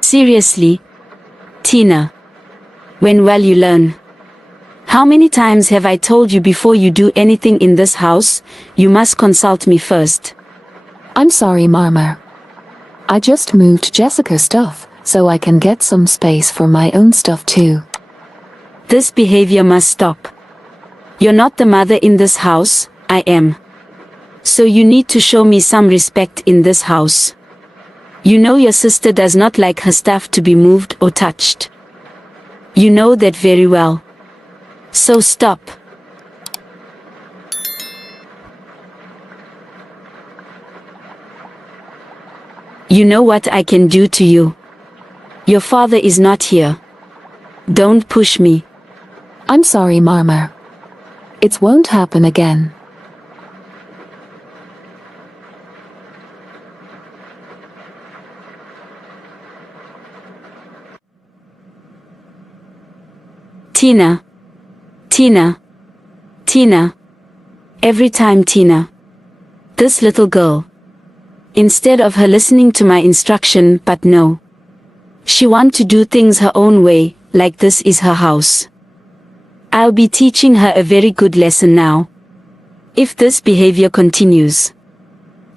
Seriously, Tina. When will you learn? How many times have I told you before you do anything in this house, you must consult me first? I'm sorry, Mama. I just moved Jessica's stuff, so I can get some space for my own stuff too. This behavior must stop. You're not the mother in this house, I am. So you need to show me some respect in this house. You know your sister does not like her stuff to be moved or touched. You know that very well. So stop. You know what I can do to you. Your father is not here. Don't push me. I'm sorry, Mama. It won't happen again. Tina. Tina. Tina. Every time Tina. This little girl. Instead of her listening to my instruction, but no. She wants to do things her own way, like this is her house. I'll be teaching her a very good lesson now. If this behavior continues.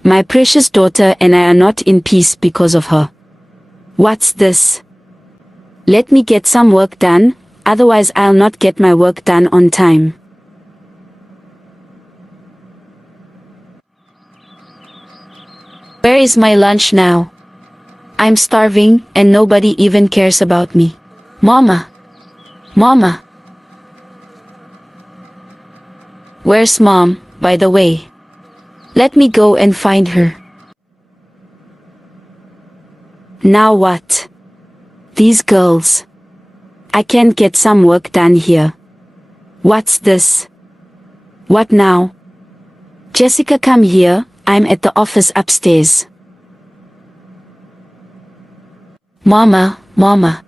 My precious daughter and I are not in peace because of her. What's this? Let me get some work done, otherwise I'll not get my work done on time. Where is my lunch now? I'm starving and nobody even cares about me. Mama. Mama. Where's Mom, by the way? Let me go and find her. Now what? These girls. I can't get some work done here. What's this? What now? Jessica, come here, I'm at the office upstairs. Mama, Mama.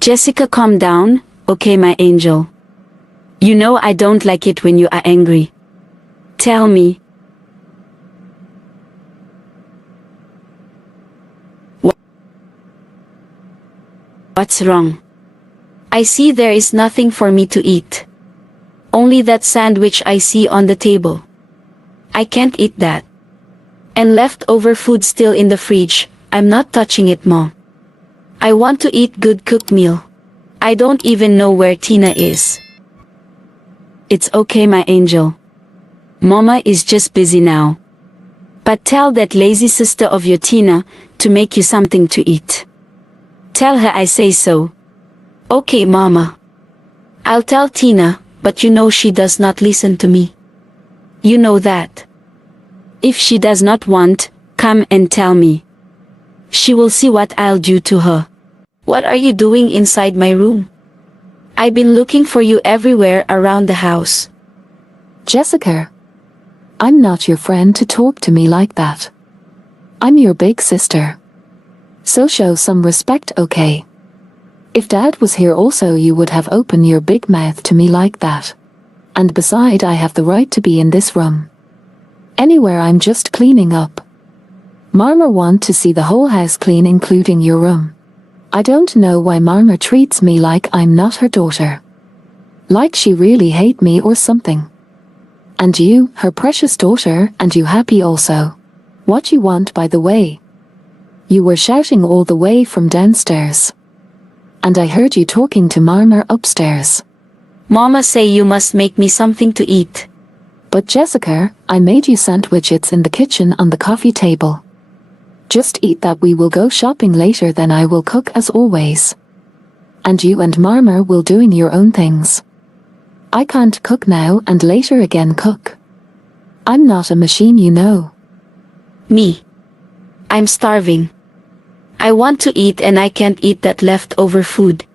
Jessica, calm down, okay my angel. You know I don't like it when you are angry. Tell me. What's wrong? I see there is nothing for me to eat. Only that sandwich I see on the table. I can't eat that. And leftover food still in the fridge, I'm not touching it, Mom. I want to eat good cooked meal. I don't even know where Tina is. It's okay my angel. Mama is just busy now. But tell that lazy sister of your Tina to make you something to eat. Tell her I say so. Okay, Mama. I'll tell Tina, but you know she does not listen to me. You know that. If she does not want, come and tell me. She will see what I'll do to her. What are you doing inside my room? I've been looking for you everywhere around the house. Jessica. I'm not your friend to talk to me like that. I'm your big sister. So show some respect, okay? If Dad was here also you would have opened your big mouth to me like that. And beside I have the right to be in this room. Anywhere I'm just cleaning up. Mama want to see the whole house clean including your room. I don't know why Mama treats me like I'm not her daughter. Like she really hate me or something. And you, her precious daughter, and you happy also. What you want by the way? You were shouting all the way from downstairs. And I heard you talking to Mama upstairs. Mama say you must make me something to eat. But Jessica, I made you sandwiches in the kitchen on the coffee table. Just eat that, we will go shopping later, then I will cook as always. And you and Mama will doing your own things. I can't cook now and later again cook. I'm not a machine, you know. Me. I'm starving. I want to eat and I can't eat that leftover food.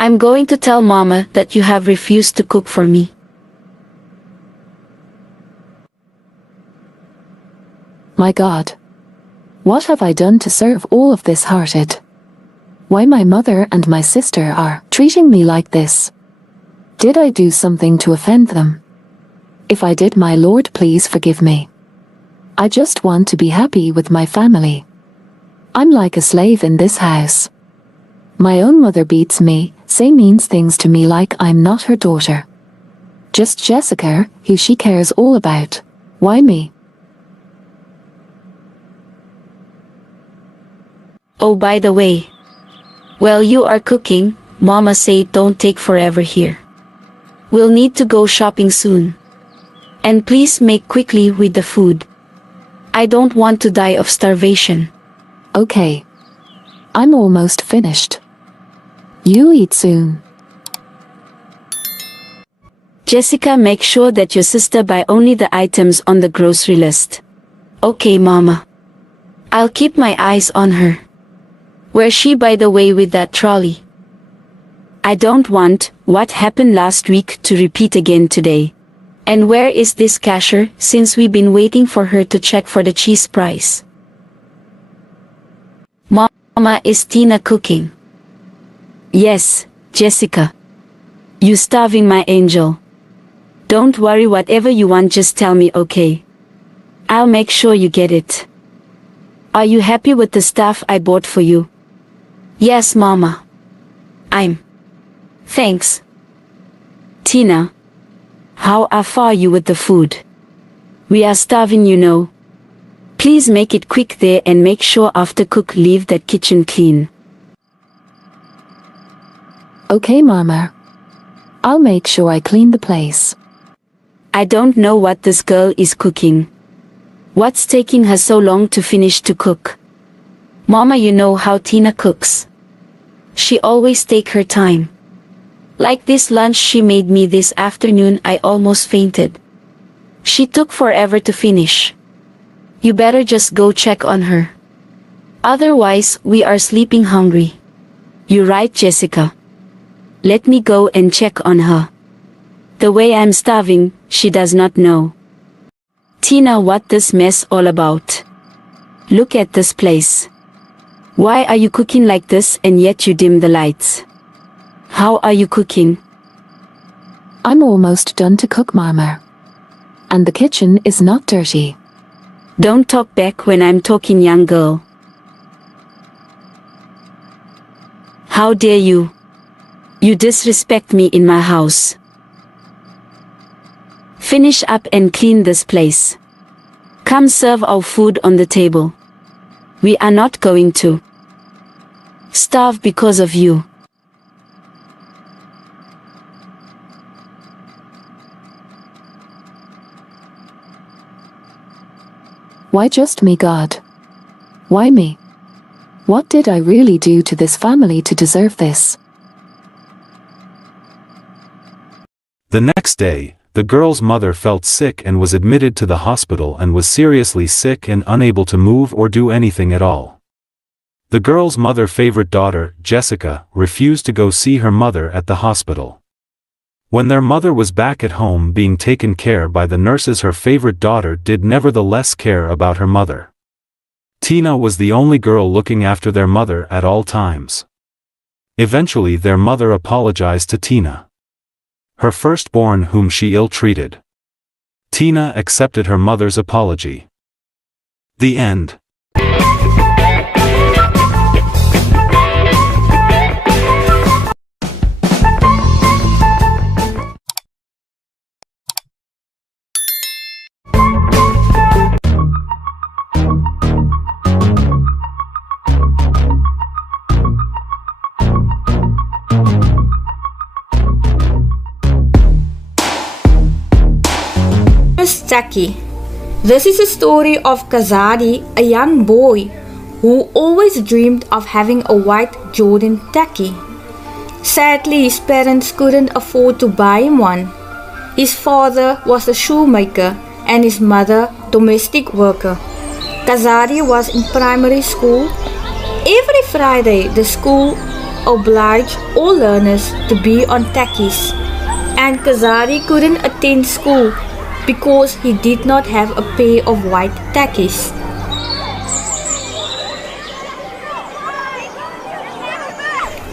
I'm going to tell Mama that you have refused to cook for me. My God. What have I done to serve all of this hearted? why my mother and my sister are treating me like this. Did I do something to offend them? If I did, my Lord, please forgive me. I just want to be happy with my family. I'm like a slave in this house. My own mother beats me, say mean things to me like I'm not her daughter. Just Jessica, who she cares all about. Why me? Oh, by the way. While you are cooking, Mama said don't take forever here. We'll need to go shopping soon. And please make quickly with the food. I don't want to die of starvation. Okay. I'm almost finished. You eat soon. Jessica, make sure that your sister buy only the items on the grocery list. Okay, Mama. I'll keep my eyes on her. Where's she, by the way, with that trolley? I don't want what happened last week to repeat again today. And where is this cashier, since we've been waiting for her to check for the cheese price? Mama, is Tina cooking? Yes, Jessica. You starving, my angel. Don't worry, whatever you want, just tell me, okay? I'll make sure you get it. Are you happy with the stuff I bought for you? Yes, Mama. Thanks. Tina, how far are you with the food? We are starving, you know. Please make it quick there and make sure after cook leave that kitchen clean. Okay, Mama. I'll make sure I clean the place. I don't know what this girl is cooking. What's taking her so long to finish to cook? Mama, you know how Tina cooks. She always take her time. Like this lunch she made me this afternoon, I almost fainted. She took forever to finish. You better just go check on her. Otherwise, we are sleeping hungry. You're right, Jessica. Let me go and check on her. The way I'm starving, she does not know. Tina, what this mess all about? Look at this place. Why are you cooking like this and yet you dim the lights? How are you cooking? I'm almost done to cook, Mama. And the kitchen is not dirty. Don't talk back when I'm talking, young girl. How dare you? You disrespect me in my house. Finish up and clean this place. Come serve our food on the table. We are not going to starve because of you. Why just me, God? Why me? What did I really do to this family to deserve this? The next day, the girl's mother felt sick and was admitted to the hospital and was seriously sick and unable to move or do anything at all. The girl's mother's favorite daughter, Jessica, refused to go see her mother at the hospital. When their mother was back at home being taken care by the nurses, her favorite daughter did nevertheless care about her mother. Tina was the only girl looking after their mother at all times. Eventually their mother apologized to Tina, her firstborn whom she ill-treated. Tina accepted her mother's apology. The end. Tacky. This is a story of Kazadi, a young boy who always dreamed of having a white Jordan tacky. Sadly, his parents couldn't afford to buy him one. His father was a shoemaker and his mother domestic worker. Kazadi was in primary school. Every Friday, the school obliged all learners to be on tackies, and Kazadi couldn't attend school because he did not have a pair of white tackies.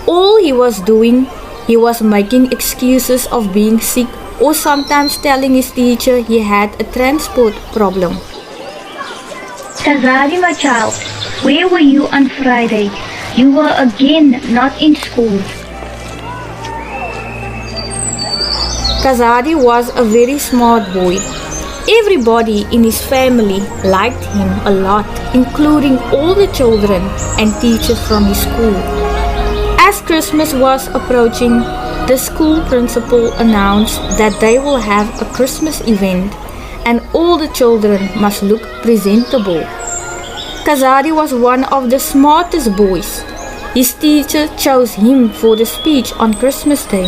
All he was doing, he was making excuses of being sick or sometimes telling his teacher he had a transport problem. Kazadi, my child, where were you on Friday? You were again not in school. Kazadi was a very smart boy. Everybody in his family liked him a lot, including all the children and teachers from his school. As Christmas was approaching, the school principal announced that they will have a Christmas event and all the children must look presentable. Kazadi was one of the smartest boys. His teacher chose him for the speech on Christmas Day.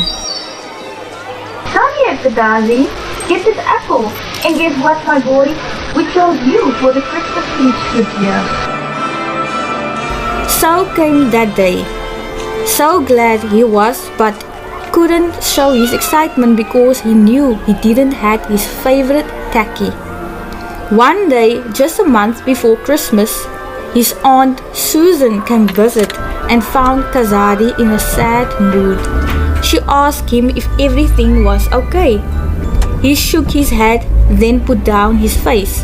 Come here, Kazadi. Get this apple. And guess what, my boy? We chose you for the Christmas speech this year. So came that day. So glad he was, but couldn't show his excitement because he knew he didn't have his favorite tacky. One day, just a month before Christmas, his aunt Susan came visit and found Kazadi in a sad mood. She asked him if everything was okay. He shook his head, then put down his face.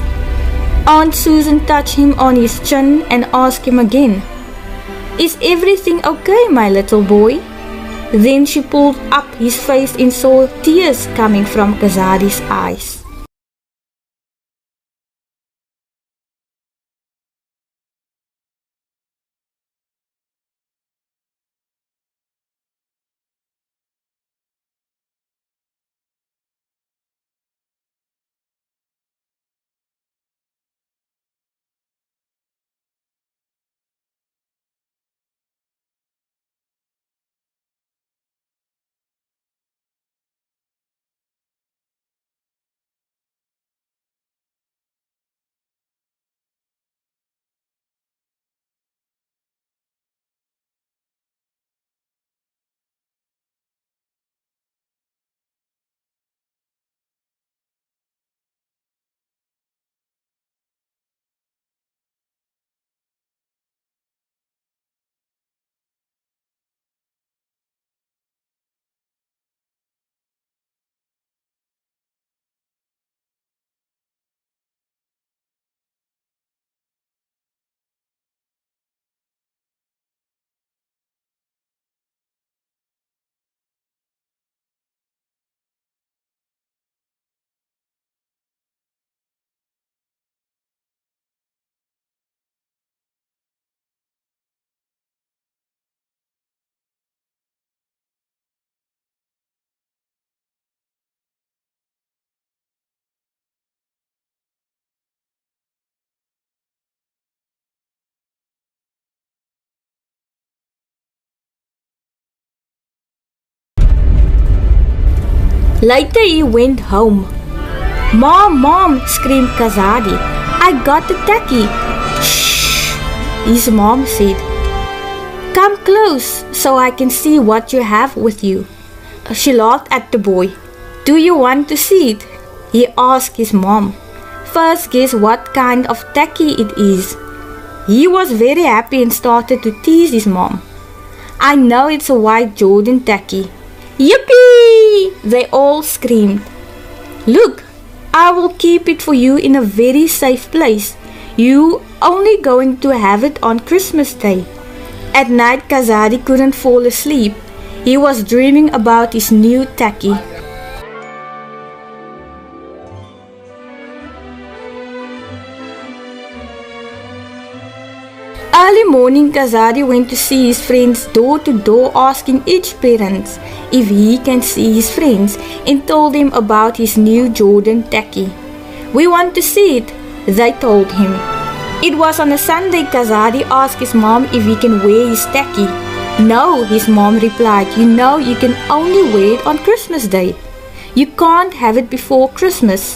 Aunt Susan touched him on his chin and asked him again, "Is everything okay, my little boy?" Then she pulled up his face and saw tears coming from Kazadi's eyes. Later he went home. "Mom, Mom," screamed Kazadi, "I got the tacky." "Shh," his mom said. "Come close so I can see what you have with you." She laughed at the boy. "Do you want to see it?" he asked his mom. "First guess what kind of tacky it is." He was very happy and started to tease his mom. "I know it's a white Jordan tacky." "Yippee!" they all screamed. "Look, I will keep it for you in a very safe place. You only going to have it on Christmas Day." At night Kazadi couldn't fall asleep. He was dreaming about his new tacky. Early morning, Kazadi went to see his friends door to door, asking each parent if he can see his friends, and told them about his new Jordan tacky. "We want to see it," they told him. It was on a Sunday. Kazadi asked his mom if he can wear his tacky. "No," his mom replied. "You know you can only wear it on Christmas Day. You can't have it before Christmas."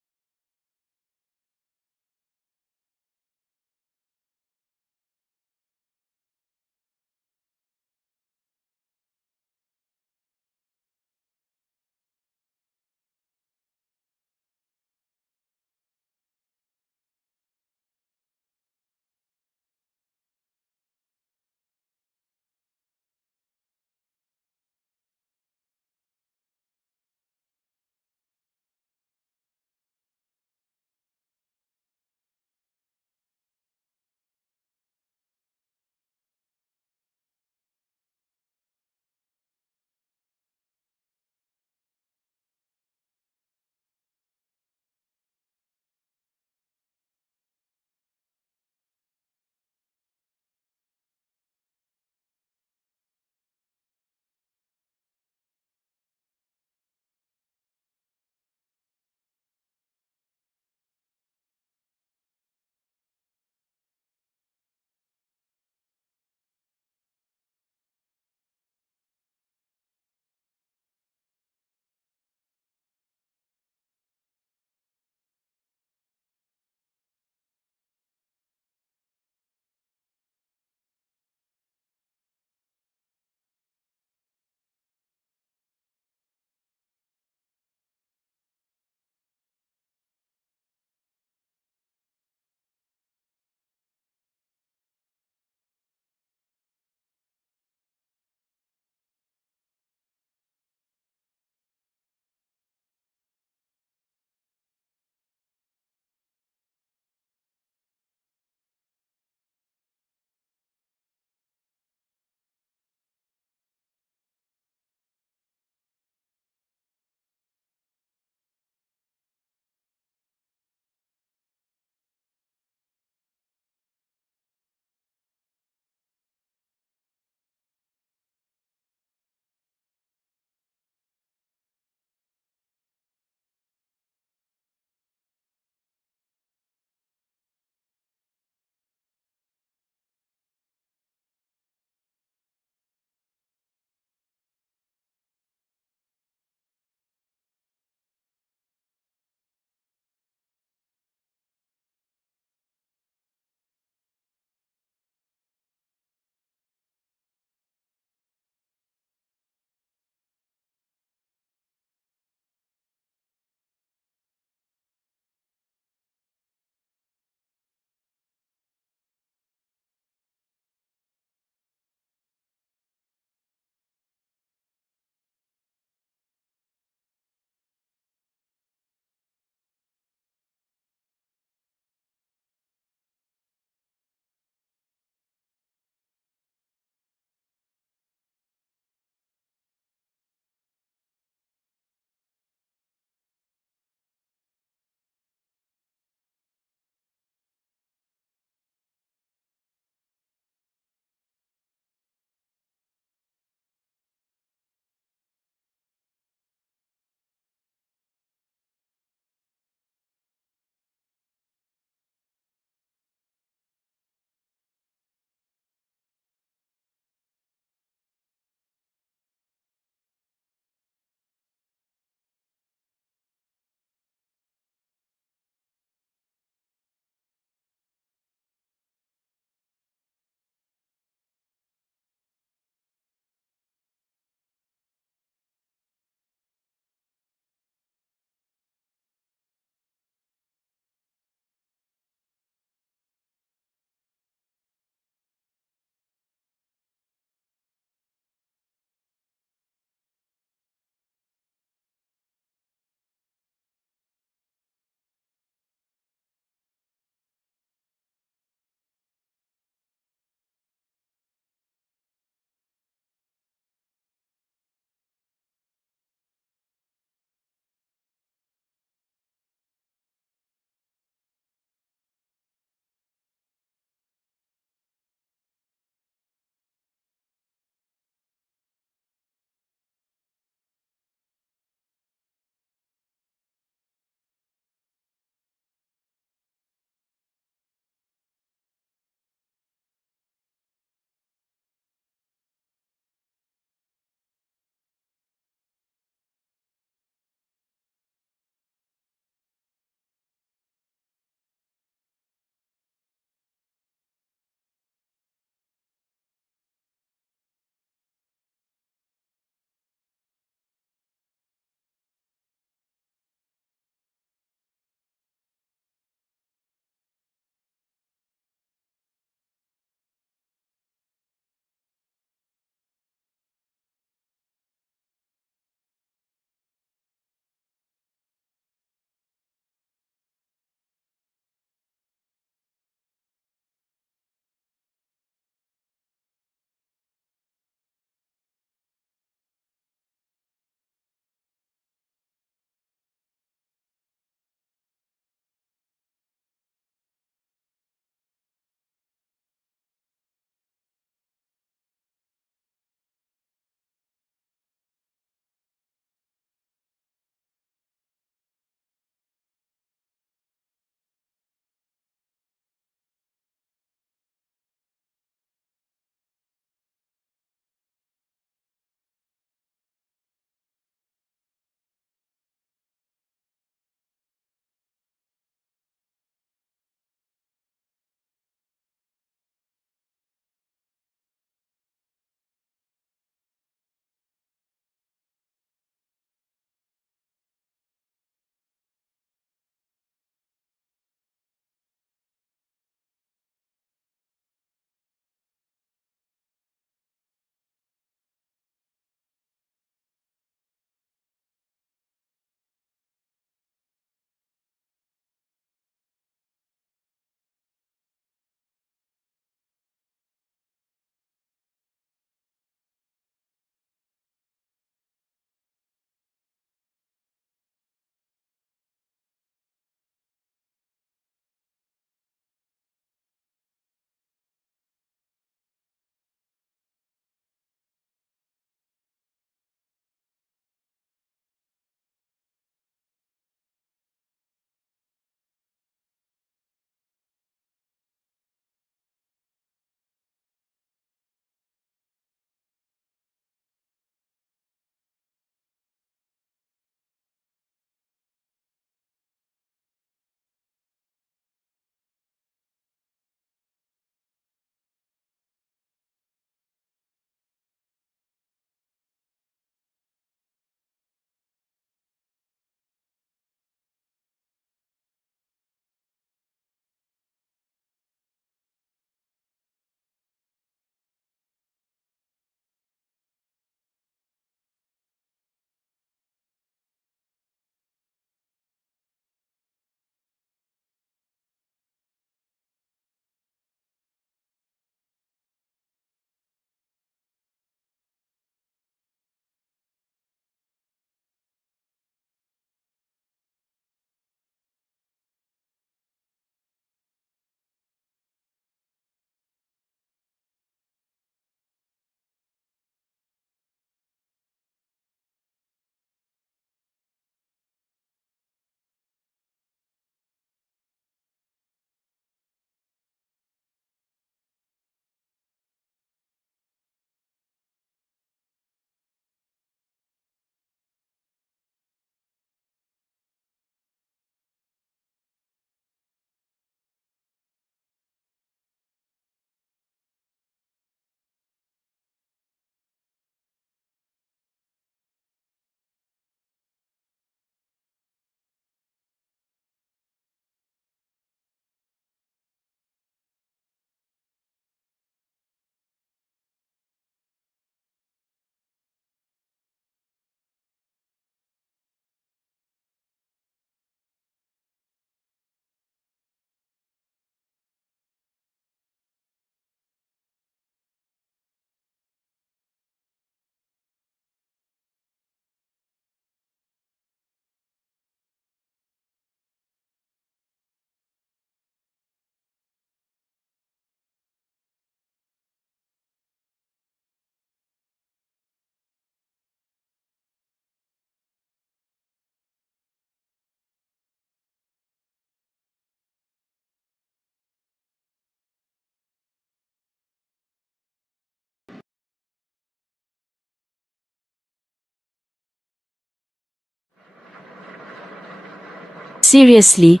Seriously?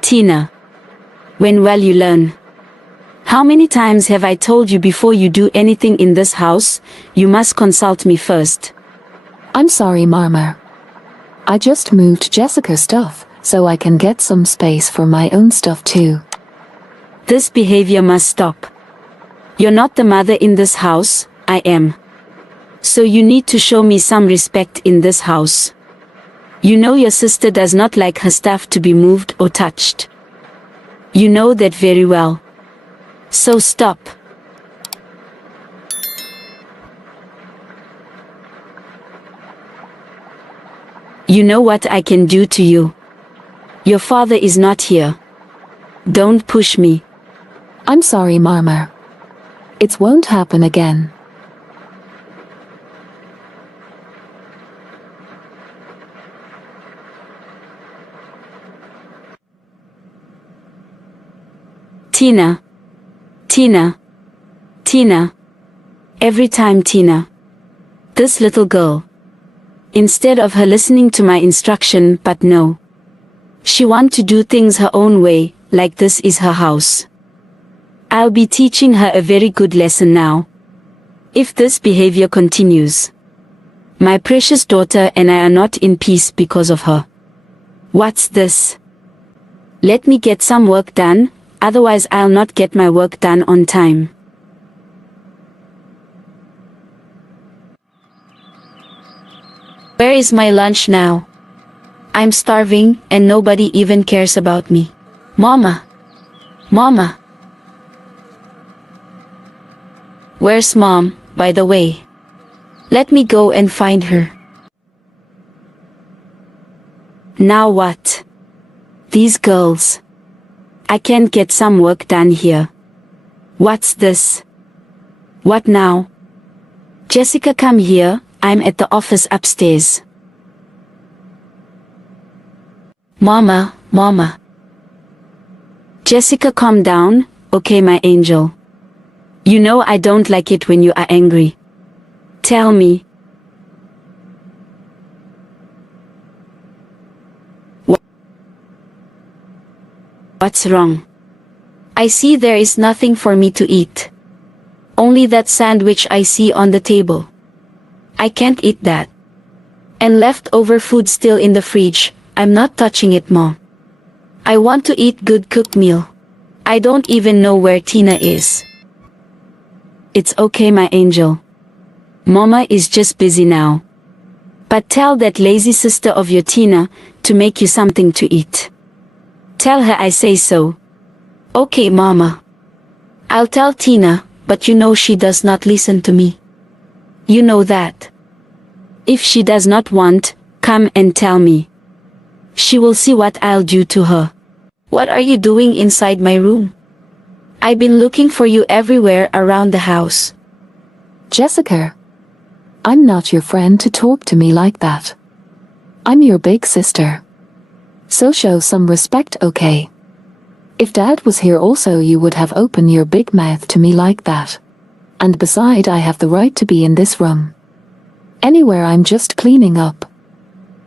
Tina. When will you learn? How many times have I told you before you do anything in this house, you must consult me first? I'm sorry, Mama. I just moved Jessica's stuff, so I can get some space for my own stuff too. This behavior must stop. You're not the mother in this house, I am. So you need to show me some respect in this house. You know your sister does not like her stuff to be moved or touched. You know that very well. So stop. You know what I can do to you. Your father is not here. Don't push me. I'm sorry, Mama. It won't happen again. Tina. Tina. Tina. Every time Tina. This little girl. Instead of her listening to my instruction, but no. She wants to do things her own way, like this is her house. I'll be teaching her a very good lesson now. If this behavior continues. My precious daughter and I are not in peace because of her. What's this? Let me get some work done, otherwise I'll not get my work done on time. Where is my lunch now? I'm starving and nobody even cares about me. Mama. Mama. Where's Mom, by the way? Let me go and find her. Now what? These girls. I can't get some work done here. What's this? What now? Jessica, come here, I'm at the office upstairs. Mama, Mama. Jessica, calm down, okay my angel. You know I don't like it when you are angry. Tell me. What's wrong? I see there is nothing for me to eat. Only that sandwich I see on the table. I can't eat that. And leftover food still in the fridge, I'm not touching it, Mom. I want to eat good cooked meal. I don't even know where Tina is. It's okay my angel. Mama is just busy now. But tell that lazy sister of your Tina to make you something to eat. Tell her I say so. Okay, Mama. I'll tell Tina, but you know she does not listen to me. You know that. If she does not want, come and tell me. She will see what I'll do to her. What are you doing inside my room? I've been looking for you everywhere around the house. Jessica. I'm not your friend to talk to me like that. I'm your big sister. So show some respect, okay? If Dad was here also you would have opened your big mouth to me like that. And beside I have the right to be in this room. Anywhere I'm just cleaning up.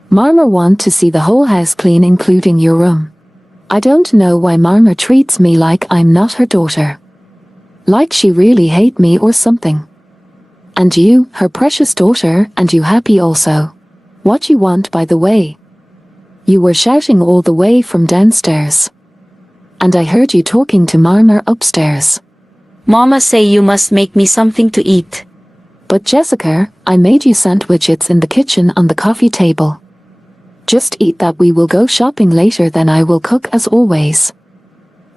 Mama want to see the whole house clean including your room. I don't know why Mama treats me like I'm not her daughter. Like she really hate me or something. And you, her precious daughter, and you happy also. What you want by the way? You were shouting all the way from downstairs. And I heard you talking to Mama upstairs. Mama say you must make me something to eat. But Jessica, I made you sandwiches in the kitchen on the coffee table. Just eat that, we will go shopping later, then I will cook as always.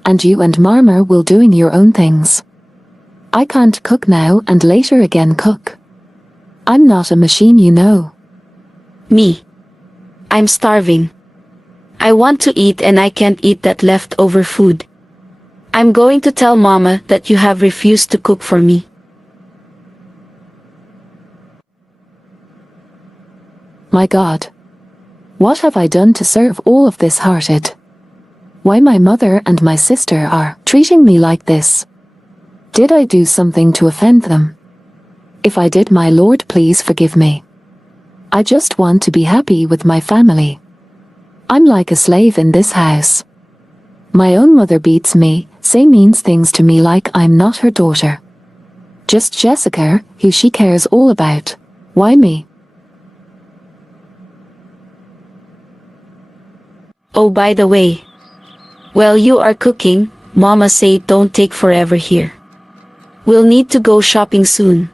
And you and Mama will doing your own things. I can't cook now and later again cook. I'm not a machine, you know. Me. I'm starving. I want to eat and I can't eat that leftover food. I'm going to tell Mama that you have refused to cook for me. My God. What have I done to serve all of this hearted? Why my mother and my sister are treating me like this? Did I do something to offend them? If I did, my Lord, please forgive me. I just want to be happy with my family. I'm like a slave in this house. My own mother beats me, say mean things to me like I'm not her daughter. Just Jessica, who she cares all about. Why me? Oh, by the way. While you are cooking, Mama said don't take forever here. We'll need to go shopping soon.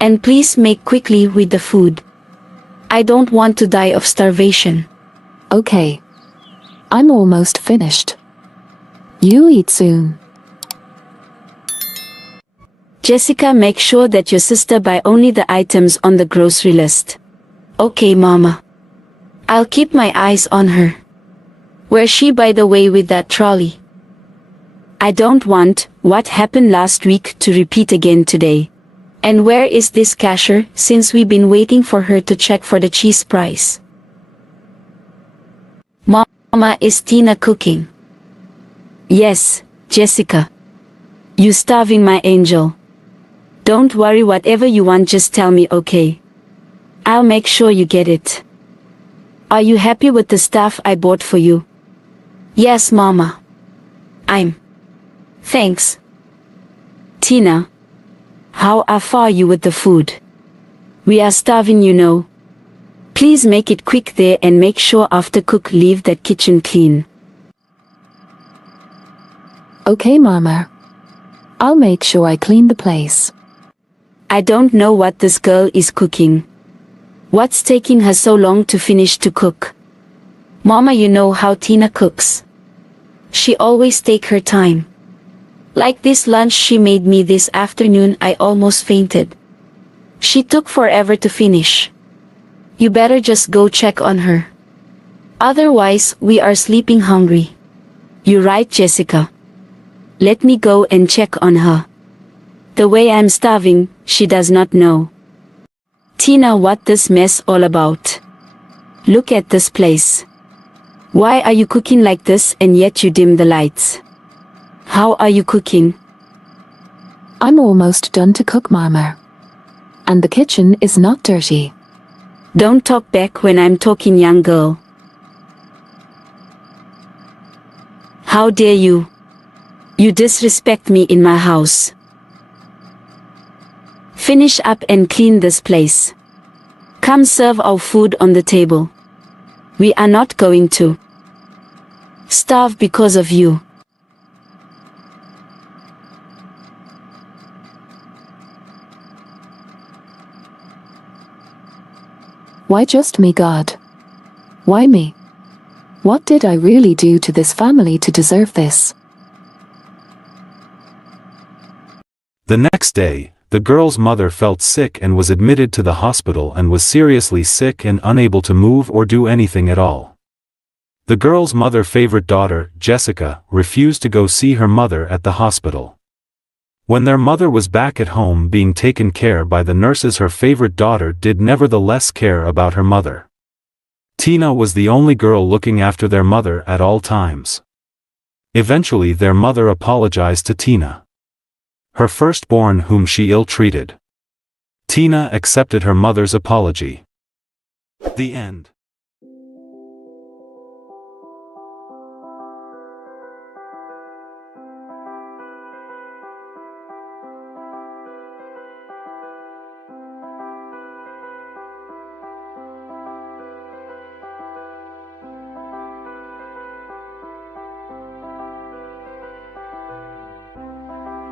And please make quickly with the food. I don't want to die of starvation. Okay. I'm almost finished. You eat soon. Jessica, make sure that your sister buy only the items on the grocery list. Okay, Mama. I'll keep my eyes on her. Where's she, by the way, with that trolley? I don't want what happened last week to repeat again today. And where is this cashier, since we've been waiting for her to check for the cheese price? Mama, is Tina cooking? Yes, Jessica. You starving, my angel. Don't worry, whatever you want, just tell me, okay? I'll make sure you get it. Are you happy with the stuff I bought for you? Yes, Mama. Thanks. Tina. How far are you with the food? We are starving, you know. Please make it quick there and make sure after cook leave that kitchen clean. Okay, Mama. I'll make sure I clean the place. I don't know what this girl is cooking. What's taking her so long to finish to cook? Mama, you know how Tina cooks. She always take her time. Like this lunch she made me this afternoon, I almost fainted. She took forever to finish. You better just go check on her. Otherwise, we are sleeping hungry. You're right, Jessica. Let me go and check on her. The way I'm starving, she does not know. Tina, what this mess all about? Look at this place. Why are you cooking like this and yet you dim the lights? How are you cooking? I'm almost done to cook, Mama. And the kitchen is not dirty. Don't talk back when I'm talking, young girl. How dare you? You disrespect me in my house. Finish up and clean this place. Come serve our food on the table. We are not going to starve because of you. Why just me, God? Why me? What did I really do to this family to deserve this? The next day, the girl's mother felt sick and was admitted to the hospital and was seriously sick and unable to move or do anything at all. The girl's mother's favorite daughter, Jessica, refused to go see her mother at the hospital. When their mother was back at home being taken care by the nurses, her favorite daughter did nevertheless care about her mother. Tina was the only girl looking after their mother at all times. Eventually their mother apologized to Tina, her firstborn whom she ill-treated. Tina accepted her mother's apology. The end.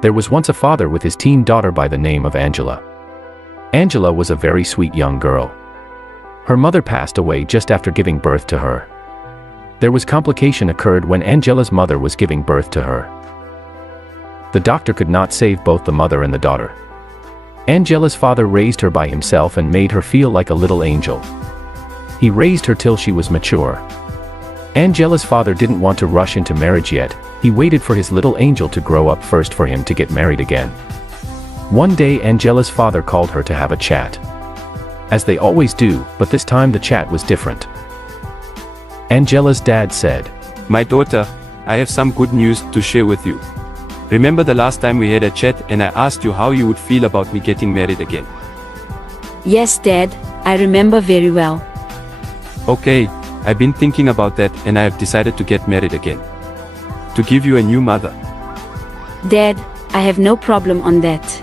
There was once a father with his teen daughter by the name of Angela. Angela was a very sweet young girl. Her mother passed away just after giving birth to her. There was complication occurred when Angela's mother was giving birth to her. The doctor could not save both the mother and the daughter. Angela's father raised her by himself and made her feel like a little angel. He raised her till she was mature. Angela's father didn't want to rush into marriage yet. He waited for his little angel to grow up first for him to get married again. One day Angela's father called her to have a chat. As they always do, but this time the chat was different. Angela's dad said, "My daughter, I have some good news to share with you. Remember the last time we had a chat and I asked you how you would feel about me getting married again?" Yes, Dad, I remember very well. Okay, I've been thinking about that and I have decided to get married again. To give you a new mother. Dad, I have no problem on that.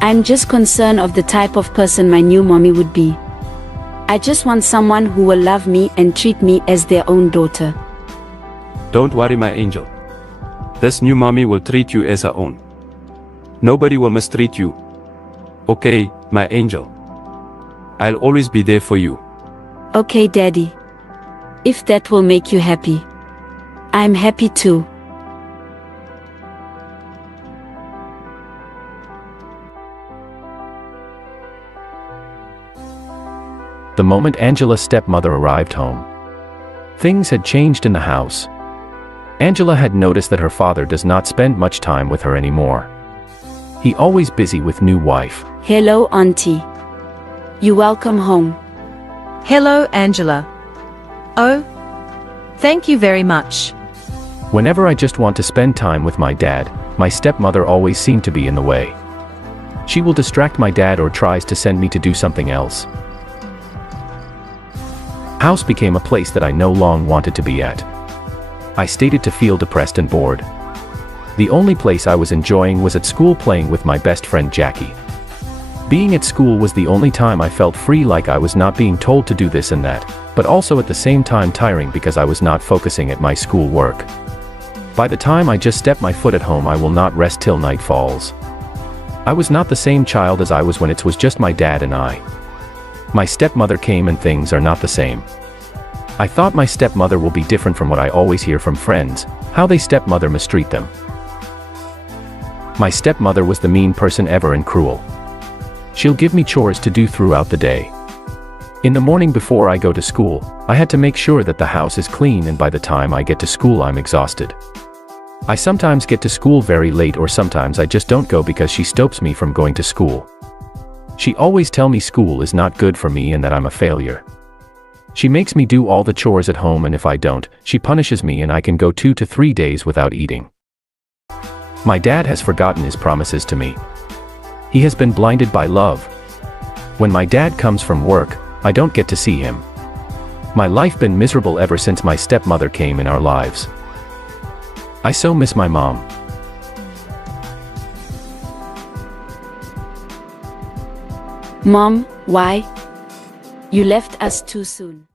I'm just concerned of the type of person my new mommy would be. I just want someone who will love me and treat me as their own daughter. Don't worry, my angel. This new mommy will treat you as her own. Nobody will mistreat you. Okay, my angel. I'll always be there for you. Okay, Daddy. If that will make you happy. I'm happy too. The moment Angela's stepmother arrived home, things had changed in the house. Angela had noticed that her father does not spend much time with her anymore. He always busy with new wife. Hello, Auntie. You welcome home. Hello, Angela. Oh, thank you very much. Whenever I just want to spend time with my dad, my stepmother always seemed to be in the way. She will distract my dad or tries to send me to do something else. House became a place that I no longer wanted to be at. I started to feel depressed and bored. The only place I was enjoying was at school playing with my best friend Jackie. Being at school was the only time I felt free, like I was not being told to do this and that, but also at the same time tiring because I was not focusing at my school work. By the time I just step my foot at home, I will not rest till night falls. I was not the same child as I was when it was just my dad and I. My stepmother came and things are not the same. I thought my stepmother will be different from what I always hear from friends, how they stepmother mistreat them. My stepmother was the mean person ever and cruel. She'll give me chores to do throughout the day. In the morning before I go to school, I had to make sure that the house is clean, and by the time I get to school I'm exhausted. I sometimes get to school very late, or sometimes I just don't go because she stops me from going to school. She always tell me school is not good for me and that I'm a failure. She makes me do all the chores at home, and if I don't, she punishes me and I can go 2 to 3 days without eating. My dad has forgotten his promises to me. He has been blinded by love. When my dad comes from work, I don't get to see him. My life been miserable ever since my stepmother came in our lives. I so miss my mom. Mom, why? You left us too soon.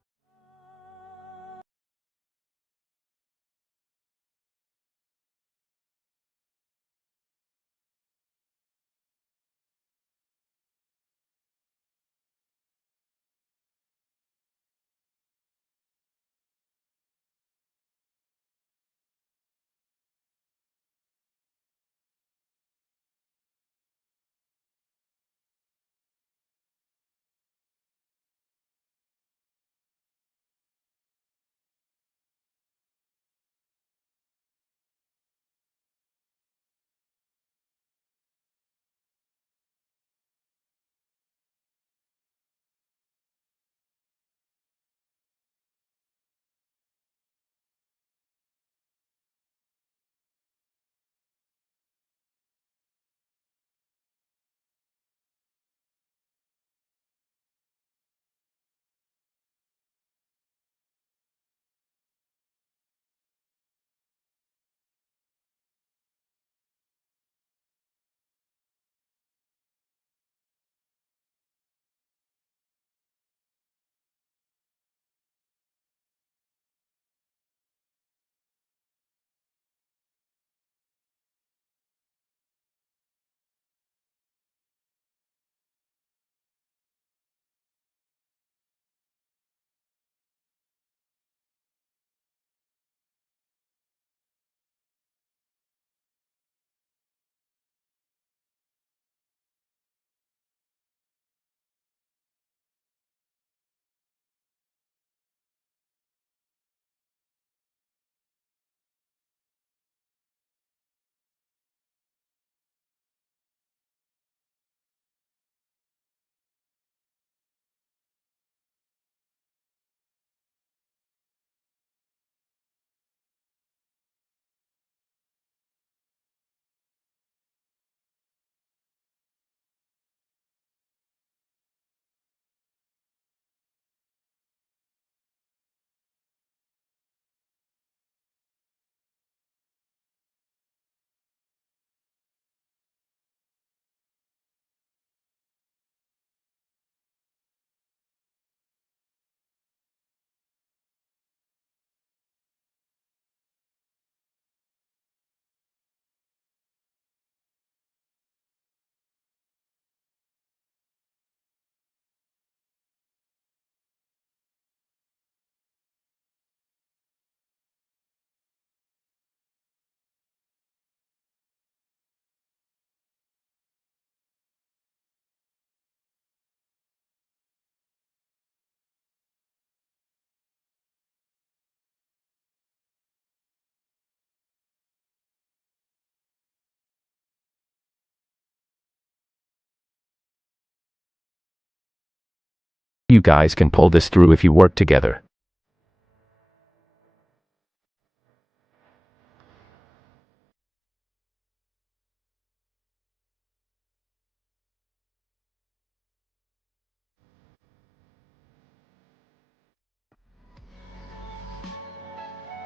You guys can pull this through if you work together.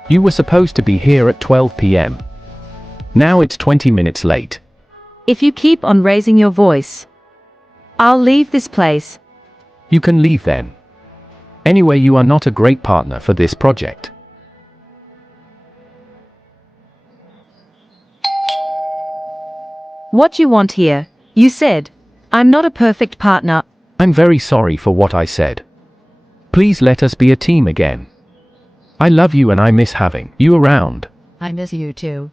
You were supposed to be here at 12 p.m. Now it's 20 minutes late. If you keep on raising your voice, I'll leave this place. You can leave then. Anyway, you are not a great partner for this project. What you want here? You said, I'm not a perfect partner. I'm very sorry for what I said. Please let us be a team again. I love you and I miss having you around. I miss you too.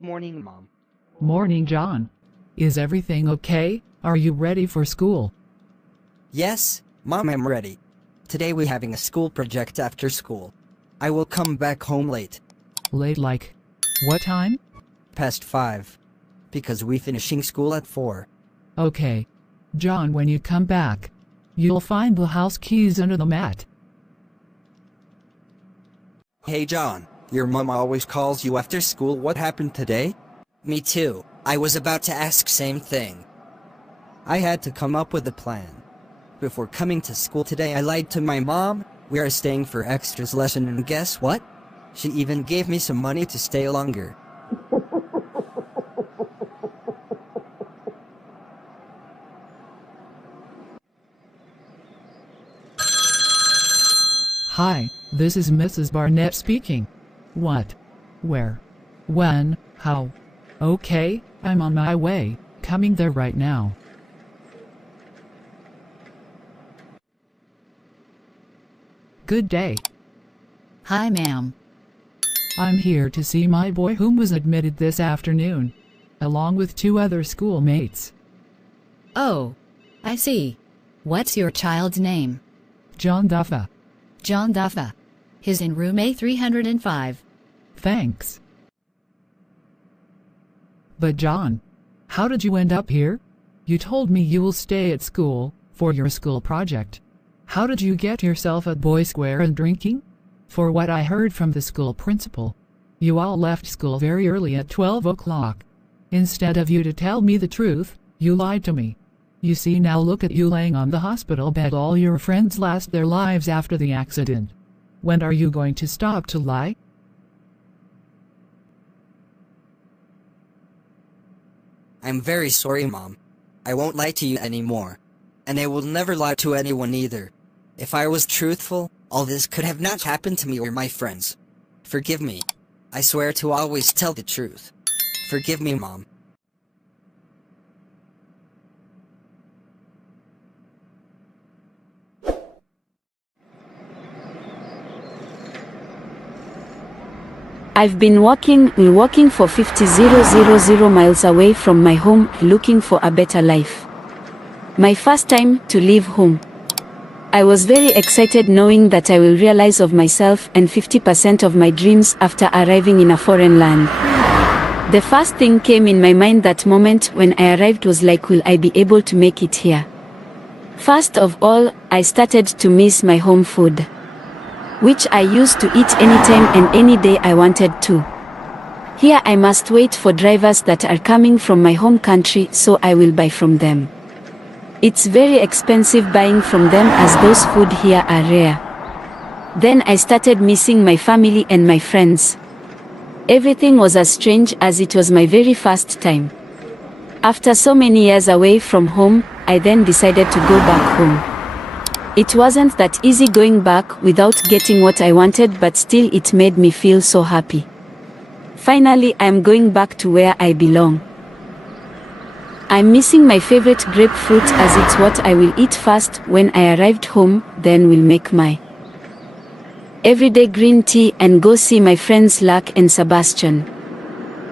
Morning, Mom. Morning, John. Is everything okay? Are you ready for school? Yes, Mom, I'm ready. Today we're having a school project after school. I will come back home late. Late like what time? Past 5. Because we finishing school at 4. Okay. John, when you come back, you'll find the house keys under the mat. Hey John, your mom always calls you after school. What happened today? Me too. I was about to ask same thing. I had to come up with a plan. Before coming to school today, I lied to my mom. We are staying for extras lesson, and guess what? She even gave me some money to stay longer. Hi, this is Mrs. Barnett speaking. What? Where? When? How? Okay, I'm on my way, coming there right now. Good day. Hi, ma'am. I'm here to see my boy whom was admitted this afternoon, along with 2 other schoolmates. Oh, I see. What's your child's name? John Duffa. John Duffa. He's in room A305. Thanks. But John, how did you end up here? You told me you will stay at school for your school project. How did you get yourself at Boy Square and drinking? For what I heard from the school principal, you all left school very early at 12 o'clock. Instead of you to tell me the truth, you lied to me. You see, now look at you laying on the hospital bed. All your friends lost their lives after the accident. When are you going to stop to lie? I'm very sorry, Mom. I won't lie to you anymore. And I will never lie to anyone either. If I was truthful, all this could have not happened to me or my friends. Forgive me. I swear to always tell the truth. Forgive me, Mom. I've been walking for 50,000 miles away from my home, looking for a better life. My first time to leave home. I was very excited knowing that I will realize of myself and 50% of my dreams after arriving in a foreign land. The first thing came in my mind that moment when I arrived was like, will I be able to make it here? First of all, I started to miss my home food, which I used to eat anytime and any day I wanted to. Here I must wait for drivers that are coming from my home country, so I will buy from them. It's very expensive buying from them as those food here are rare. Then I started missing my family and my friends. Everything was as strange as it was my very first time. After so many years away from home, I then decided to go back home. It wasn't that easy going back without getting what I wanted, but still it made me feel so happy. Finally, I'm going back to where I belong. I'm missing my favorite grapefruit as it's what I will eat first when I arrived home, then will make my everyday green tea and go see my friends Lark and Sebastian.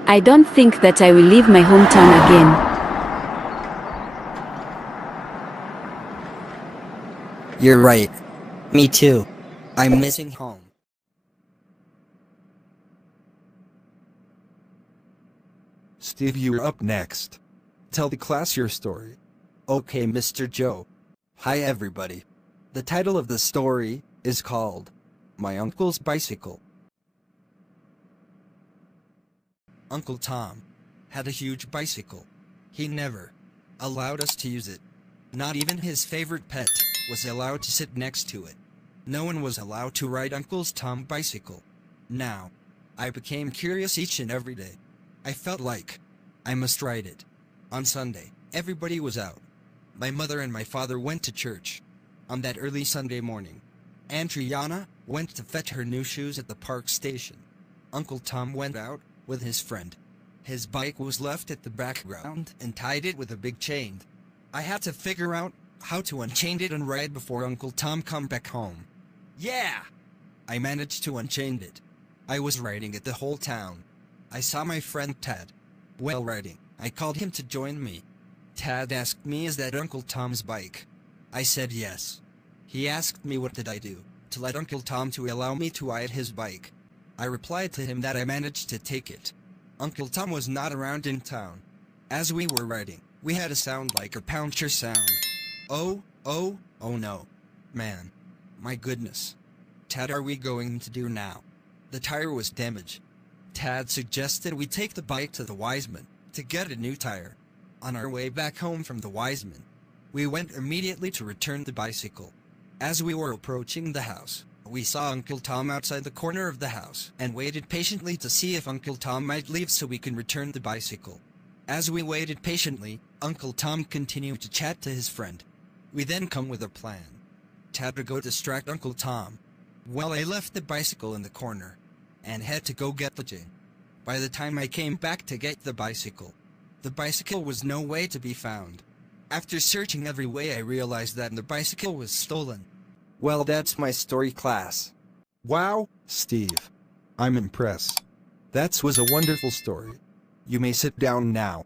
I don't think that I will leave my hometown again. You're right. Me too. I'm missing home. Steve, you're up next. Tell the class your story. Okay, Mr. Joe. Hi everybody. The title of the story is called My Uncle's Bicycle. Uncle Tom had a huge bicycle. He never allowed us to use it. Not even his favorite pet was allowed to sit next to it. No one was allowed to ride Uncle Tom's bicycle. Now, I became curious each and every day. I felt like I must ride it. On Sunday, everybody was out. My mother and my father went to church. On that early Sunday morning, Adriana went to fetch her new shoes at the park station. Uncle Tom went out with his friend. His bike was left at the background and tied it with a big chain. I had to figure out how to unchain it and ride before Uncle Tom come back home. Yeah! I managed to unchain it. I was riding it the whole town. I saw my friend Tad. While riding, I called him to join me. Tad asked me, "Is that Uncle Tom's bike?" I said yes. He asked me what did I do to let Uncle Tom to allow me to ride his bike. I replied to him that I managed to take it. Uncle Tom was not around in town. As we were riding, we had a sound like a puncture sound. Oh no. Man. My goodness. Tad, are we going to do now? The tire was damaged. Tad suggested we take the bike to the Wiseman to get a new tire. On our way back home from the Wiseman, we went immediately to return the bicycle. As we were approaching the house, we saw Uncle Tom outside the corner of the house and waited patiently to see if Uncle Tom might leave so we can return the bicycle. As we waited patiently, Uncle Tom continued to chat to his friend. We then come with a plan. Tad to go distract Uncle Tom. Well, I left the bicycle in the corner and had to go get the gin. By the time I came back to get the bicycle was no way to be found. After searching every way, I realized that the bicycle was stolen. Well, that's my story, class. Wow, Steve. I'm impressed. That was a wonderful story. You may sit down now.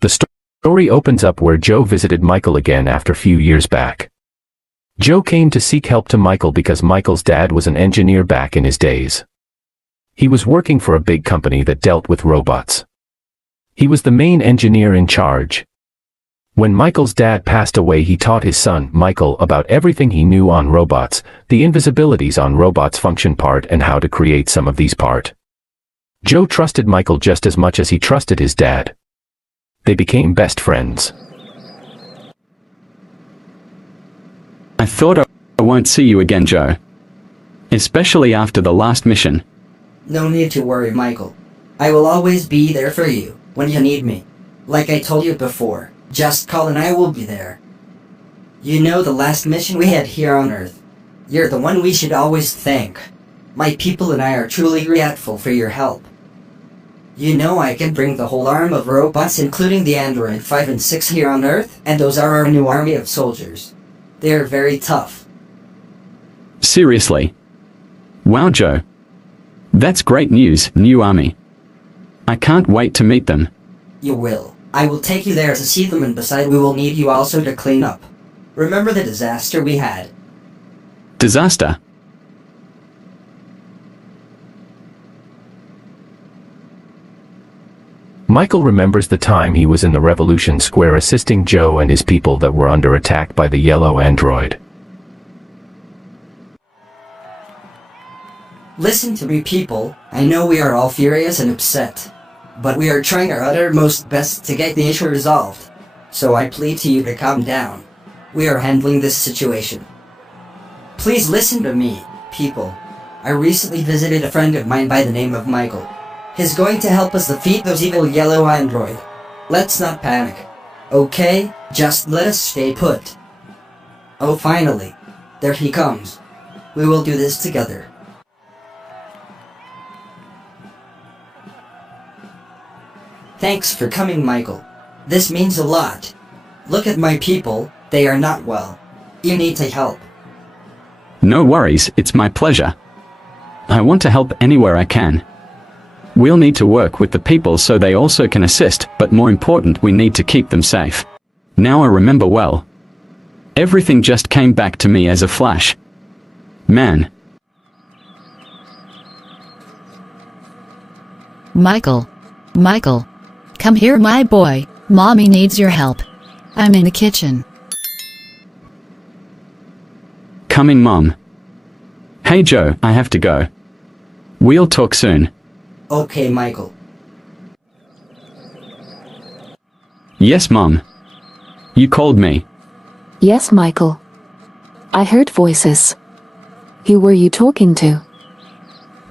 The story opens up where Joe visited Michael again after a few years back. Joe came to seek help to Michael because Michael's dad was an engineer back in his days. He was working for a big company that dealt with robots. He was the main engineer in charge. When Michael's dad passed away, he taught his son, Michael, about everything he knew on robots, the invisibilities on robots' function part and how to create some of these part. Joe trusted Michael just as much as he trusted his dad. They became best friends. I thought I won't see you again, Joe. Especially after the last mission. No need to worry, Michael. I will always be there for you when you need me. Like I told you before, just call and I will be there. You know the last mission we had here on Earth. You're the one we should always thank. My people and I are truly grateful for your help. You know I can bring the whole arm of robots, including the Android 5 and 6 here on Earth, and those are our new army of soldiers. They are very tough. Seriously? Wow, Joe. That's great news, new army. I can't wait to meet them. You will. I will take you there to see them, and besides we will need you also to clean up. Remember the disaster we had? Disaster? Michael remembers the time he was in the Revolution Square assisting Joe and his people that were under attack by the yellow android. Listen to me, people. I know we are all furious and upset, but we are trying our uttermost best to get the issue resolved. So I plead to you to calm down. We are handling this situation. Please listen to me, people. I recently visited a friend of mine by the name of Michael. He's going to help us defeat those evil yellow android. Let's not panic. Okay? Just let us stay put. Oh, finally. There he comes. We will do this together. Thanks for coming, Michael. This means a lot. Look at my people, they are not well. You need to help. No worries, it's my pleasure. I want to help anywhere I can. We'll need to work with the people so they also can assist, but more important, we need to keep them safe. Now I remember well. Everything just came back to me as a flash. Man. Michael. Michael. Come here, my boy. Mommy needs your help. I'm in the kitchen. Coming, Mom. Hey Joe, I have to go. We'll talk soon. Okay, Michael. Yes, Mom. You called me. Yes, Michael. I heard voices. Who were you talking to?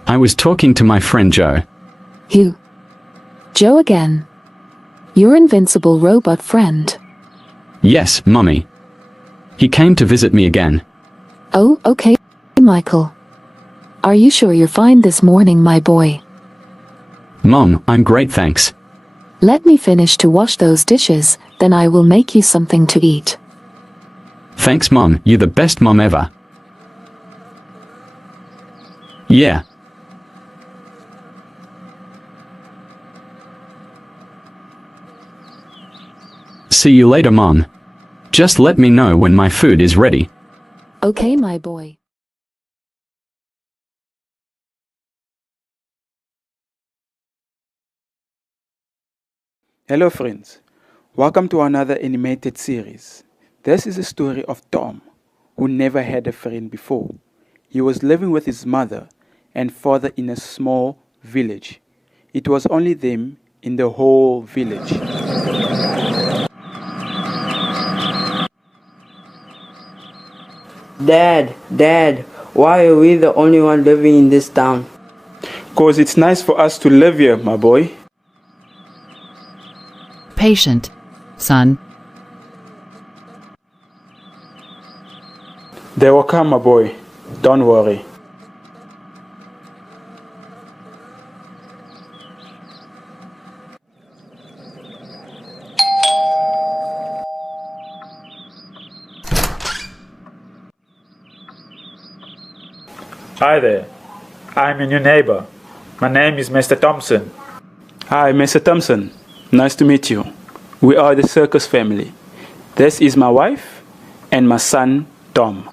I was talking to my friend Joe. Who? Joe again. Your invincible robot friend. Yes, Mommy. He came to visit me again. Oh, okay, Michael. Are you sure you're fine this morning, my boy? Mom, I'm great, thanks. Let me finish to wash those dishes, then I will make you something to eat. Thanks, Mom. You're the best mom ever. Yeah. See you later, Mom. Just let me know when my food is ready. Okay, my boy. Hello friends, welcome to another animated series. This is a story of Tom, who never had a friend before. He was living with his mother and father in a small village. It was only them in the whole village. Dad, why are we the only one living in this town? 'Cause it's nice for us to live here, my boy. Patient, son. They will come, my boy. Don't worry. Hi there. I'm your new neighbor. My name is Mr. Thompson. Hi, Mr. Thompson. Nice to meet you. We are the circus family. This is my wife and my son, Tom.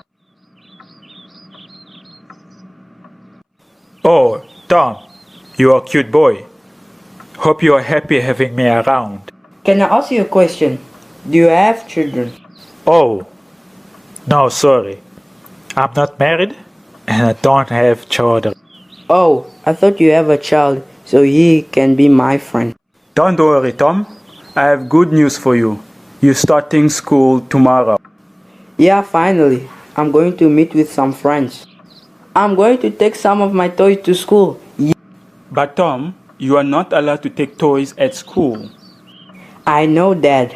Oh, Tom, you are a cute boy. Hope you are happy having me around. Can I ask you a question? Do you have children? Oh, no, sorry. I'm not married and I don't have children. Oh, I thought you have a child, so he can be my friend. Don't worry, Tom. I have good news for you. You're starting school tomorrow. Yeah, finally. I'm going to meet with some friends. I'm going to take some of my toys to school. But Tom, you are not allowed to take toys at school. I know, Dad.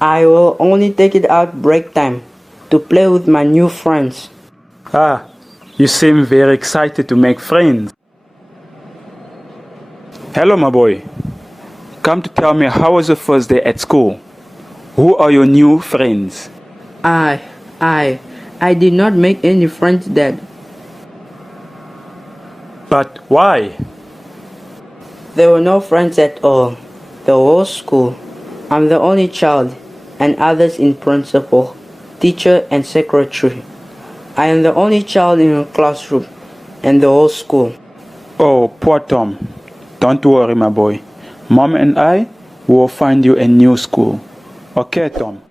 I will only take it out break time to play with my new friends. Ah, you seem very excited to make friends. Hello, my boy. Come to tell me, how was your first day at school? Who are your new friends? I did not make any friends, Dad. But why? There were no friends at all. The whole school. I'm the only child, and others in principal, teacher, and secretary. I am the only child in a classroom, and the whole school. Oh, poor Tom. Don't worry, my boy. Mom and I will find you a new school. Okay, Tom?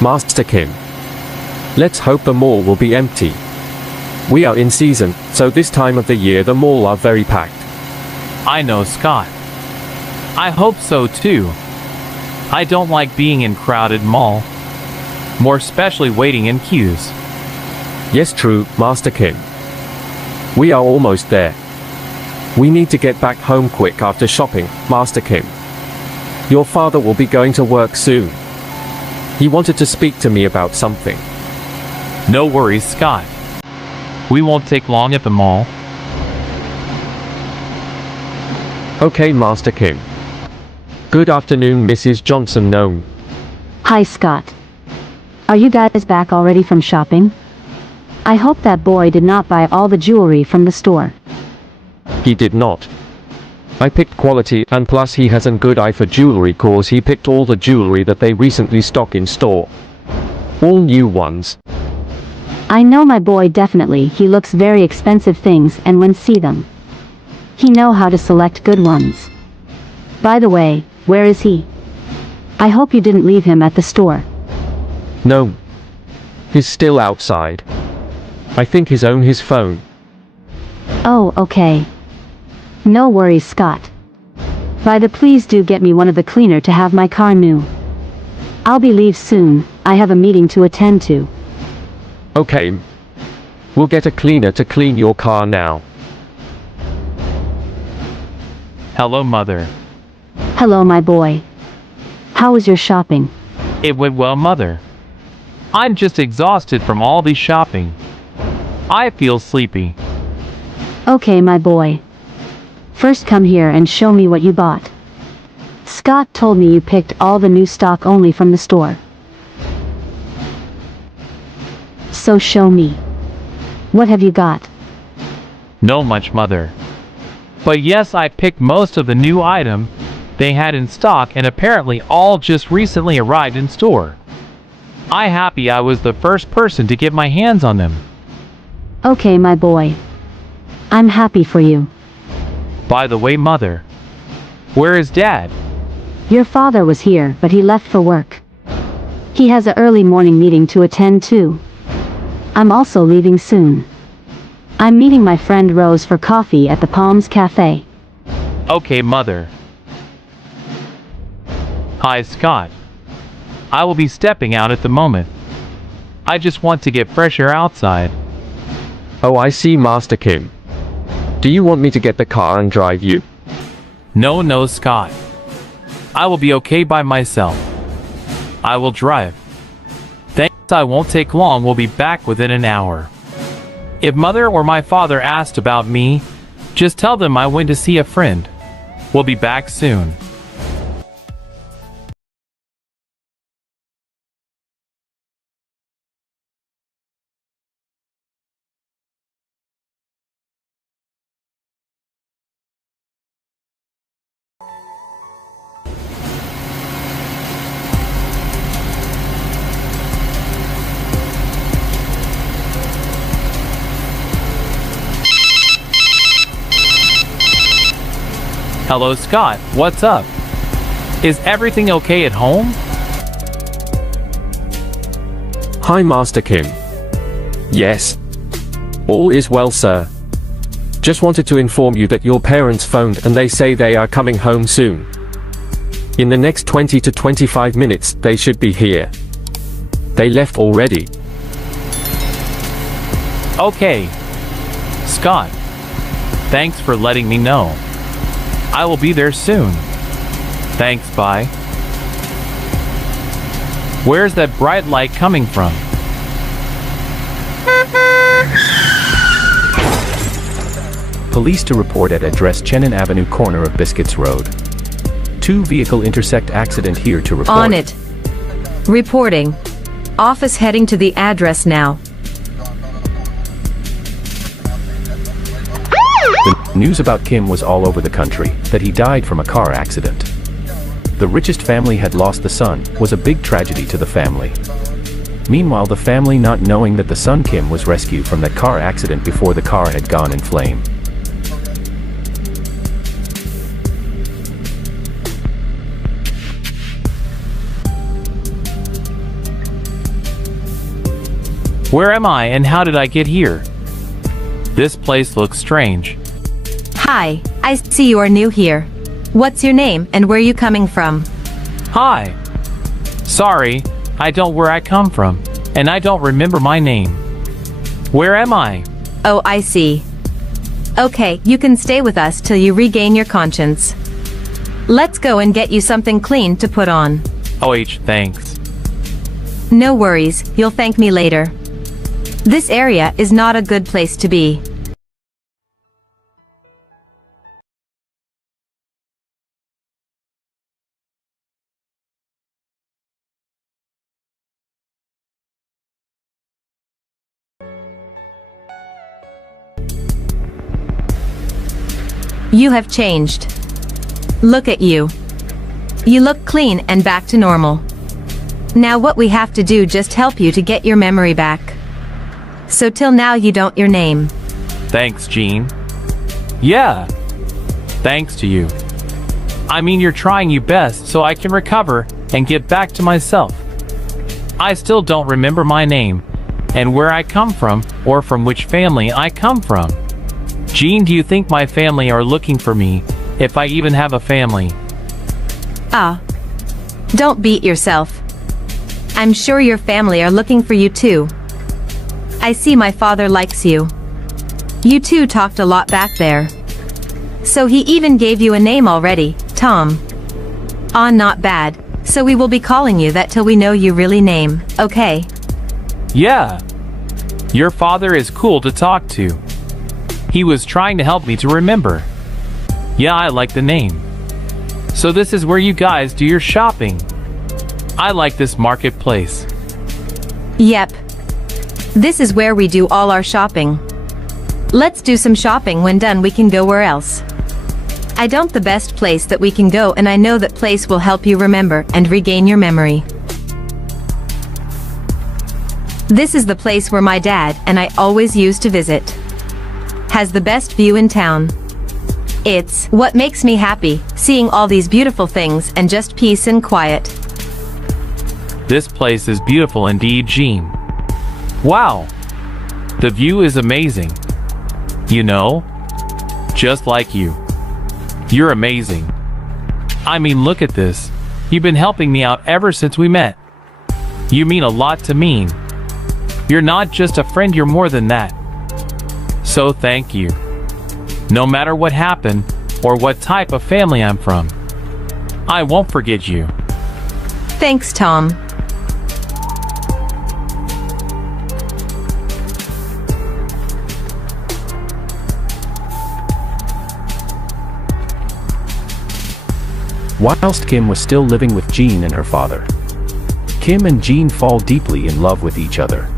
Master Kim. Let's hope the mall will be empty. We are in season, so this time of the year the mall are very packed. I know, Scott. I hope so too. I don't like being in crowded mall. More especially waiting in queues. Yes, true, Master Kim. We are almost there. We need to get back home quick after shopping, Master Kim. Your father will be going to work soon. He wanted to speak to me about something. No worries, Scott. We won't take long at the mall. Okay, Master Kim. Good afternoon, Mrs. Johnson Gnome. Hi, Scott. Are you guys back already from shopping? I hope that boy did not buy all the jewelry from the store. He did not. I picked quality, and plus he has a good eye for jewelry cause he picked all the jewelry that they recently stock in store. All new ones. I know my boy definitely. He looks very expensive things and when see them, he know how to select good ones. By the way, where is he? I hope you didn't leave him at the store. No. He's still outside. I think he's on his phone. Oh, okay. No worries, Scott. By the please do get me one of the cleaner to have my car new. I'll be leave soon. I have a meeting to attend to. Okay. We'll get a cleaner to clean your car now. Hello, Mother. Hello, my boy. How was your shopping? It went well, Mother. I'm just exhausted from all the shopping. I feel sleepy. Okay, my boy. First come here and show me what you bought. Scott told me you picked all the new stock only from the store. So show me. What have you got? No much, Mother. But yes, I picked most of the new item they had in stock, and apparently all just recently arrived in store. I happy I was the first person to get my hands on them. Okay, my boy. I'm happy for you. By the way, Mother, where is Dad? Your father was here, but he left for work. He has an early morning meeting to attend to. I'm also leaving soon. I'm meeting my friend Rose for coffee at the Palms Cafe. Okay, Mother. Hi, Scott. I will be stepping out at the moment. I just want to get fresh air outside. Oh, I see, Master Kim. Do you want me to get the car and drive you? No, Scott. I will be okay by myself. I will drive. Thanks, I won't take long. We'll be back within an hour. If Mother or my father asked about me, just tell them I went to see a friend. We'll be back soon. Hello, Scott. What's up? Is everything okay at home? Hi, Master Kim. Yes. All is well, sir. Just wanted to inform you that your parents phoned and they say they are coming home soon. In the next 20 to 25 minutes, they should be here. They left already. Okay. Scott, thanks for letting me know. I will be there soon. Thanks, bye. Where's that bright light coming from? Police to report at address Chenin Avenue, corner of Biscuits Road. 2 vehicle intersect accident here to report. On it. Reporting. Office heading to the address now. The news about Kim was all over the country, that he died from a car accident. The richest family had lost the son, was a big tragedy to the family. Meanwhile, the family, not knowing that the son Kim was rescued from that car accident before the car had gone in flame. Where am I and how did I get here? This place looks strange. Hi, I see you are new here. What's your name and where are you coming from? Hi. Sorry, I don't where I come from, and I don't remember my name. Where am I? Oh, I see. Okay, you can stay with us till you regain your conscience. Let's go and get you something clean to put on. Thanks. No worries, you'll thank me later. This area is not a good place to be. You have changed. Look at you. You look clean and back to normal. Now what we have to do just help you to get your memory back. So till now you don't your name. Thanks, Jean. Yeah. Thanks to you. I mean, you're trying your best so I can recover and get back to myself. I still don't remember my name and where I come from or from which family I come from. Jean, do you think my family are looking for me, if I even have a family? Don't beat yourself. I'm sure your family are looking for you too. I see my father likes you. You two talked a lot back there. So he even gave you a name already, Tom. Not bad. So we will be calling you that till we know you really name, okay? Yeah. Your father is cool to talk to. He was trying to help me to remember. Yeah, I like the name. So this is where you guys do your shopping. I like this marketplace. Yep. This is where we do all our shopping. Let's do some shopping. When done, we can go where else. I don't the best place that we can go, and I know that place will help you remember and regain your memory. This is the place where my dad and I always used to visit. Has the best view in town. It's what makes me happy, seeing all these beautiful things and just peace and quiet. This place is beautiful indeed, Jean. Wow. The view is amazing. You know? Just like you. You're amazing. I mean, look at this. You've been helping me out ever since we met. You mean a lot to me. You're not just a friend, you're more than that. So thank you. No matter what happened, or what type of family I'm from, I won't forget you. Thanks, Tom. Whilst Kim was still living with Jean and her father, Kim and Jean fall deeply in love with each other.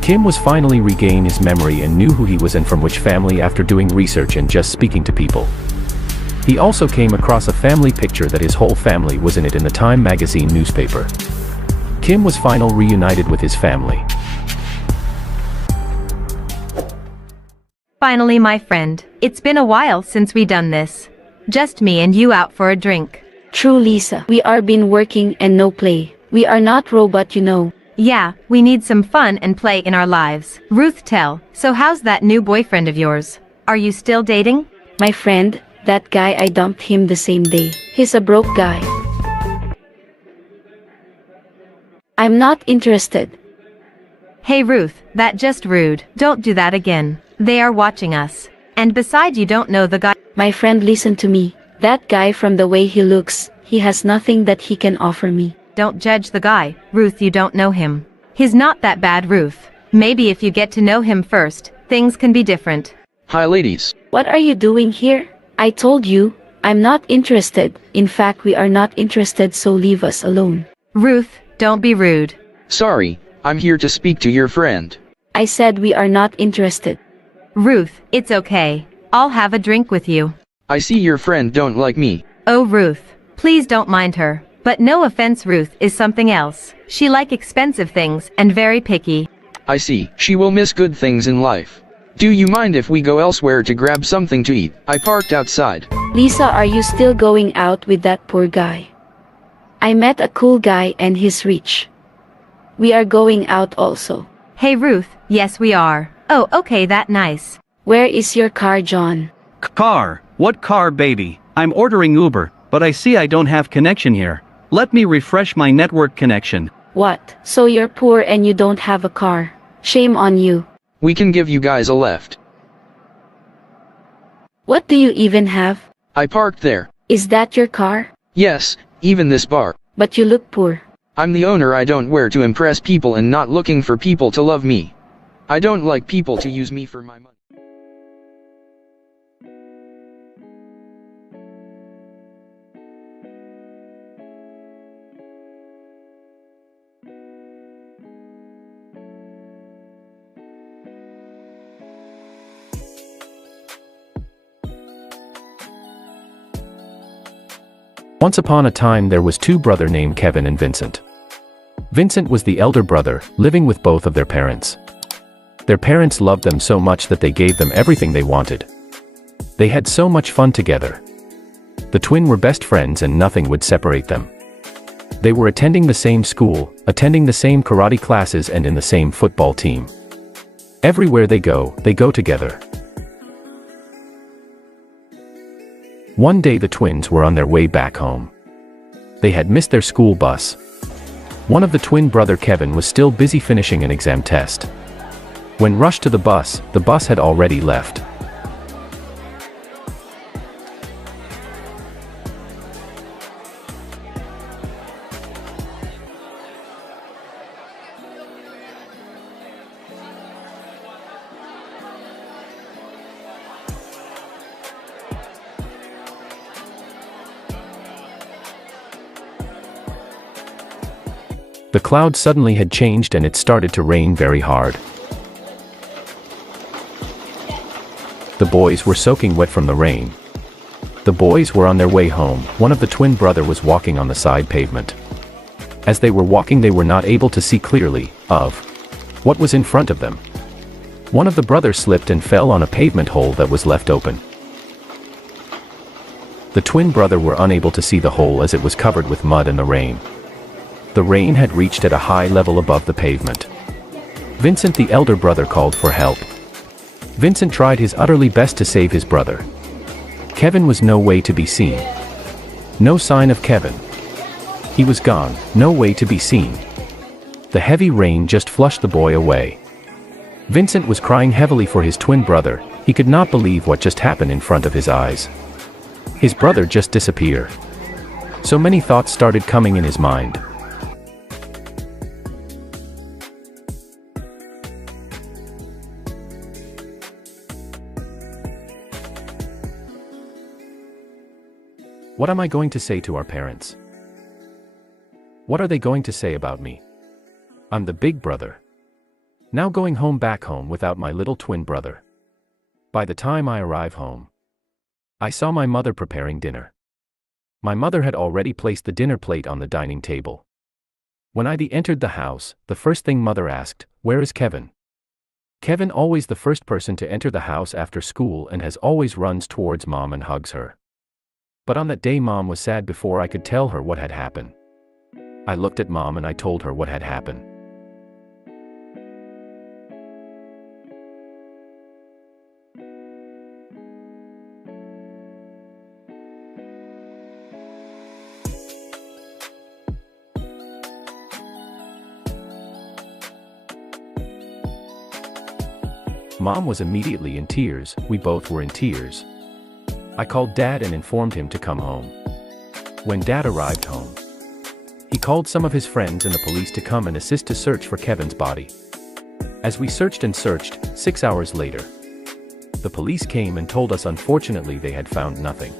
Kim was finally regain his memory and knew who he was and from which family after doing research and just speaking to people. He also came across a family picture that his whole family was in it in the Time magazine newspaper. Kim was finally reunited with his family. Finally, my friend, it's been a while since we done this. Just me and you out for a drink. True, Lisa. We are been working and no play. We are not robot, you know. Yeah, we need some fun and play in our lives. Ruth, tell, so how's that new boyfriend of yours? Are you still dating? My friend, that guy, I dumped him the same day. He's a broke guy. I'm not interested. Hey Ruth, that just rude. Don't do that again. They are watching us. And besides, you don't know the guy. My friend, listen to me. That guy, from the way he looks, he has nothing that he can offer me. Don't judge the guy, Ruth, you don't know him. He's not that bad, Ruth. Maybe if you get to know him first, things can be different. Hi ladies. What are you doing here? I told you, I'm not interested. In fact, we are not interested, so leave us alone. Ruth, don't be rude. Sorry, I'm here to speak to your friend. I said we are not interested. Ruth, it's okay. I'll have a drink with you. I see your friend don't like me. Oh Ruth, please don't mind her. But no offense, Ruth is something else. She like expensive things and very picky. I see, she will miss good things in life. Do you mind if we go elsewhere to grab something to eat? I parked outside. Lisa, are you still going out with that poor guy? I met a cool guy and he's rich. We are going out also. Hey Ruth, yes we are. Oh, okay, that nice. Where is your car, John? Car? What car, baby? I'm ordering Uber, but I see I don't have connection here. Let me refresh my network connection. What? So you're poor and you don't have a car? Shame on you. We can give you guys a lift. What do you even have? I parked there. Is that your car? Yes, even this bar. But you look poor. I'm the owner. I don't wear to impress people and not looking for people to love me. I don't like people to use me for my money. Once upon a time there was two brothers named Kevin and Vincent. Vincent was the elder brother, living with both of their parents. Their parents loved them so much that they gave them everything they wanted. They had so much fun together. The twin were best friends and nothing would separate them. They were attending the same school, attending the same karate classes and in the same football team. Everywhere they go together. One day the twins were on their way back home. They had missed their school bus. One of the twin brother Kevin was still busy finishing an exam test. When rushed to the bus had already left. The clouds suddenly had changed and it started to rain very hard. The boys were soaking wet from the rain. The boys were on their way home. One of the twin brother was walking on the side pavement. As they were walking, they were not able to see clearly of what was in front of them. One of the brothers slipped and fell on a pavement hole that was left open. The twin brother were unable to see the hole as it was covered with mud and the rain. The rain had reached at a high level above the pavement. Vincent, the elder brother, called for help. Vincent tried his utterly best to save his brother. Kevin was no way to be seen. No sign of Kevin. He was gone, no way to be seen. The heavy rain just flushed the boy away. Vincent was crying heavily for his twin brother. He could not believe what just happened in front of his eyes. His brother just disappeared. So many thoughts started coming in his mind. What am I going to say to our parents? What are they going to say about me? I'm the big brother. Now going back home without my little twin brother. By the time I arrive home, I saw my mother preparing dinner. My mother had already placed the dinner plate on the dining table. When I entered the house, the first thing mother asked, "Where is Kevin?" Kevin always the first person to enter the house after school and has always runs towards mom and hugs her. But on that day mom was sad before I could tell her what had happened. I looked at mom and I told her what had happened. Mom was immediately in tears. We both were in tears. I called Dad and informed him to come home. When Dad arrived home, he called some of his friends and the police to come and assist to search for Kevin's body. As we searched and searched, 6 hours later, the police came and told us unfortunately they had found nothing.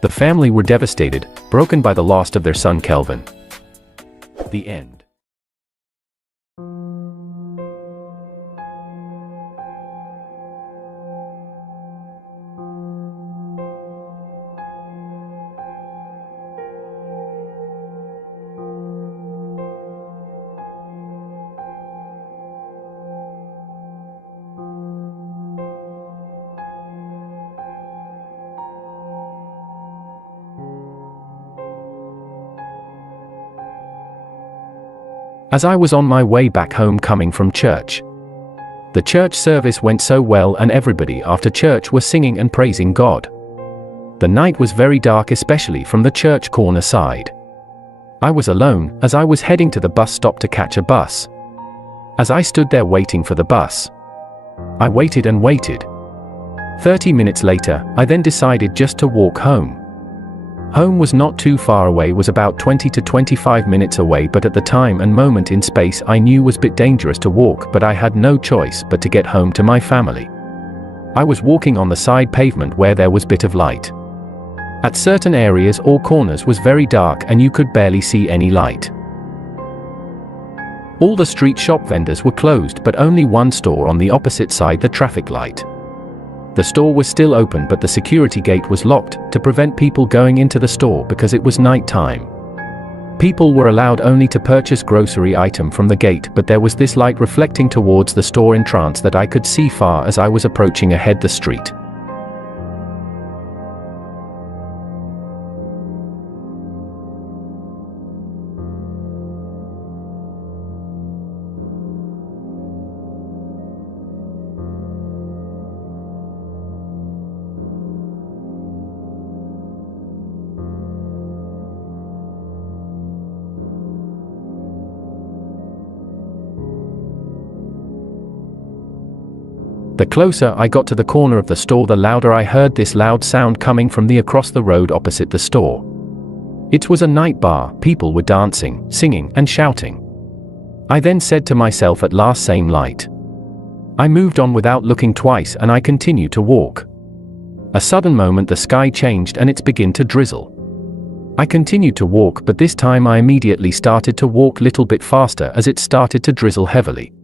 The family were devastated, broken by the loss of their son Kelvin. The end. As I was on my way back home coming from church, the church service went so well and everybody after church was singing and praising God. The night was very dark, especially from the church corner side. I was alone as I was heading to the bus stop to catch a bus. As I stood there waiting for the bus, I waited and waited. 30 minutes later, I then decided just to walk home. Home was not too far away, was about 20 to 25 minutes away, but at the time and moment in space I knew was a bit dangerous to walk, but I had no choice but to get home to my family. I was walking on the side pavement where there was a bit of light. At certain areas all corners was very dark and you could barely see any light. All the street shop vendors were closed, but only one store on the opposite side, the traffic light. The store was still open, but the security gate was locked to prevent people going into the store because it was night time. People were allowed only to purchase grocery item from the gate, but there was this light reflecting towards the store entrance that I could see far as I was approaching ahead the street. closer I got to the corner of the store, the louder I heard this loud sound coming from the across the road opposite the store. It was a night bar, people were dancing, singing, and shouting. I then said to myself, at last same light. I moved on without looking twice and I continued to walk. A sudden moment the sky changed and it began to drizzle. I continued to walk, but this time I immediately started to walk a little bit faster as it started to drizzle heavily.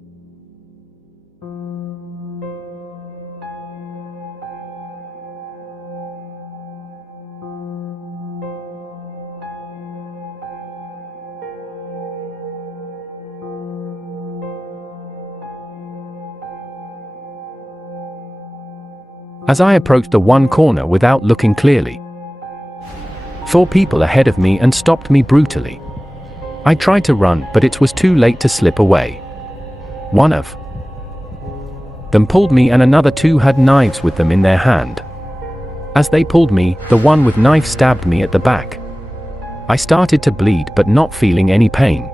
As I approached the one corner without looking clearly, 4 people ahead of me and stopped me brutally. I tried to run, but it was too late to slip away. One of them pulled me and another 2 had knives with them in their hand. As they pulled me, the one with knife stabbed me at the back. I started to bleed but not feeling any pain.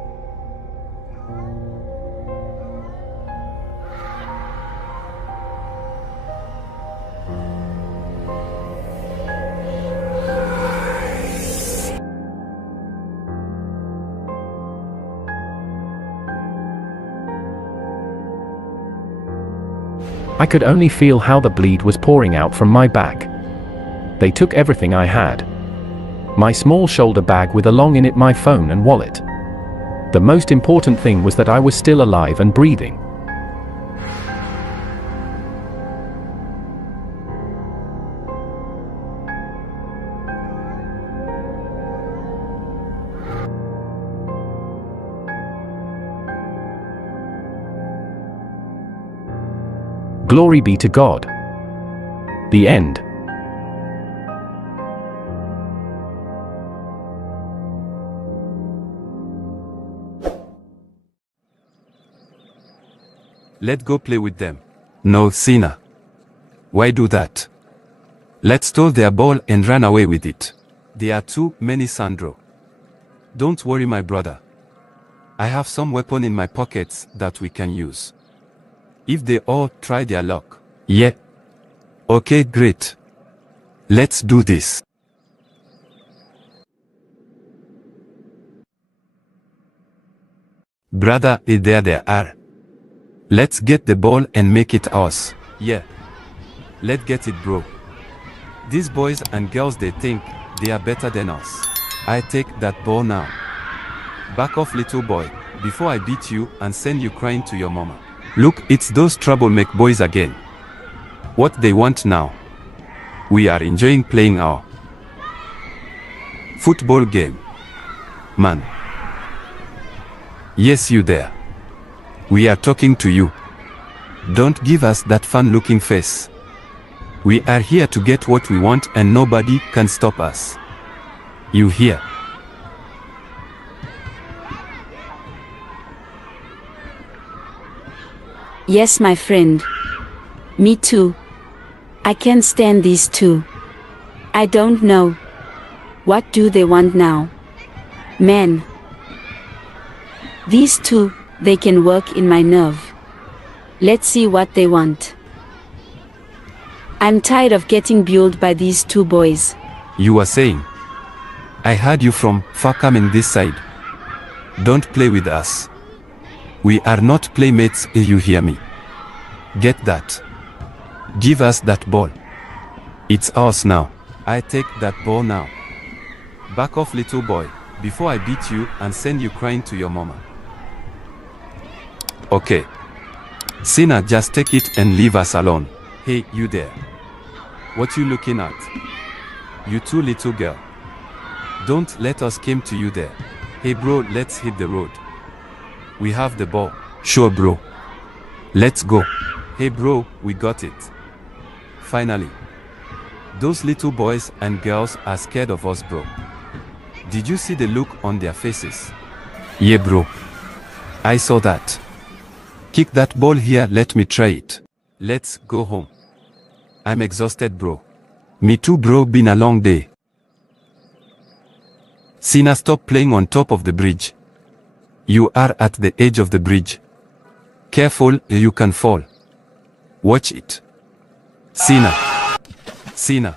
I could only feel how the bleed was pouring out from my back. They took everything I had. My small shoulder bag with along in it my phone and wallet. The most important thing was that I was still alive and breathing. Glory be to God. The end. Let go play with them. No, Sina. Why do that? Let's steal their ball and run away with it. There are too many, Sandro. Don't worry, my brother. I have some weapon in my pockets that we can use. If they all try their luck. Yeah. Okay, great. Let's do this. Brother, there they are. Let's get the ball and make it ours. Yeah. Let's get it, bro. These boys and girls, they think they are better than us. I take that ball now. Back off, little boy, before I beat you and send you crying to your mama. Look, it's those troublemaker boys again. What they want now? We are enjoying playing our football game. Man. Yes, you there. We are talking to you. Don't give us that fun-looking face. We are here to get what we want and nobody can stop us. You hear? Yes, my friend. Me too. I can't stand these 2. I don't know. What do they want now? Man. These 2, they can work in my nerve. Let's see what they want. I'm tired of getting bullied by these 2 boys. You are saying? I heard you from far coming this side. Don't play with us. We are not playmates, if you hear me. Get that. Give us that ball. It's ours now. I take that ball now. Back off, little boy, before I beat you and send you crying to your mama. Okay. Sina, just take it and leave us alone. Hey, you there. What you looking at? You too, little girl. Don't let us come to you there. Hey bro, let's hit the road. We have the ball. Sure bro. Let's go. Hey bro, we got it. Finally. Those little boys and girls are scared of us, bro. Did you see the look on their faces? Yeah bro. I saw that. Kick that ball here, let me try it. Let's go home. I'm exhausted, bro. Me too, bro, been a long day. Sina, stop playing on top of the bridge. You are at the edge of the bridge. Careful, you can fall. Watch it. Sina. Sina.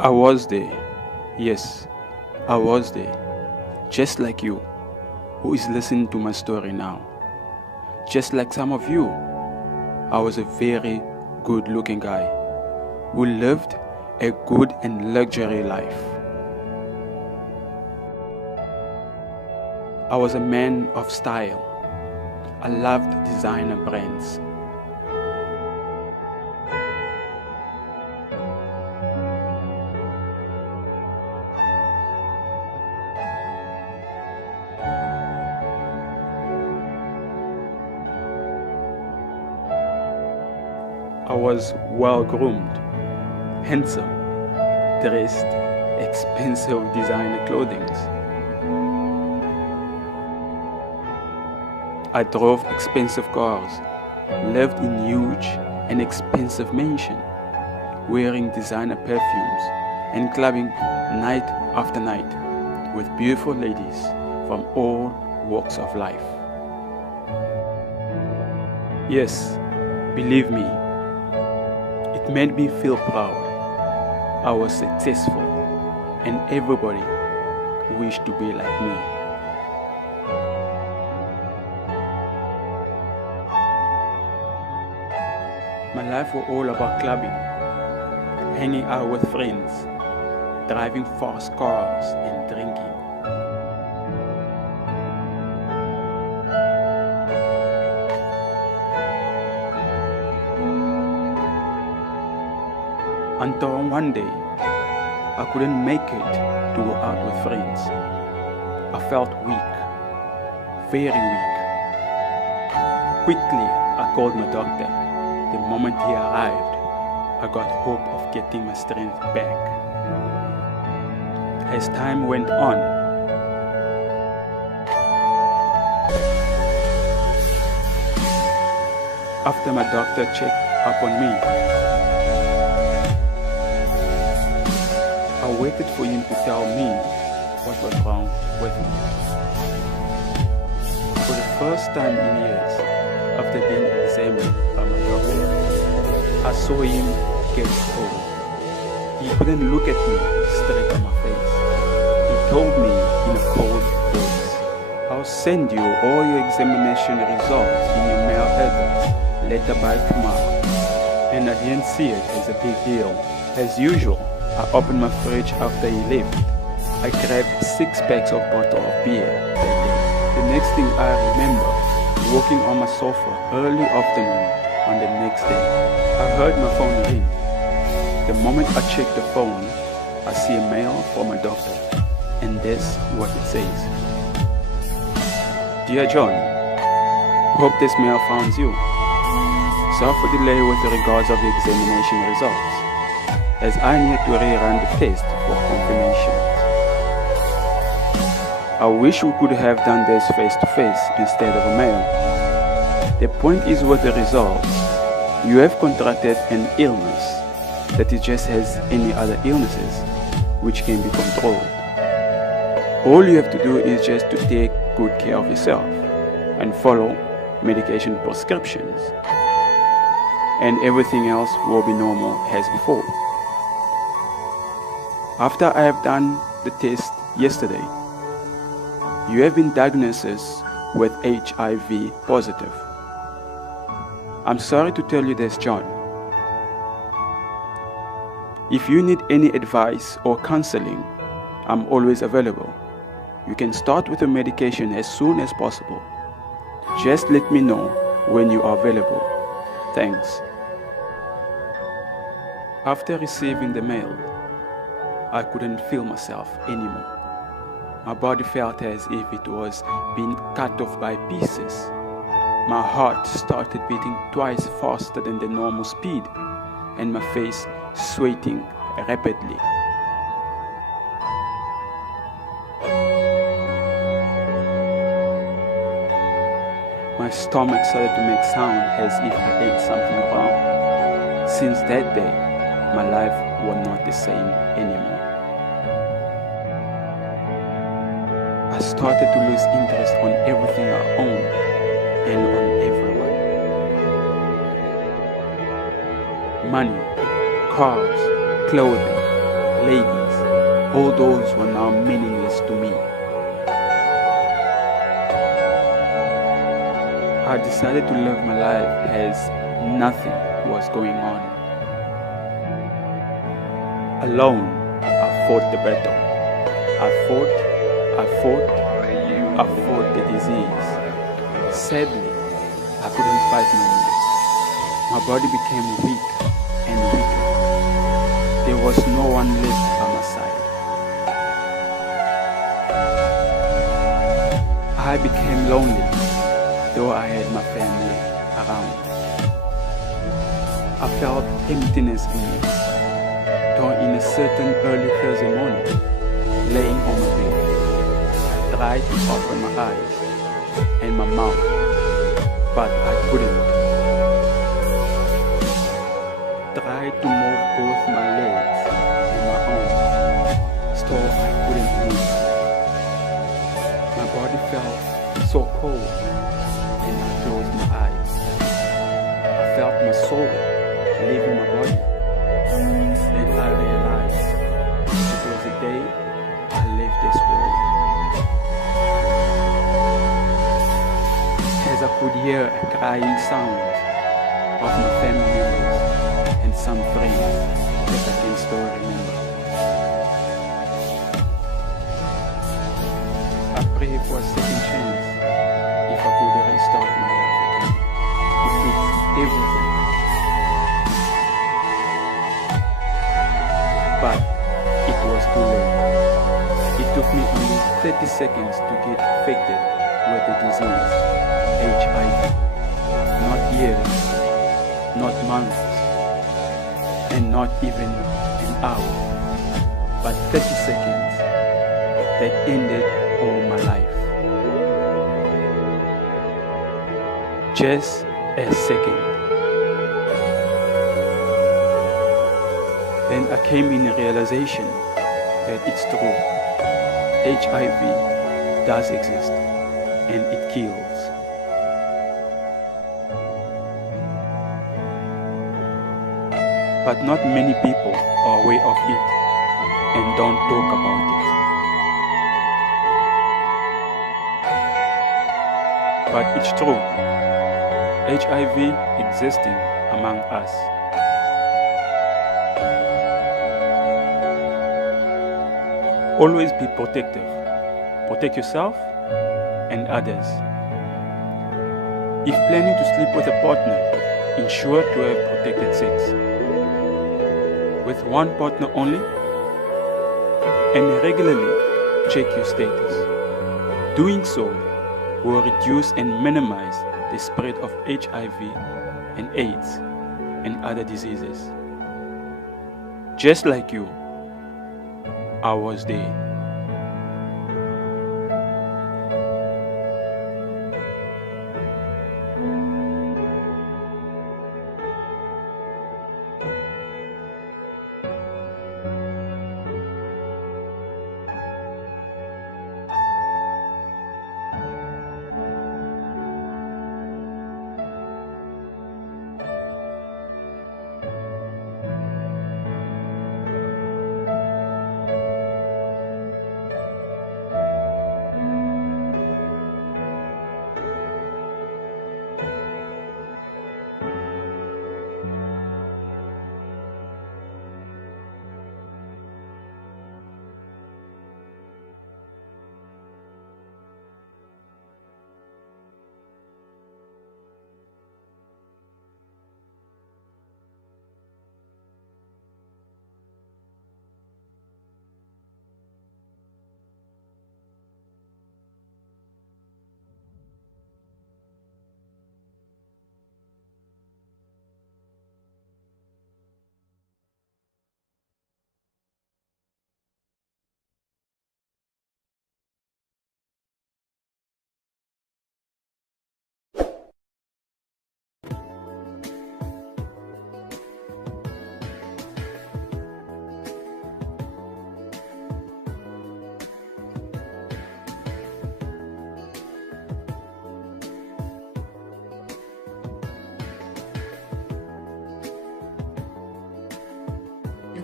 I was there. Yes, I was there. Just like you, who is listening to my story now. Just like some of you, I was a very good-looking guy who lived a good and luxury life. I was a man of style. I loved designer brands. I was well-groomed, handsome, dressed, expensive designer clothing. I drove expensive cars, lived in huge and expensive mansions, wearing designer perfumes and clubbing night after night with beautiful ladies from all walks of life. Yes, believe me, it made me feel proud. I was successful and everybody wished to be like me. My life was all about clubbing, hanging out with friends, driving fast cars and drinking. Until one day, I couldn't make it to go out with friends. I felt weak, very weak. Quickly, I called my doctor. The moment he arrived, I got hope of getting my strength back. As time went on, after my doctor checked up on me, I waited for him to tell me what was wrong with me. For the first time in years, after being examined by my doctor, I saw him get cold. He couldn't look at me straight in my face. He told me in a cold voice, "I'll send you all your examination results in your mail address later by tomorrow." And I didn't see it as a big deal. As usual, I opened my fridge after he left. I grabbed 6 packs of bottle of beer that day. The next thing I remember, walking on my sofa early afternoon on the next day, I heard my phone ring. The moment I checked the phone, I see a mail from my doctor, and this is what it says. "Dear John, hope this mail finds you. Sorry for delay with regards of the examination results, as I need to rerun the test for confirmation. I wish we could have done this face-to-face instead of a mail. The point is with the results, you have contracted an illness that is just as any other illnesses, which can be controlled. All you have to do is just to take good care of yourself and follow medication prescriptions, and everything else will be normal as before." After I have done the test yesterday, you have been diagnosed with HIV positive. I'm sorry to tell you this, John. If you need any advice or counseling, I'm always available. You can start with the medication as soon as possible. Just let me know when you are available. Thanks. After receiving the mail, I couldn't feel myself anymore. My body felt as if it was being cut off by pieces. My heart started beating twice faster than the normal speed, and my face sweating rapidly. My stomach started to make sound as if I ate something wrong. Since that day, my life was not the same anymore. I started to lose interest on everything I owned and on everyone. Money, cars, clothing, ladies, all those were now meaningless to me. I decided to live my life as nothing was going on. Alone, I fought the battle. I fought the disease. Sadly, I couldn't fight no more. My body became weak and weaker. There was no one left by my side. I became lonely, though I had my family around. I felt emptiness in me, though in a certain early Thursday morning, laying on my bed, I tried to open my eyes and my mouth, but I couldn't. Tried to move both my legs and my arms, still I couldn't move. My body felt so cold, and I closed my eyes. I felt my soul leaving my body. Then I realized it was the day I left this world. As I could hear a crying sound of my family members and some friends that I can still remember. I pray for a second chance if I could restart my life again, to fix everything. But it was too late. It took me only 30 seconds to get affected with the disease, HIV. Not years, not months, and not even an hour, but 30 seconds that ended all my life. Just a second. Then I came in a realization that it's true. HIV does exist, and it kills. But not many people are aware of it and don't talk about it. But it's true. HIV existing among us. Always be protective. Protect yourself and others. If planning to sleep with a partner, ensure to have protected sex. With one partner only, and regularly check your status. Doing so will reduce and minimize the spread of HIV and AIDS and other diseases. Just like you, I was there.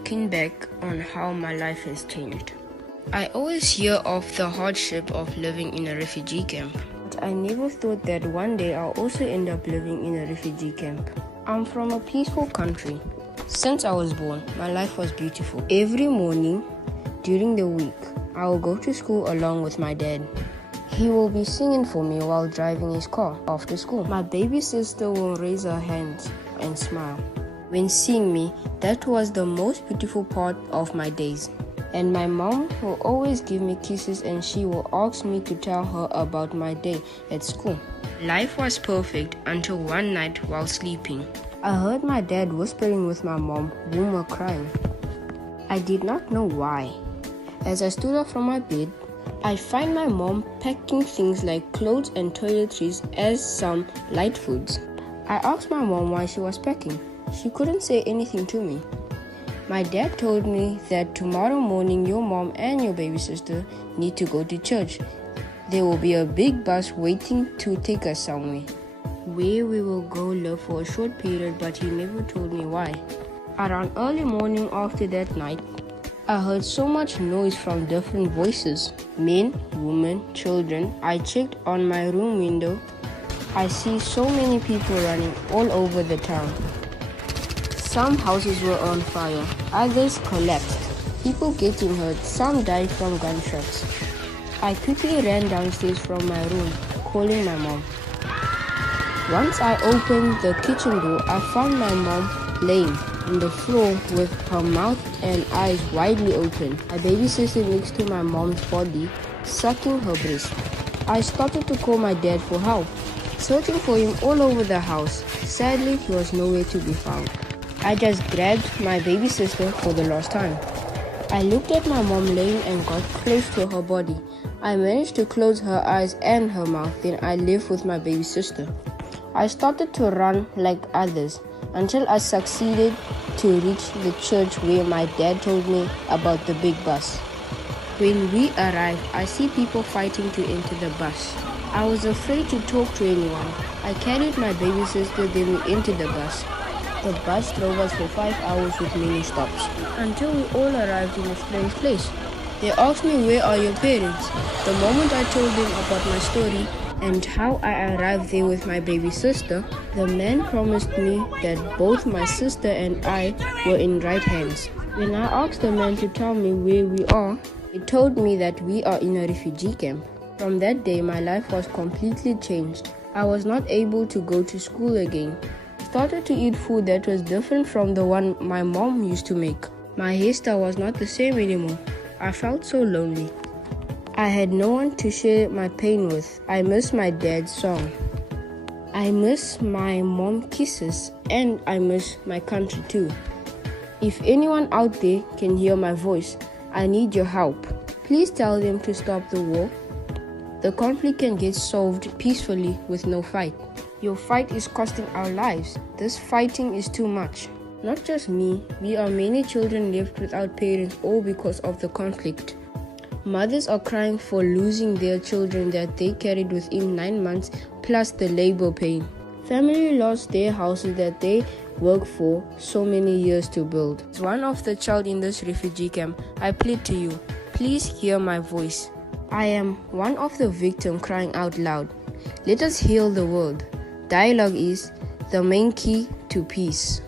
looking back on how my life has changed. I always hear of the hardship of living in a refugee camp, but I never thought that one day I'll also end up living in a refugee camp. I'm from a peaceful country. Since I was born, my life was beautiful. Every morning during the week, I will go to school along with my dad. He will be singing for me while driving his car after school. My baby sister will raise her hands and smile. When seeing me, that was the most beautiful part of my days. And my mom will always give me kisses and she will ask me to tell her about my day at school. Life was perfect until one night while sleeping. I heard my dad whispering with my mom, whom were crying. I did not know why. As I stood up from my bed, I find my mom packing things like clothes and toiletries as some light foods. I asked my mom why she was packing. She couldn't say anything to me. My dad told me that tomorrow morning your mom and your baby sister need to go to church. There will be a big bus waiting to take us somewhere, where we will go live for a short period, but he never told me why. Around early morning after that night, I heard so much noise from different voices. Men, women, children. I checked on my room window. I see so many people running all over the town. Some houses were on fire, others collapsed. People getting hurt, some died from gunshots. I quickly ran downstairs from my room, calling my mom. Once I opened the kitchen door, I found my mom laying on the floor with her mouth and eyes widely open. My baby sister next to my mom's body, sucking her breast. I started to call my dad for help, searching for him all over the house. Sadly, he was nowhere to be found. I just grabbed my baby sister for the last time. I looked at my mom laying and got close to her body. I managed to close her eyes and her mouth, then I left with my baby sister. I started to run like others until I succeeded to reach the church where my dad told me about the big bus. When we arrived, I see people fighting to enter the bus. I was afraid to talk to anyone. I carried my baby sister, then we entered the bus. The bus drove us for 5 hours with many stops, until we all arrived in a strange place. They asked me, where are your parents? The moment I told them about my story and how I arrived there with my baby sister, the man promised me that both my sister and I were in right hands. When I asked the man to tell me where we are, he told me that we are in a refugee camp. From that day, my life was completely changed. I was not able to go to school again. I started to eat food that was different from the one my mom used to make. My hairstyle was not the same anymore. I felt so lonely. I had no one to share my pain with. I miss my dad's song. I miss my mom kisses, and I miss my country too. If anyone out there can hear my voice, I need your help. Please tell them to stop the war. The conflict can get solved peacefully with no fight. Your fight is costing our lives. This fighting is too much. Not just me, we are many children left without parents all because of the conflict. Mothers are crying for losing their children that they carried within 9 months, plus the labor pain. Family lost their houses that they worked for so many years to build. As one of the child in this refugee camp, I plead to you, please hear my voice. I am one of the victims crying out loud. Let us heal the world. Dialogue is the main key to peace.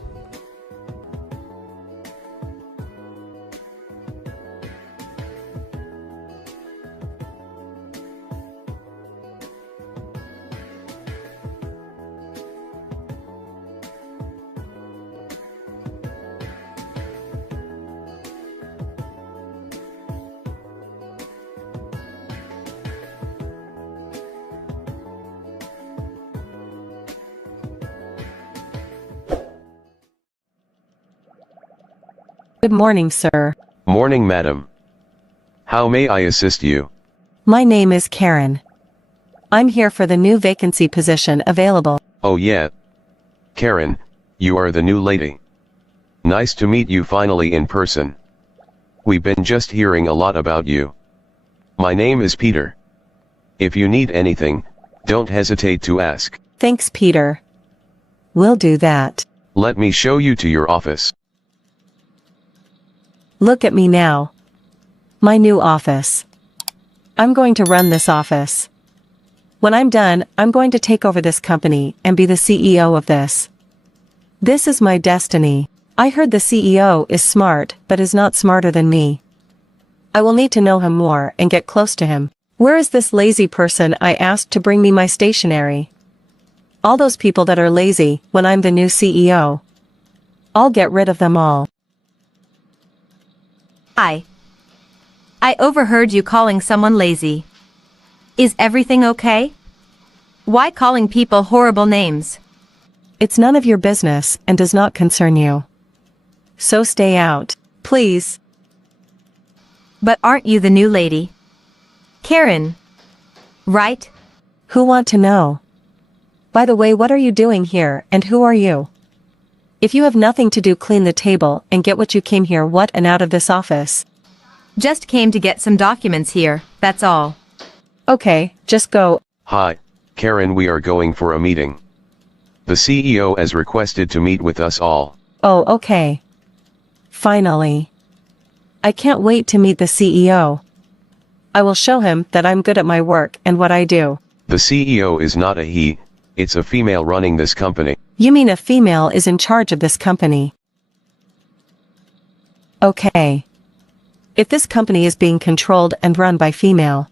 Good morning, sir. Morning, madam. How may I assist you? My name is Karen. I'm here for the new vacancy position available. Oh yeah. Karen, you are the new lady. Nice to meet you finally in person. We've been just hearing a lot about you. My name is Peter. If you need anything, don't hesitate to ask. Thanks, Peter. We'll do that. Let me show you to your office. Look at me now. My new office. I'm going to run this office. When I'm done, I'm going to take over this company and be the CEO of this. This is my destiny. I heard the CEO is smart but is not smarter than me. I will need to know him more and get close to him. Where is this lazy person I asked to bring me my stationery? All those people that are lazy when I'm the new CEO. I'll get rid of them all. Hi. I overheard you calling someone lazy. Is everything okay? Why calling people horrible names? It's none of your business and does not concern you. So stay out, please. But aren't you the new lady? Karen. Right? Who want to know? By the way, what are you doing here and who are you? If you have nothing to do, clean the table and get what you came here what and out of this office. Just came to get some documents here, that's all. Okay, just go. Hi, Karen, we are going for a meeting. The CEO has requested to meet with us all. Oh, okay. Finally. I can't wait to meet the CEO. I will show him that I'm good at my work and what I do. The CEO is not a he, it's a female running this company. You mean a female is in charge of this company? Okay. If this company is being controlled and run by female,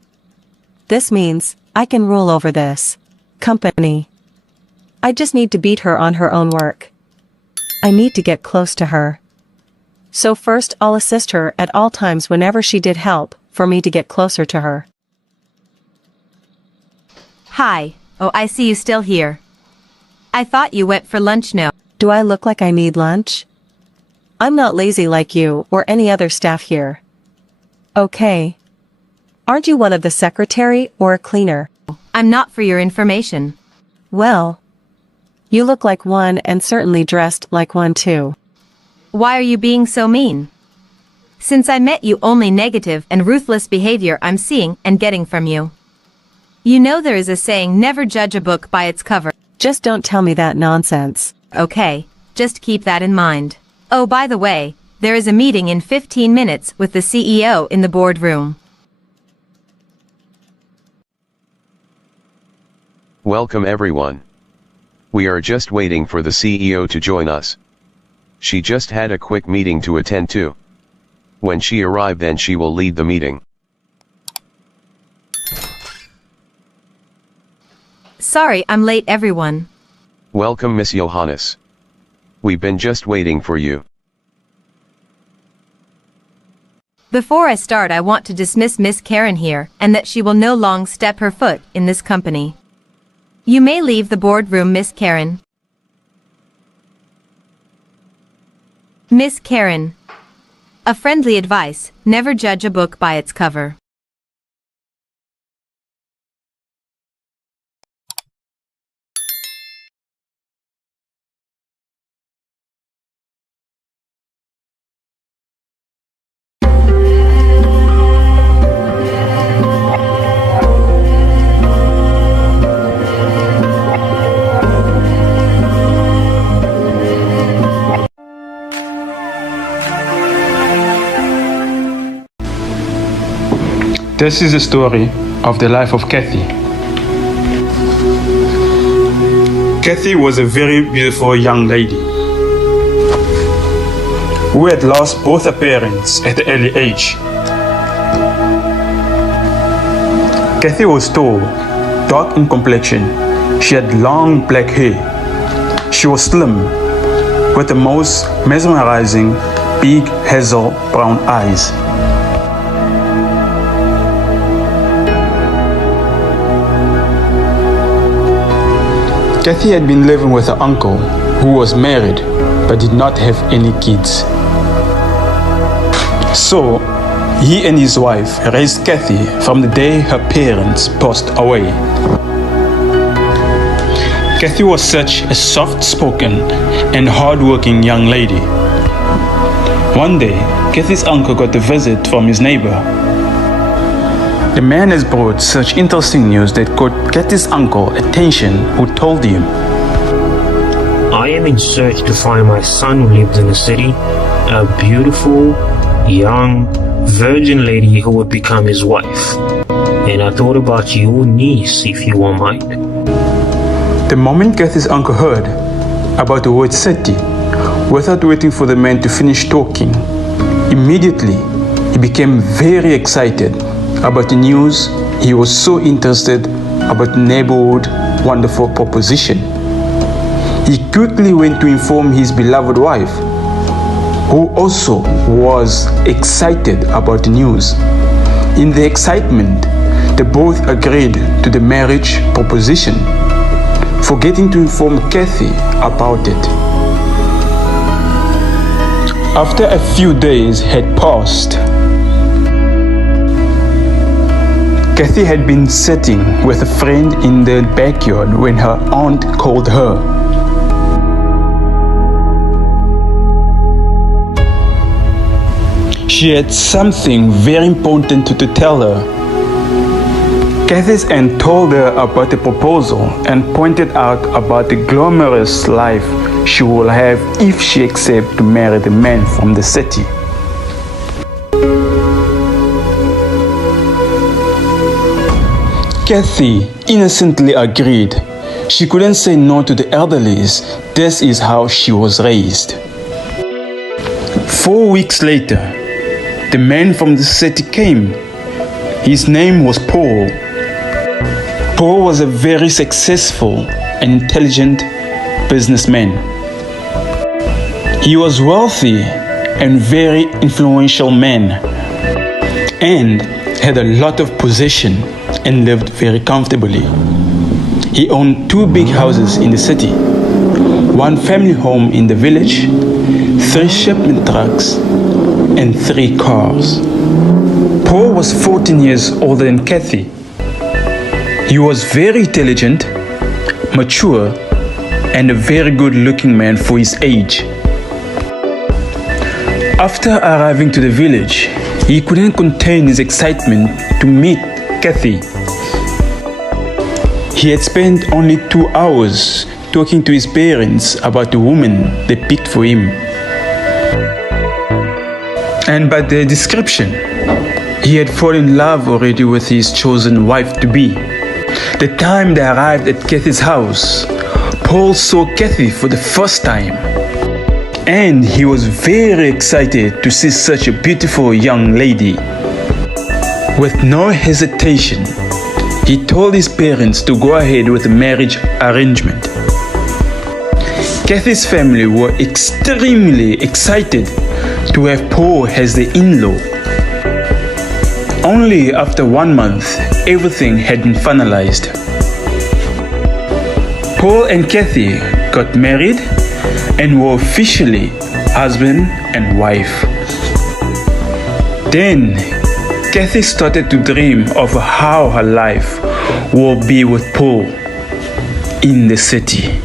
this means I can rule over this company. I just need to beat her on her own work. I need to get close to her. So first I'll assist her at all times whenever she did help for me to get closer to her. Hi. Oh, I see you still here. I thought you went for lunch now. Do I look like I need lunch? I'm not lazy like you or any other staff here. Okay. Aren't you one of the secretary or a cleaner? I'm not for your information. Well, you look like one and certainly dressed like one too. Why are you being so mean? Since I met you, only negative and ruthless behavior I'm seeing and getting from you. You know there is a saying, never judge a book by its cover. Just don't tell me that nonsense. Okay, just keep that in mind. Oh, by the way, there is a meeting in 15 minutes with the CEO in the boardroom. Welcome everyone. We are just waiting for the CEO to join us. She just had a quick meeting to attend to. When she arrived, then she will lead the meeting. Sorry, I'm late everyone. Welcome Miss Johannes. We've been just waiting for you. Before I start, I want to dismiss Miss Karen here, and that she will no longer step her foot in this company. You may leave the boardroom, Miss Karen. Miss Karen. A friendly advice, never judge a book by its cover. This is the story of the life of Kathy. Kathy was a very beautiful young lady who had lost both her parents at an early age. Kathy was tall, dark in complexion. She had long black hair. She was slim, with the most mesmerizing big hazel brown eyes. Kathy had been living with her uncle, who was married but did not have any kids. So, he and his wife raised Kathy from the day her parents passed away. Kathy was such a soft-spoken and hard-working young lady. One day, Kathy's uncle got a visit from his neighbor. The man has brought such interesting news that caught Kathy's uncle attention, who told him, I am in search to find my son who lives in the city, a beautiful, young, virgin lady who would become his wife. And I thought about your niece, if you won't mind. The moment Kathy's uncle heard about the word city, without waiting for the man to finish talking, immediately he became very excited about the news. He was so interested about the neighborhood wonderful proposition. He quickly went to inform his beloved wife, who also was excited about the news. In the excitement, they both agreed to the marriage proposition, forgetting to inform Kathy about it. After a few days had passed, Kathy had been sitting with a friend in the backyard when her aunt called her. She had something very important to tell her. Kathy's aunt told her about the proposal and pointed out about the glamorous life she will have if she accepts to marry the man from the city. Kathy innocently agreed. She couldn't say no to the elderlies. This is how she was raised. 4 weeks later, the man from the city came. His name was Paul. Paul was a very successful and intelligent businessman. He was wealthy and very influential man, and had a lot of possession and lived very comfortably. He owned 2 big houses in the city, 1 family home in the village, 3 shipment trucks, and 3 cars. Paul was 14 years older than Kathy. He was very intelligent, mature, and a very good-looking man for his age. After arriving to the village, he couldn't contain his excitement to meet Kathy. He had spent only 2 hours talking to his parents about the woman they picked for him. And by their description, he had fallen in love already with his chosen wife-to-be. The time they arrived at Kathy's house, Paul saw Kathy for the first time. And he was very excited to see such a beautiful young lady. With no hesitation, he told his parents to go ahead with the marriage arrangement. Kathy's family were extremely excited to have Paul as the in-law. Only after 1 month, everything had been finalized. Paul and Kathy got married and were officially husband and wife. Then, Kathy started to dream of how her life will be with Paul in the city.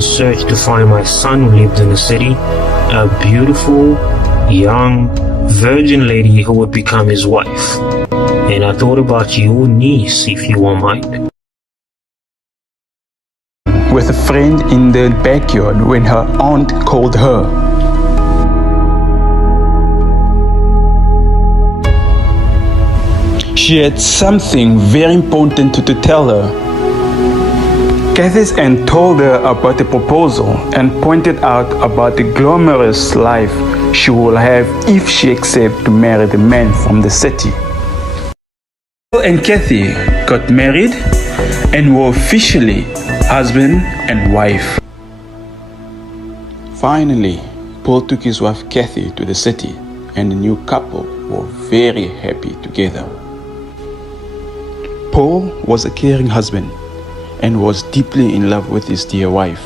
Search to find my son who lived in the city, a beautiful, young, virgin lady who would become his wife. And I thought about your niece, if you won't mind. With a friend in the backyard when her aunt called her. She had something very important to tell her. Kathy's aunt told her about the proposal and pointed out about the glamorous life she will have if she accepts to marry the man from the city. Paul and Kathy got married and were officially husband and wife. Finally, Paul took his wife Kathy to the city, and the new couple were very happy together. Paul was a caring husband and was deeply in love with his dear wife.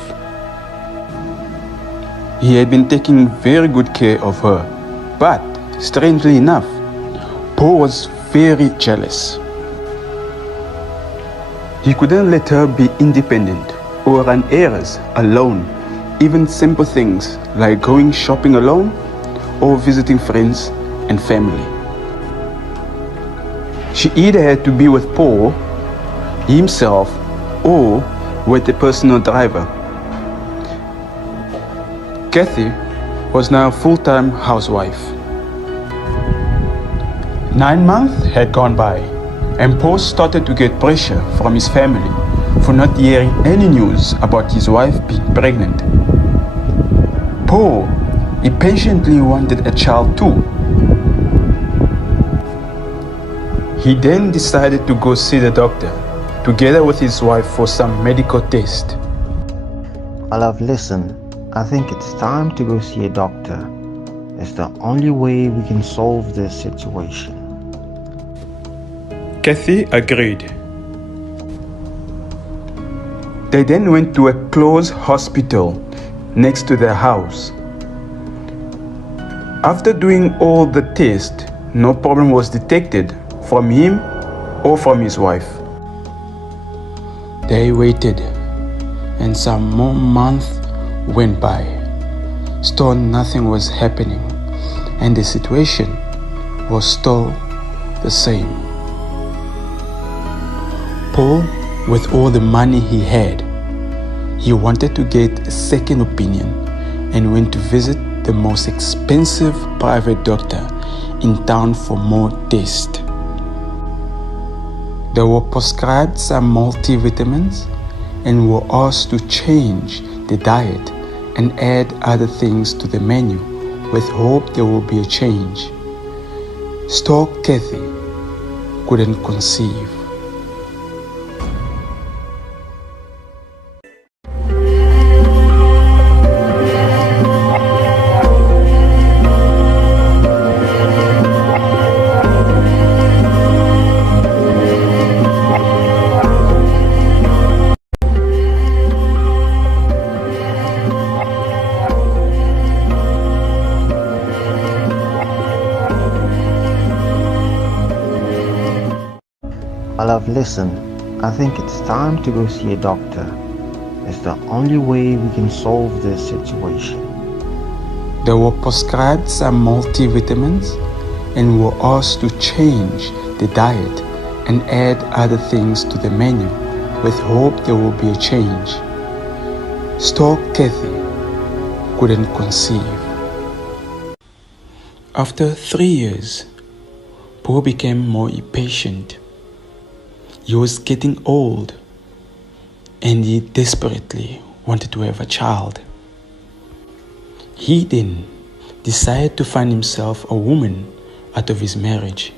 He had been taking very good care of her, but strangely enough, Paul was very jealous. He couldn't let her be independent or run errands alone, even simple things like going shopping alone or visiting friends and family. She either had to be with Paul himself or with a personal driver. Kathy was now a full-time housewife. 9 months had gone by, and Paul started to get pressure from his family for not hearing any news about his wife being pregnant. Paul impatiently wanted a child too. He then decided to go see the doctor, together with his wife, for some medical test. My love, listen, I think it's time to go see a doctor. It's the only way we can solve this situation. Kathy agreed. They then went to a closed hospital next to their house. After doing all the tests, no problem was detected from him or from his wife. They waited, and some more months went by. Still nothing was happening, and the situation was still the same. Paul, with all the money he had, he wanted to get a second opinion and went to visit the most expensive private doctor in town for more tests. They were prescribed some multivitamins and were asked to change the diet and add other things to the menu with hope there will be a change. Still, Kathy couldn't conceive. My love, listen, I think it's time to go see a doctor. It's the only way we can solve this situation. They were prescribed some multivitamins and were asked to change the diet and add other things to the menu with hope there will be a change. Still, Kathy couldn't conceive. After 3 years, Paul became more impatient. He was getting old, and he desperately wanted to have a child. He then decided to find himself a woman out of his marriage.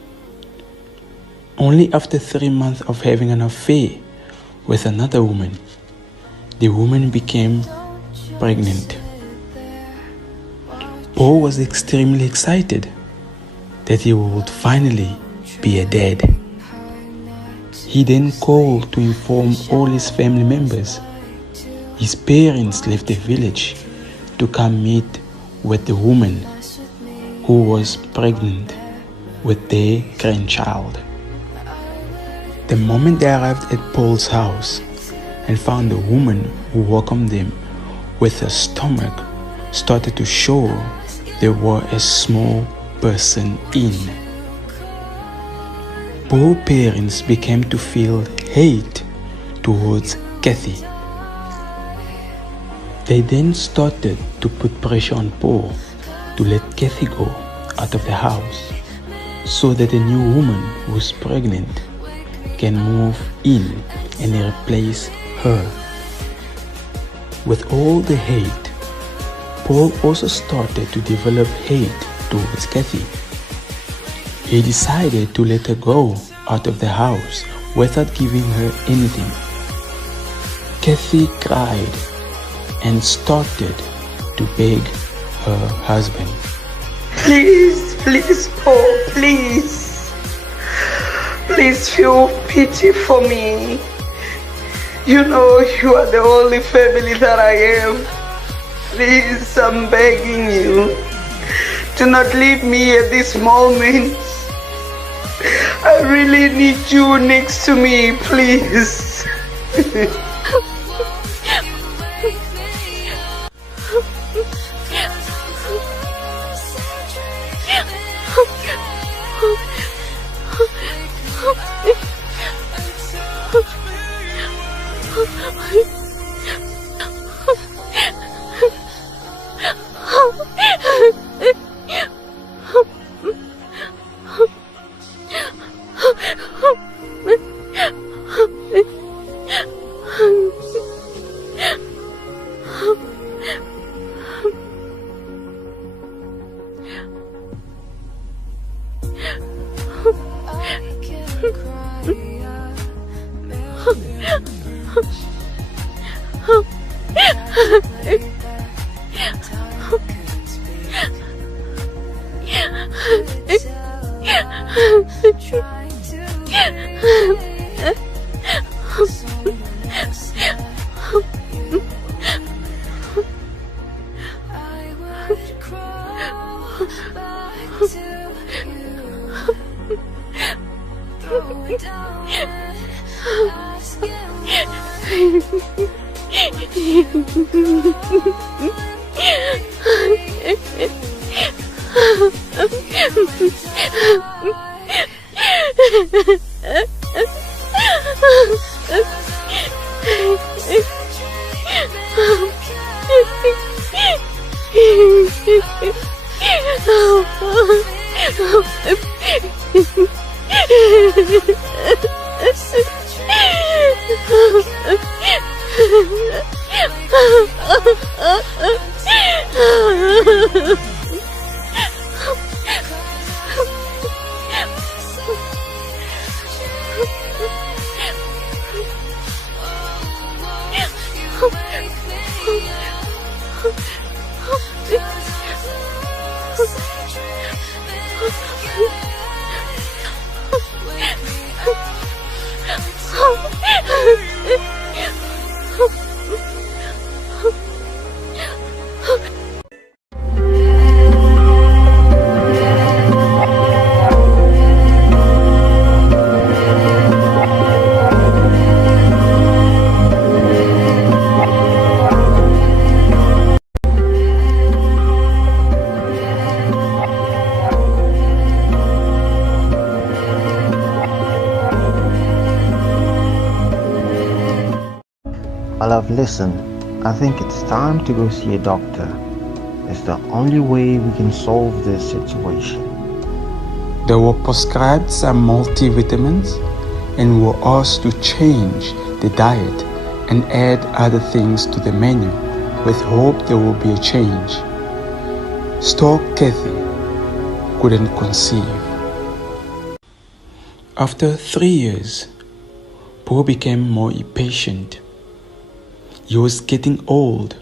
Only after 3 months of having an affair with another woman, the woman became pregnant. Paul was extremely excited that he would finally be a dad. He then called to inform all his family members. His parents left the village to come meet with the woman who was pregnant with their grandchild. The moment they arrived at Paul's house and found the woman who welcomed them with her stomach started to show there were a small person in. Paul's parents began to feel hate towards Kathy. They then started to put pressure on Paul to let Kathy go out of the house so that a new woman who's pregnant can move in and replace her. With all the hate, Paul also started to develop hate towards Kathy. He decided to let her go out of the house without giving her anything. Kathy cried and started to beg her husband. Please, please, Paul, please. Please feel pity for me. You know you are the only family that I am. Please, I'm begging you. Do not leave me at this moment. I really need you next to me, please. My love, listen. I think it's time to go see a doctor. It's the only way we can solve this situation. They were prescribed some multivitamins and were asked to change the diet and add other things to the menu with hope there will be a change. Still, Kathy couldn't conceive. After 3 years, Paul became more impatient. He was getting old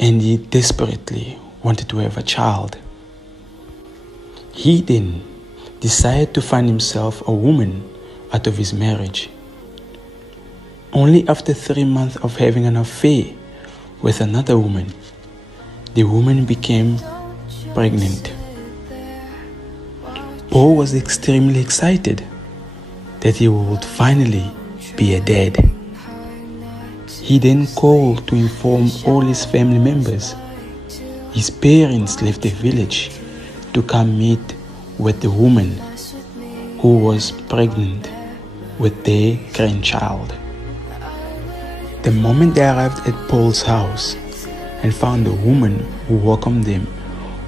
and he desperately wanted to have a child. He then decided to find himself a woman out of his marriage. Only after 3 months of having an affair with another woman, the woman became pregnant. Paul was extremely excited that he would finally be a dad. He then called to inform all his family members. His parents left the village to come meet with the woman who was pregnant with their grandchild. The moment they arrived at Paul's house and found the woman who welcomed them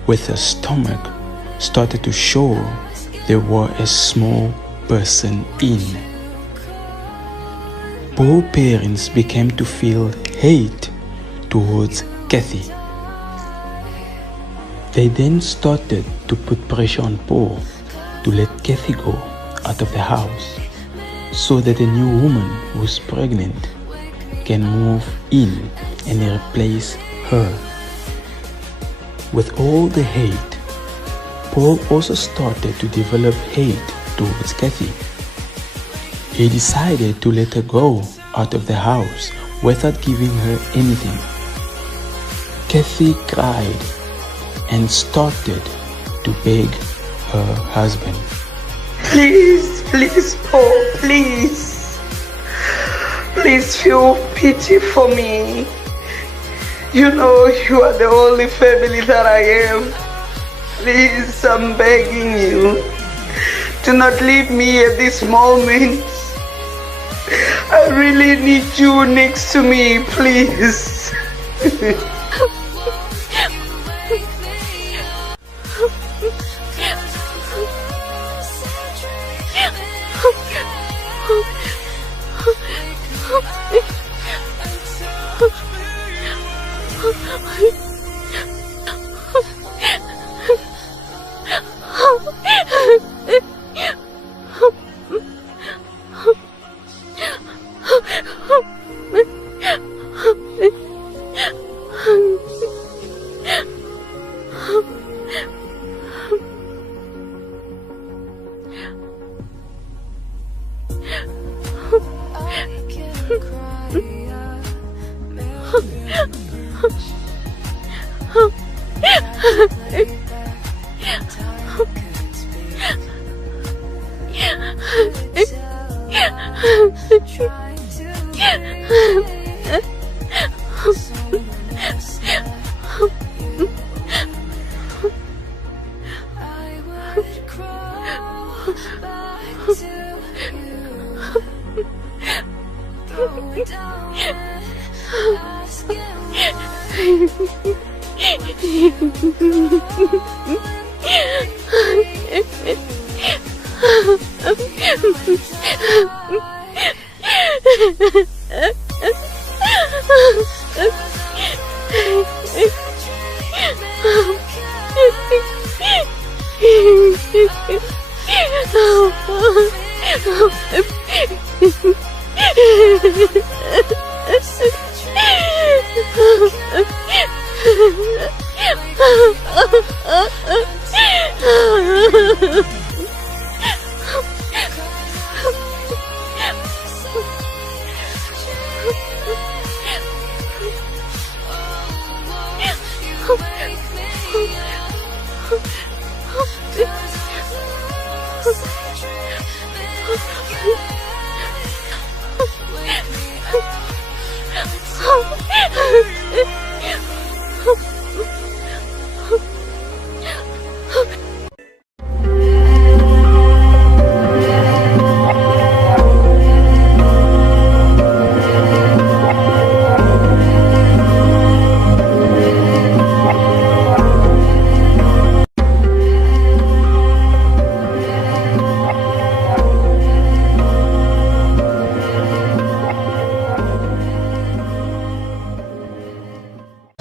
with her stomach started to show there were a small person in. Both parents began to feel hate towards Kathy. They then started to put pressure on Paul to let Kathy go out of the house so that a new woman who's pregnant can move in and replace her. With all the hate, Paul also started to develop hate towards Kathy. He decided to let her go out of the house without giving her anything. Kathy cried and started to beg her husband. Please, please, Paul, please. Please feel pity for me. You know you are the only family that I am. Please, I'm begging you. Do not leave me at this moment. I really need you next to me, please.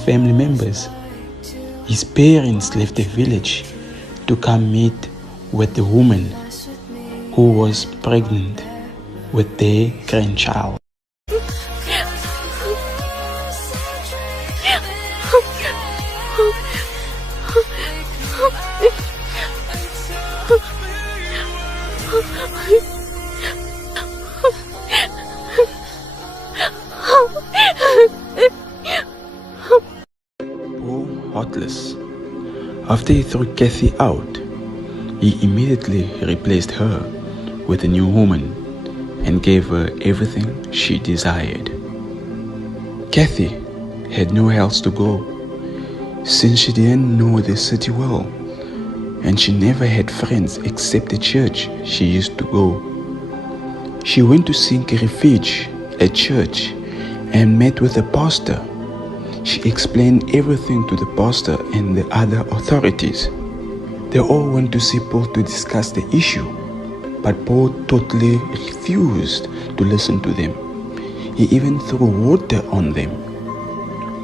Family members. His parents left the village to come meet with the woman who was pregnant with their grandchild. Heartless. After he threw Kathy out, he immediately replaced her with a new woman and gave her everything she desired. Kathy had nowhere else to go since she didn't know the city well, and she never had friends except the church she used to go. She went to seek refuge at church and met with the pastor. She explained everything to the pastor and the other authorities. They all went to see Paul to discuss the issue, but Paul totally refused to listen to them. He even threw water on them.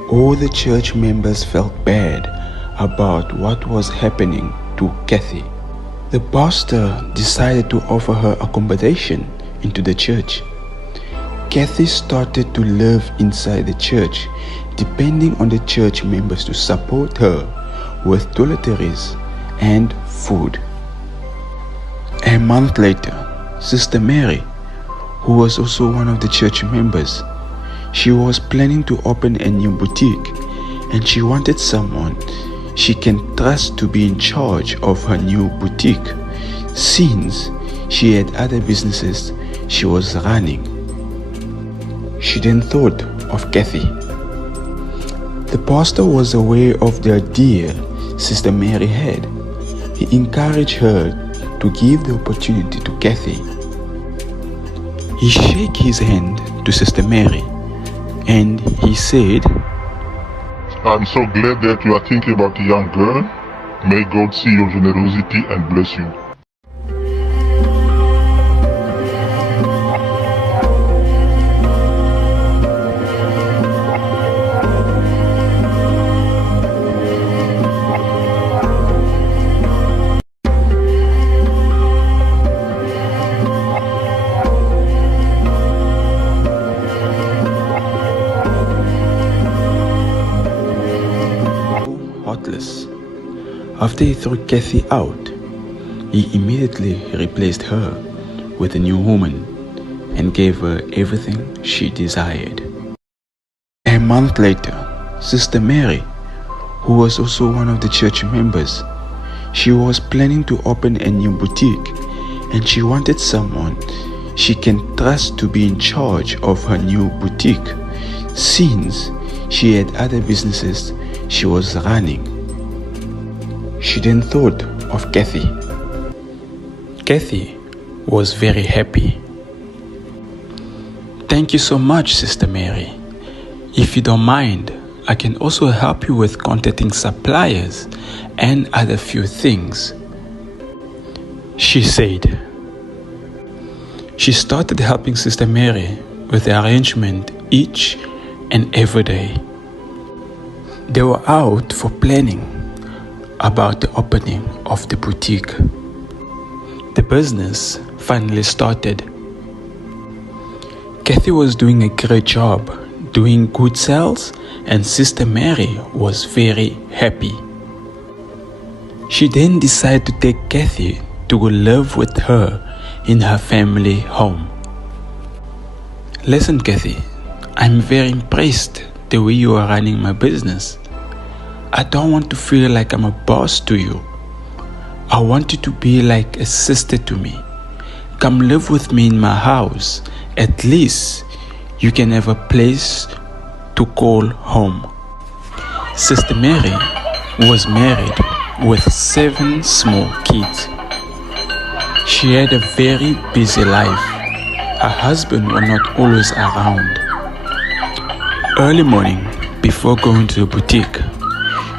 All the church members felt bad about what was happening to Kathy. The pastor decided to offer her accommodation into the church. Kathy started to live inside the church, depending on the church members to support her with toiletries and food. A month later, Sister Mary, who was also one of the church members, she was planning to open a new boutique, and she wanted someone she can trust to be in charge of her new boutique, since she had other businesses she was running. She then thought of Kathy. The pastor was aware of the idea Sister Mary had. He encouraged her to give the opportunity to Kathy. He shook his hand to Sister Mary and he said, I'm so glad that you are thinking about the young girl. May God see your generosity and bless you. Heartless. After he threw Kathy out, he immediately replaced her with a new woman and gave her everything she desired. A month later, Sister Mary, who was also one of the church members, she was planning to open a new boutique and she wanted someone she can trust to be in charge of her new boutique, since she had other businesses she was running. She then thought of Kathy. Kathy was very happy. Thank you so much, Sister Mary. If you don't mind, I can also help you with contacting suppliers and other few things, she said. She started helping Sister Mary with the arrangement each and every day. They were out for planning about the opening of the boutique. The business finally started. Kathy was doing a great job, doing good sales, and Sister Mary was very happy. She then decided to take Kathy to go live with her in her family home. Listen, Kathy, I'm very impressed the way you are running my business. I don't want to feel like I'm a boss to you. I want you to be like a sister to me. Come live with me in my house. At least you can have a place to call home. Sister Mary was married with 7 small kids. She had a very busy life. Her husband was not always around. Early morning, before going to the boutique,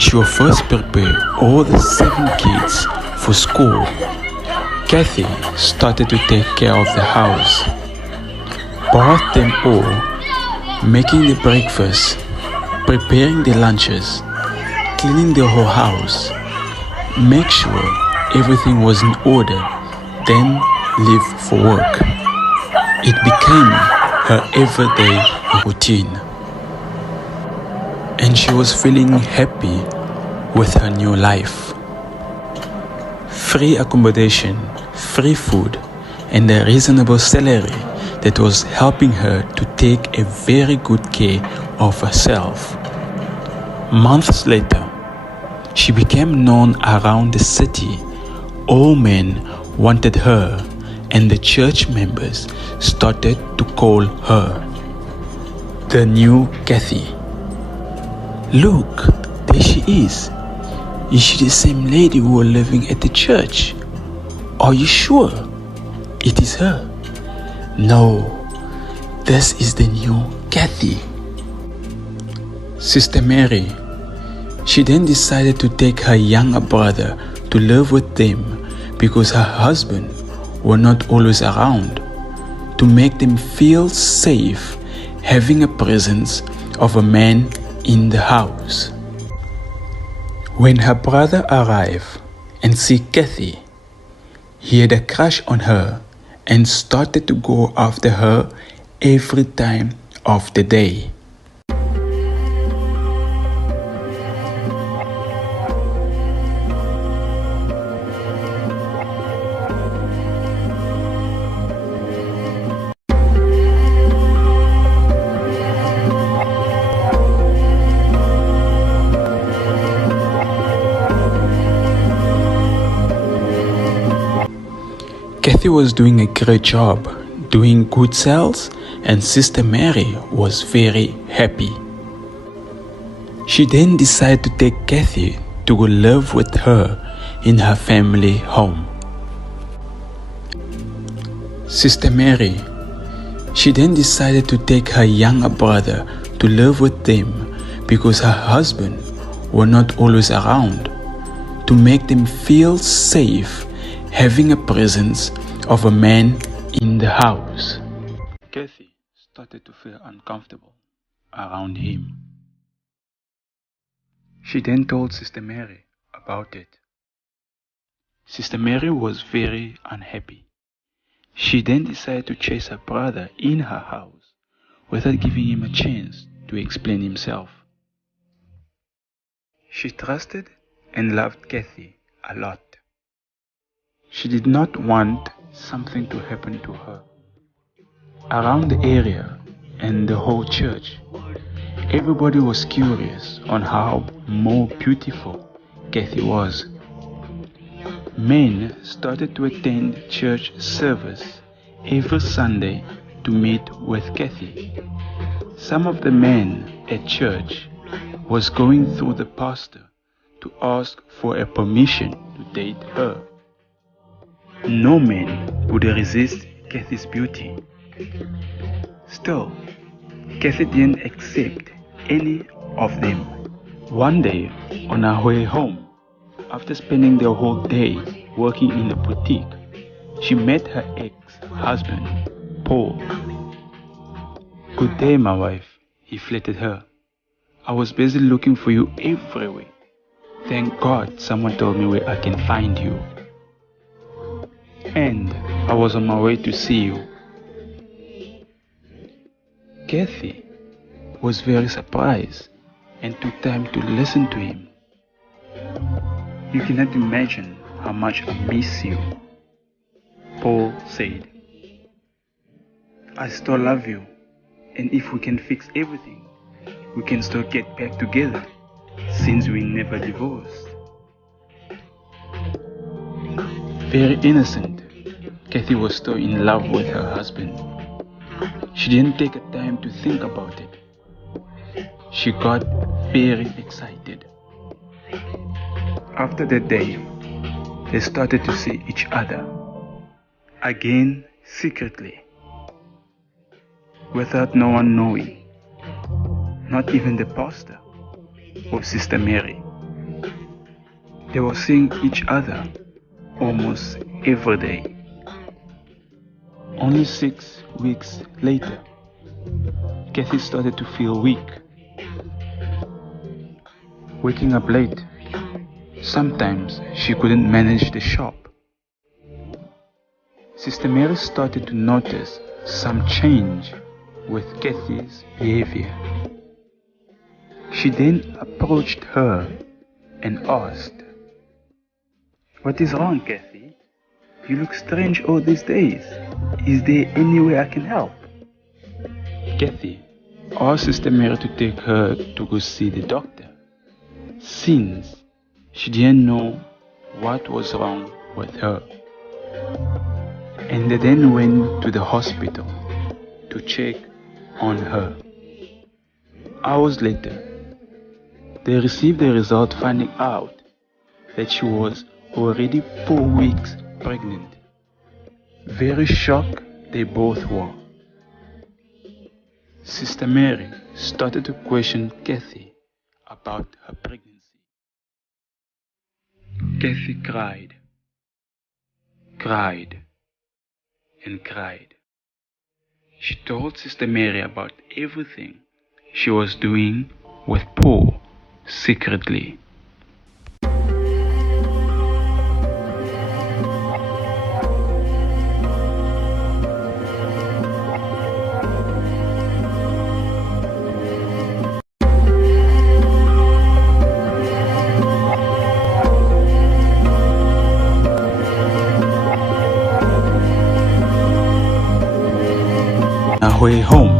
she will first prepare all the 7 kids for school. Kathy started to take care of the house, bathed them all, making the breakfast, preparing the lunches, cleaning the whole house, make sure everything was in order, then leave for work. It became her everyday routine, and she was feeling happy with her new life. Free accommodation, free food, and a reasonable salary that was helping her to take a very good care of herself. Months later, she became known around the city. All men wanted her, and the church members started to call her the new Kathy. Look, there she is. Is she the same lady who was living at the church? Are you sure it is her? No, this is the new Kathy. Sister Mary, she then decided to take her younger brother to live with them because her husband was not always around, to make them feel safe having a presence of a man in the house. When her brother arrived and see Kathy, he had a crush on her and started to go after her every time of the day. Kathy was doing a great job, doing good sales, and Sister Mary was very happy. She then decided to take Kathy to go live with her in her family home. Sister Mary, she then decided to take her younger brother to live with them because her husband were not always around, to make them feel safe having a presence of a man in the house. Kathy started to feel uncomfortable around him. She then told Sister Mary about it. Sister Mary was very unhappy. She then decided to chase her brother in her house without giving him a chance to explain himself. She trusted and loved Kathy a lot. She did not want something to happen to her. Around the area and the whole church, everybody was curious on how more beautiful Kathy was. Men started to attend church service every Sunday to meet with Kathy. Some of the men at church was going through the pastor to ask for a permission to date her. No man would resist Kathy's beauty. Still, Kathy didn't accept any of them. One day, on her way home, after spending the whole day working in a boutique, she met her ex-husband, Paul. "Good day, my wife," he flattered her. "I was busy looking for you everywhere. Thank God someone told me where I can find you. And I was on my way to see you." Kathy was very surprised and took time to listen to him. "You cannot imagine how much I miss you," Paul said. "I still love you, and if we can fix everything, we can still get back together, since we never divorced." Very innocent, Kathy was still in love with her husband. She didn't take a time to think about it. She got very excited. After that day, they started to see each other, again secretly, without no one knowing, not even the pastor or Sister Mary. They were seeing each other almost every day. Only 6 weeks later, Kathy started to feel weak, waking up late. Sometimes she couldn't manage the shop. Sister Mary started to notice some change with Kathy's behavior. She then approached her and asked, "What is wrong, Kathy? You look strange all these days. Is there any way I can help?" Kathy asked Sister Mary to take her to go see the doctor, since she didn't know what was wrong with her. And they then went to the hospital to check on her. Hours later, they received the result finding out that she was already 4 weeks pregnant. Very shocked they both were. Sister Mary started to question Kathy about her pregnancy. Kathy cried, and cried. She told Sister Mary about everything she was doing with Paul secretly. On her way home,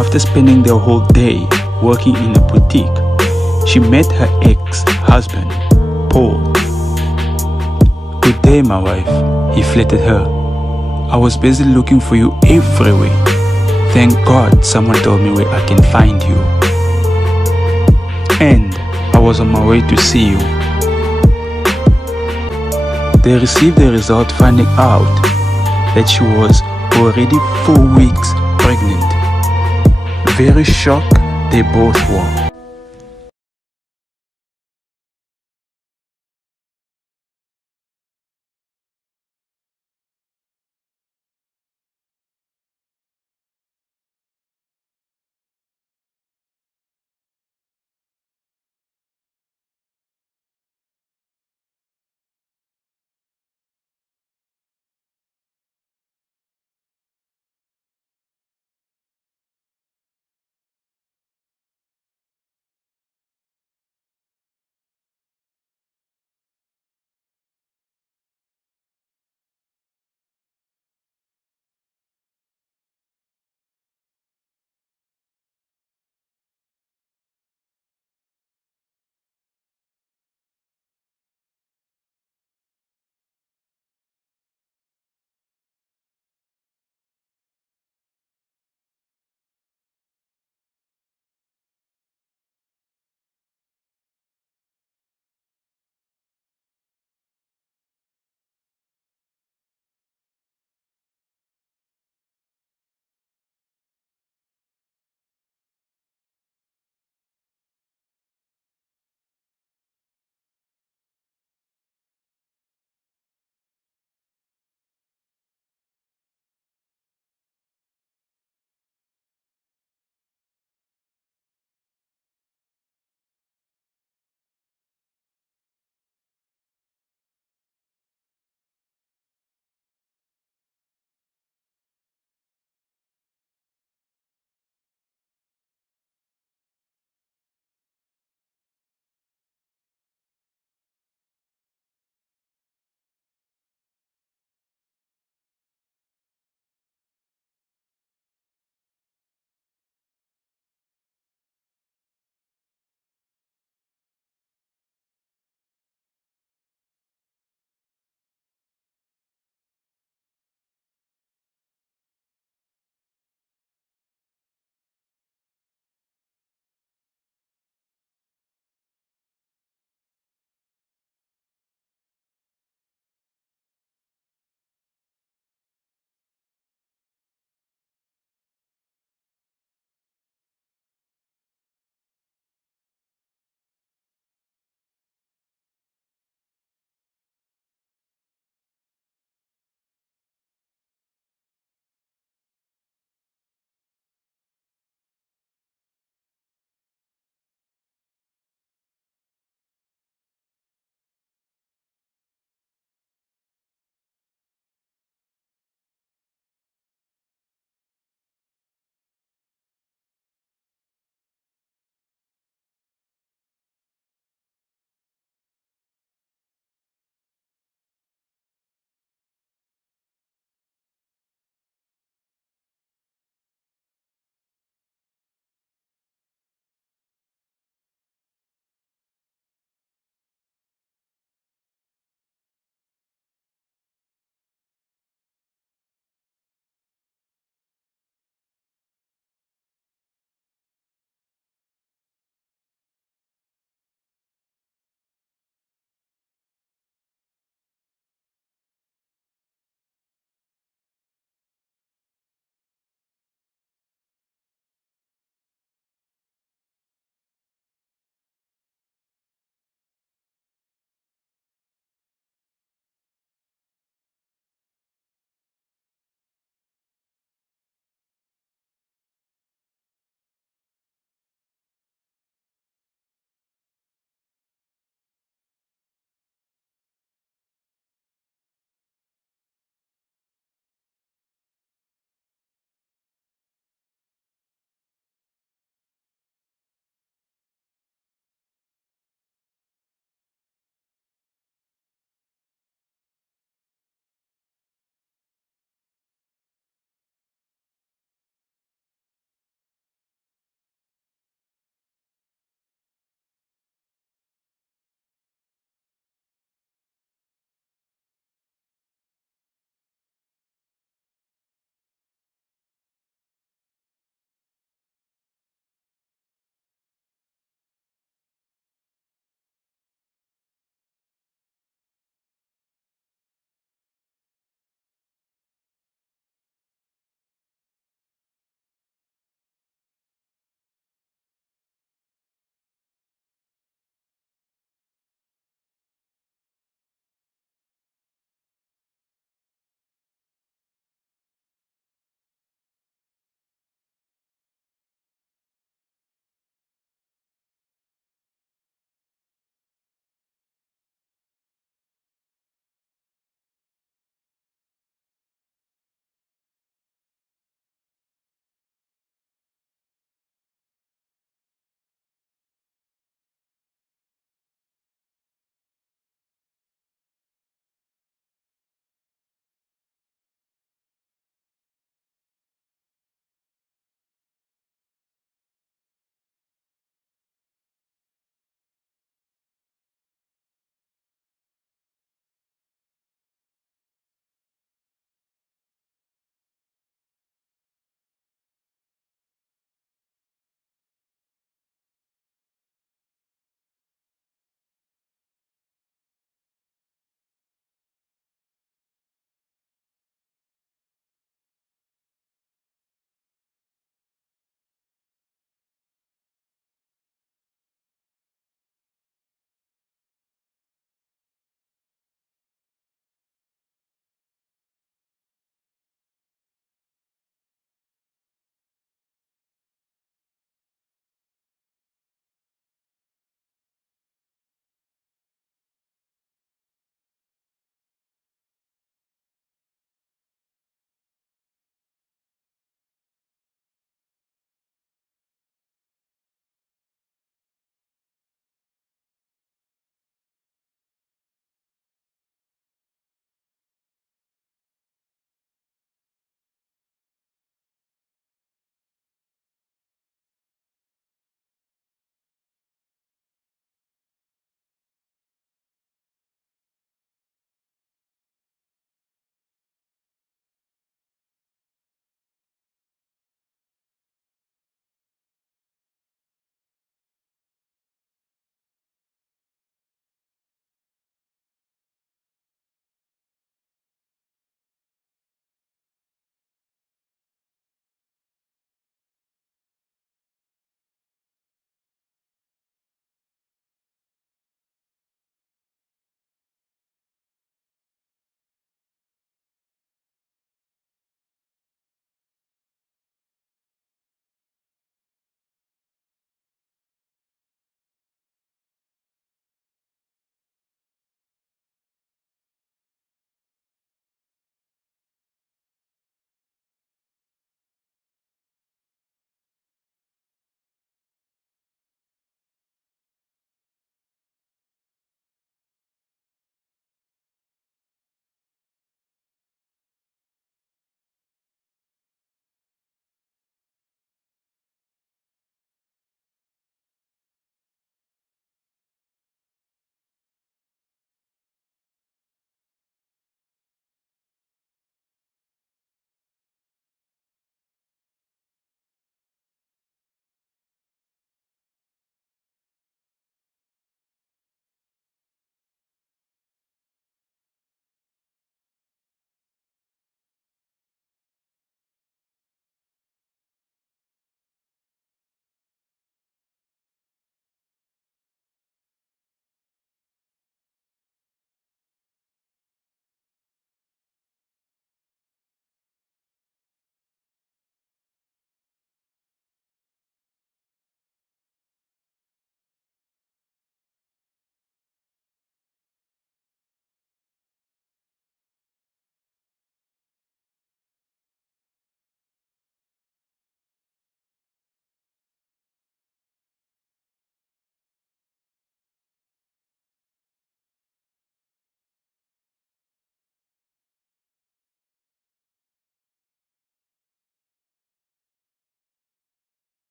after spending the whole day working in a boutique, she met her ex-husband, Paul. "Good day, my wife," he flattered her. I was busy looking for you everywhere. Thank God someone told me where I can find you. And I was on my way to see you. They received the result finding out that she was already 4 weeks pregnant. Very shocked they both were.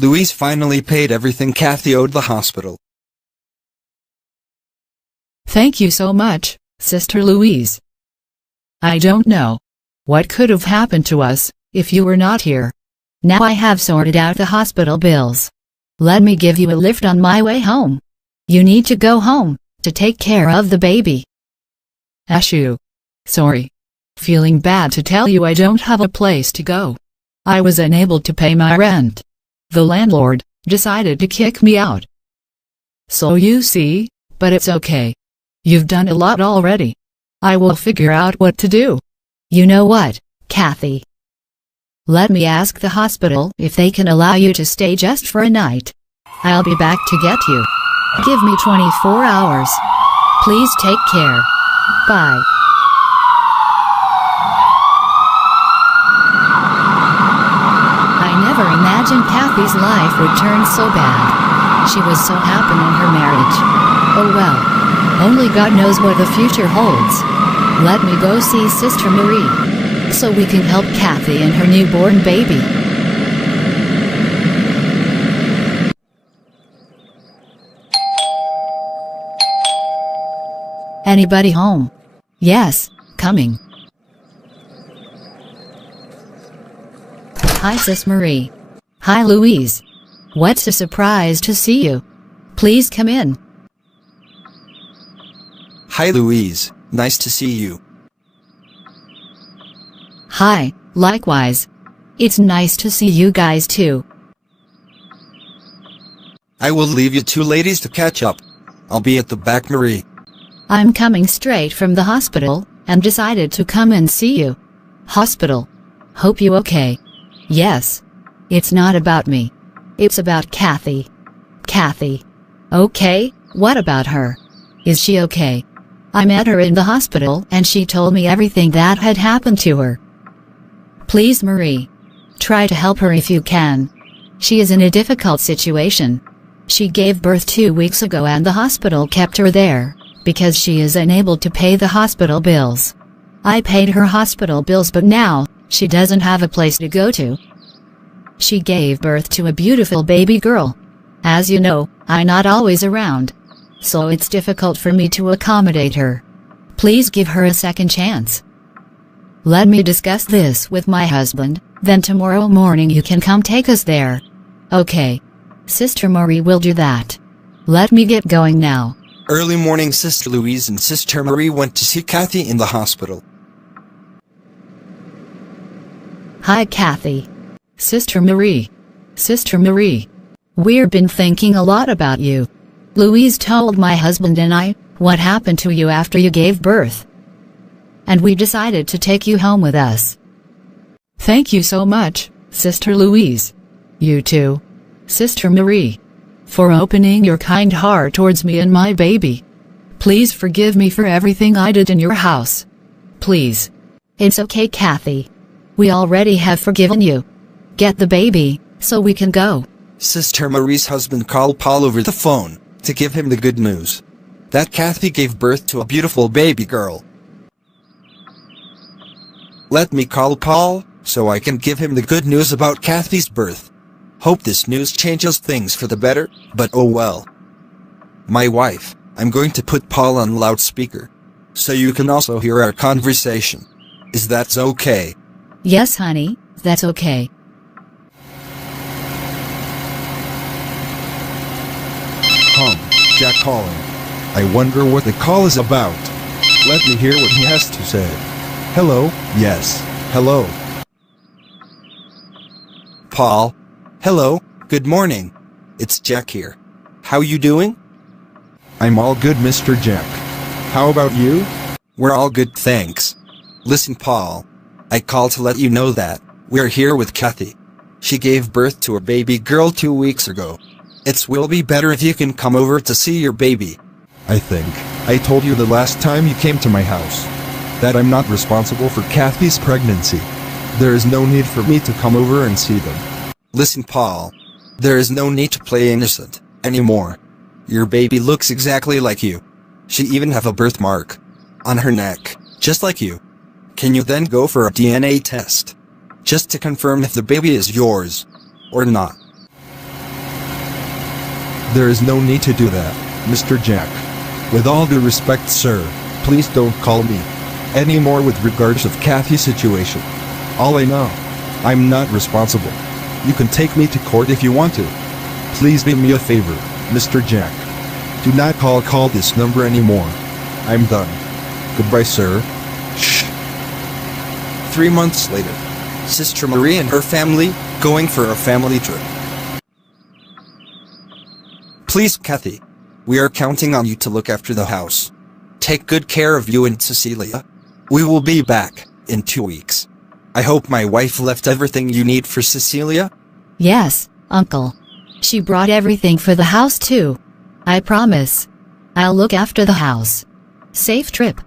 Louise finally paid everything Kathy owed the hospital. Thank you so much, Sister Louise. I don't know what could have happened to us if you were not here. Now I have sorted out the hospital bills. Let me give you a lift on my way home. You need to go home to take care of the baby. Ashu. Sorry. Feeling bad to tell you I don't have a place to go. I was unable to pay my rent. The landlord decided to kick me out. So you see, but it's okay. You've done a lot already. I will figure out what to do. You know what, Kathy? Let me ask the hospital if they can allow you to stay just for a night. I'll be back to get you. Give me 24 hours. Please take care. Bye. I never imagined Kathy's life would turn so bad. She was so happy in her marriage. Oh well. Only God knows what the future holds. Let me go see Sister Marie, so we can help Kathy and her newborn baby. Anybody home? Yes, coming. Hi Sis Marie. Hi Louise. What's a surprise to see you. Please come in. Hi Louise, nice to see you. Hi, likewise. It's nice to see you guys too. I will leave you two ladies to catch up. I'll be at the back, Marie. I'm coming straight from the hospital, and decided to come and see you. Hospital. Hope you okay. Yes. It's not about me. It's about Kathy. Kathy. Okay, what about her? Is she okay? I met her in the hospital and she told me everything that had happened to her. Please Marie. Try to help her if you can. She is in a difficult situation. She gave birth 2 weeks ago and the hospital kept her there, because she is unable to pay the hospital bills. I paid her hospital bills but now, she doesn't have a place to go to. She gave birth to a beautiful baby girl. As you know, I'm not always around. So it's difficult for me to accommodate her. Please give her a second chance. Let me discuss this with my husband, then tomorrow morning you can come take us there. Okay. Sister Marie will do that. Let me get going now. Early morning Sister Louise and Sister Marie went to see Kathy in the hospital. Hi Kathy. Sister Marie. Sister Marie. We've been thinking a lot about you. Louise told my husband and I what happened to you after you gave birth. And we decided to take you home with us. Thank you so much, Sister Louise. You too, Sister Marie, for opening your kind heart towards me and my baby. Please forgive me for everything I did in your house. Please. It's okay, Kathy. We already have forgiven you. Get the baby, so we can go. Sister Marie's husband called Paul over the phone to give him the good news that Kathy gave birth to a beautiful baby girl. Let me call Paul, so I can give him the good news about Kathy's birth. Hope this news changes things for the better, but oh well. My wife, I'm going to put Paul on loudspeaker, so you can also hear our conversation. Is that okay? Yes, honey, that's okay. Jack calling. I wonder what the call is about. Let me hear what he has to say. Hello, yes, hello. Paul. Hello, good morning. It's Jack here. How you doing? I'm all good, Mr. Jack. How about you? We're all good, thanks. Listen, Paul. I called to let you know that we're here with Kathy. She gave birth to a baby girl 2 weeks ago. It will be better if you can come over to see your baby. I think I told you the last time you came to my house that I'm not responsible for Kathy's pregnancy. There is no need for me to come over and see them. Listen, Paul. There is no need to play innocent anymore. Your baby looks exactly like you. She even have a birthmark on her neck, just like you. Can you then go for a DNA test, just to confirm if the baby is yours or not? There is no need to do that, Mr. Jack. With all due respect, sir, please don't call me anymore with regards of Kathy's situation. All I know, I'm not responsible. You can take me to court if you want to. Please do me a favor, Mr. Jack. Do not call this number anymore. I'm done. Goodbye, sir. Shh. 3 months later, Sister Marie and her family going for a family trip. Please, Kathy, we are counting on you to look after the house. Take good care of you and Cecilia. We will be back in 2 weeks. I hope my wife left everything you need for Cecilia. Yes, Uncle. She brought everything for the house too. I promise. I'll look after the house. Safe trip.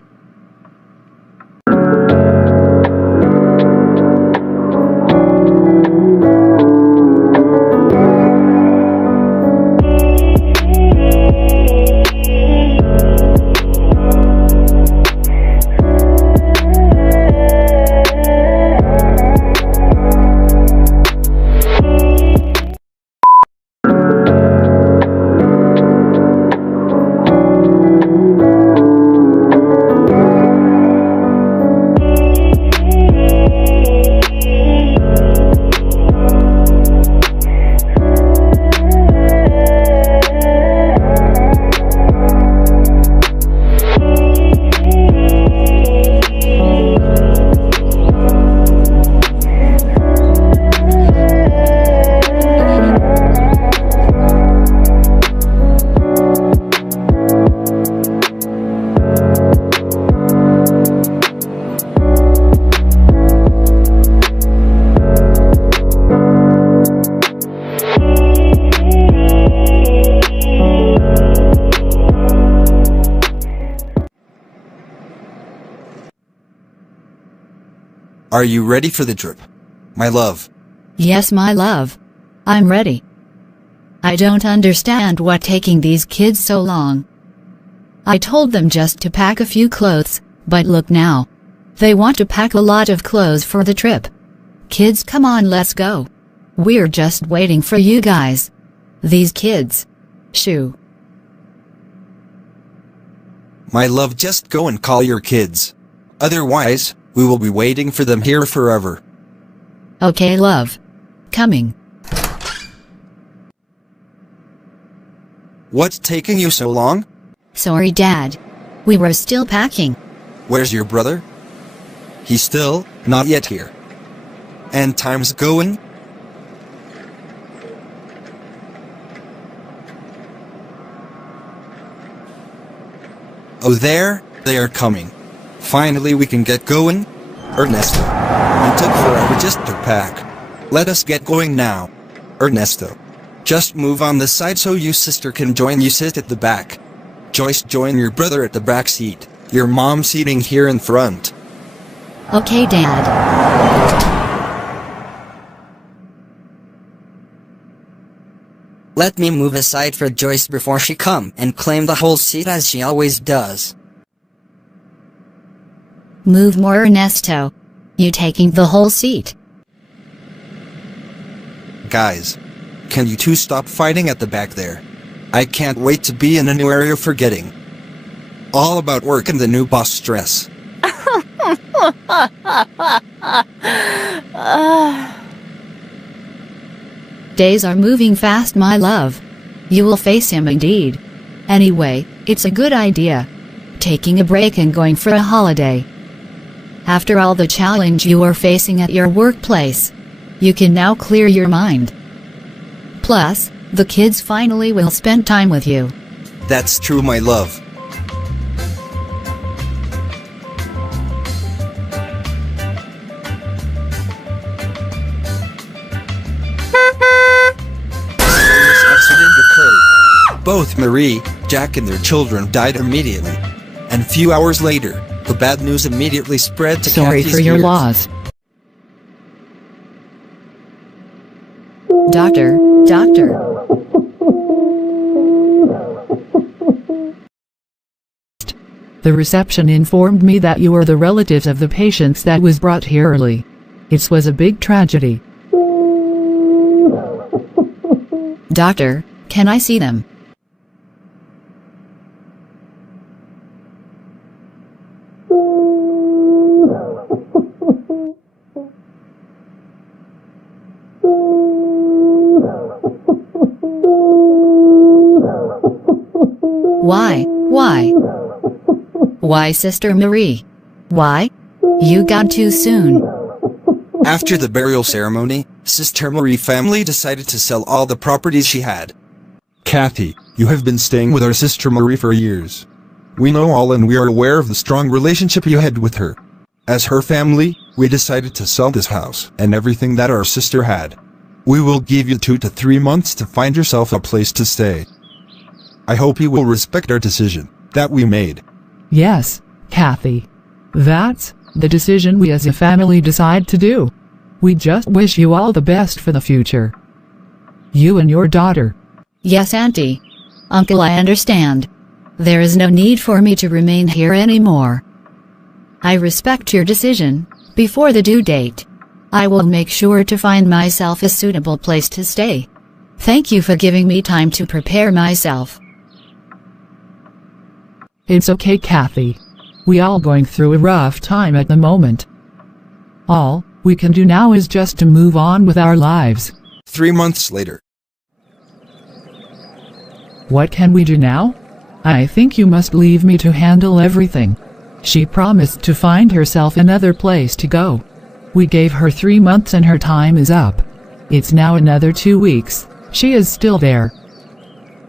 Are you ready for the trip, my love? Yes, my love. I'm ready. I don't understand what taking these kids so long. I told them just to pack a few clothes, but look now. They want to pack a lot of clothes for the trip. Kids, come on, let's go. We're just waiting for you guys. These kids. Shoo. My love, just go and call your kids. Otherwise, we will be waiting for them here forever. Okay, love. Coming. What's taking you so long? Sorry, Dad. We were still packing. Where's your brother? He's still not yet here. And time's going? Oh, there, they are coming. Finally, we can get going. Ernesto, you took forever just to pack. Let us get going now. Ernesto, just move on this side so your sister can join you. Sit at the back. Joyce, join your brother at the back seat. Your mom seating here in front. Okay, Dad. Let me move aside for Joyce before she come and claim the whole seat as she always does. Move more, Ernesto. You taking the whole seat. Guys, can you two stop fighting at the back there? I can't wait to be in a new area forgetting all about work and the new boss stress. Days are moving fast, my love. You will face him indeed. Anyway, it's a good idea. Taking a break and going for a holiday. After all the challenge you are facing at your workplace, you can now clear your mind. Plus, the kids finally will spend time with you. That's true, my love. This accident occurred. Both Marie, Jack and their children died immediately. And few hours later, the bad news immediately spread to Sorry Kathy's for your ears. loss. Doctor. The reception informed me that you are the relatives of the patients that was brought here early. It was a big tragedy. Doctor, can I see them? Why? Why, Sister Marie? Why? You got too soon. After the burial ceremony, Sister Marie family decided to sell all the properties she had. Kathy, you have been staying with our Sister Marie for years. We know all and we are aware of the strong relationship you had with her. As her family, we decided to sell this house and everything that our sister had. We will give you 2 to 3 months to find yourself a place to stay. I hope you will respect our decision that we made. Yes, Kathy. That's the decision we as a family decide to do. We just wish you all the best for the future. You and your daughter. Yes, Auntie. Uncle, I understand. There is no need for me to remain here anymore. I respect your decision. Before the due date, I will make sure to find myself a suitable place to stay. Thank you for giving me time to prepare myself. It's okay, Kathy. We all going through a rough time at the moment. All we can do now is just to move on with our lives. 3 months later. What can we do now? I think you must leave me to handle everything. She promised to find herself another place to go. We gave her 3 months and her time is up. It's now another 2 weeks. She is still there.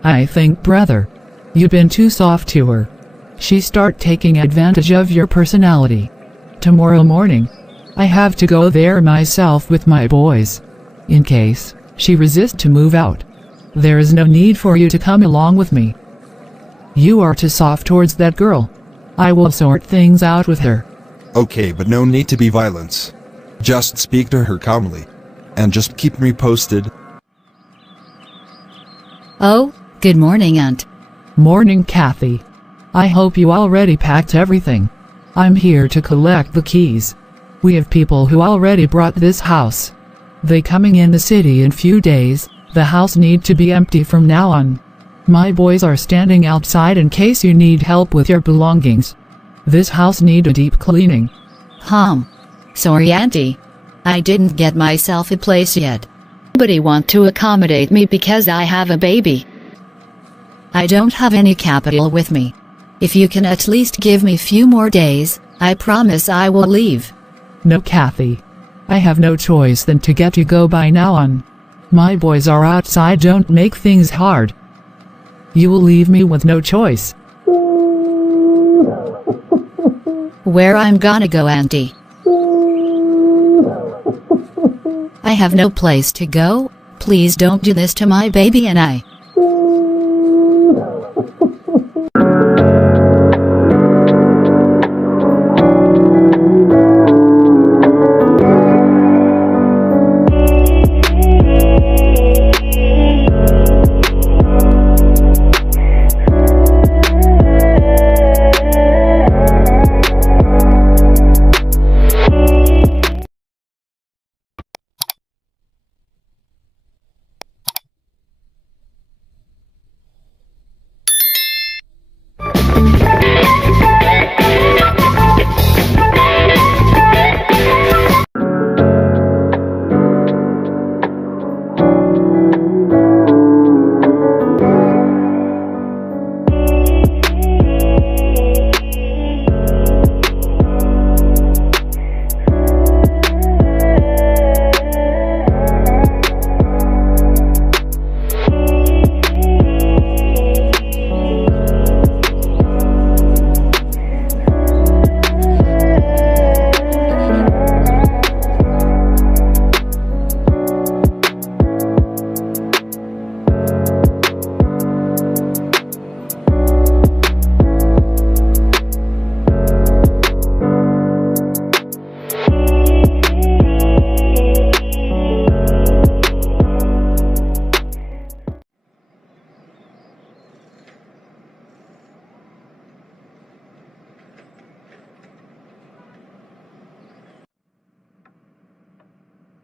I think, brother, you've been too soft to her. She start taking advantage of your personality. Tomorrow morning, I have to go there myself with my boys. In case she resists to move out, there is no need for you to come along with me. You are too soft towards that girl. I will sort things out with her. Okay, but no need to be violence. Just speak to her calmly. And just keep me posted. Oh, good morning, Aunt. Morning, Kathy. I hope you already packed everything. I'm here to collect the keys. We have people who already brought this house. They coming in the city in few days. The house need to be empty from now on. My boys are standing outside in case you need help with your belongings. This house need a deep cleaning. Sorry, Auntie. I didn't get myself a place yet. Nobody want to accommodate me because I have a baby. I don't have any capital with me. If you can at least give me few more days, I promise I will leave. No, Kathy. I have no choice than to get you go by now on. My boys are outside, don't make things hard. You will leave me with no choice. Where I'm gonna go, Auntie? I have no place to go. Please don't do this to my baby and I.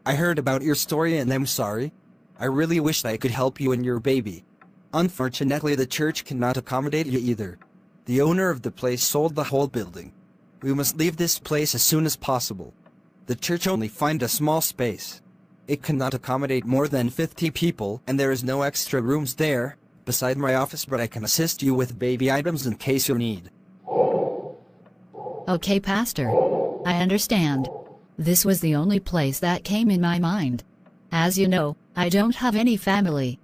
I heard about your story and I'm sorry. I really wish I could help you and your baby. Unfortunately, the church cannot accommodate you either. The owner of the place sold the whole building. We must leave this place as soon as possible. The church only find a small space. It cannot accommodate more than 50 people and there is no extra rooms there. beside my office, but I can assist you with baby items in case you need. Okay, Pastor. I understand. This was the only place that came in my mind. As you know, I don't have any family.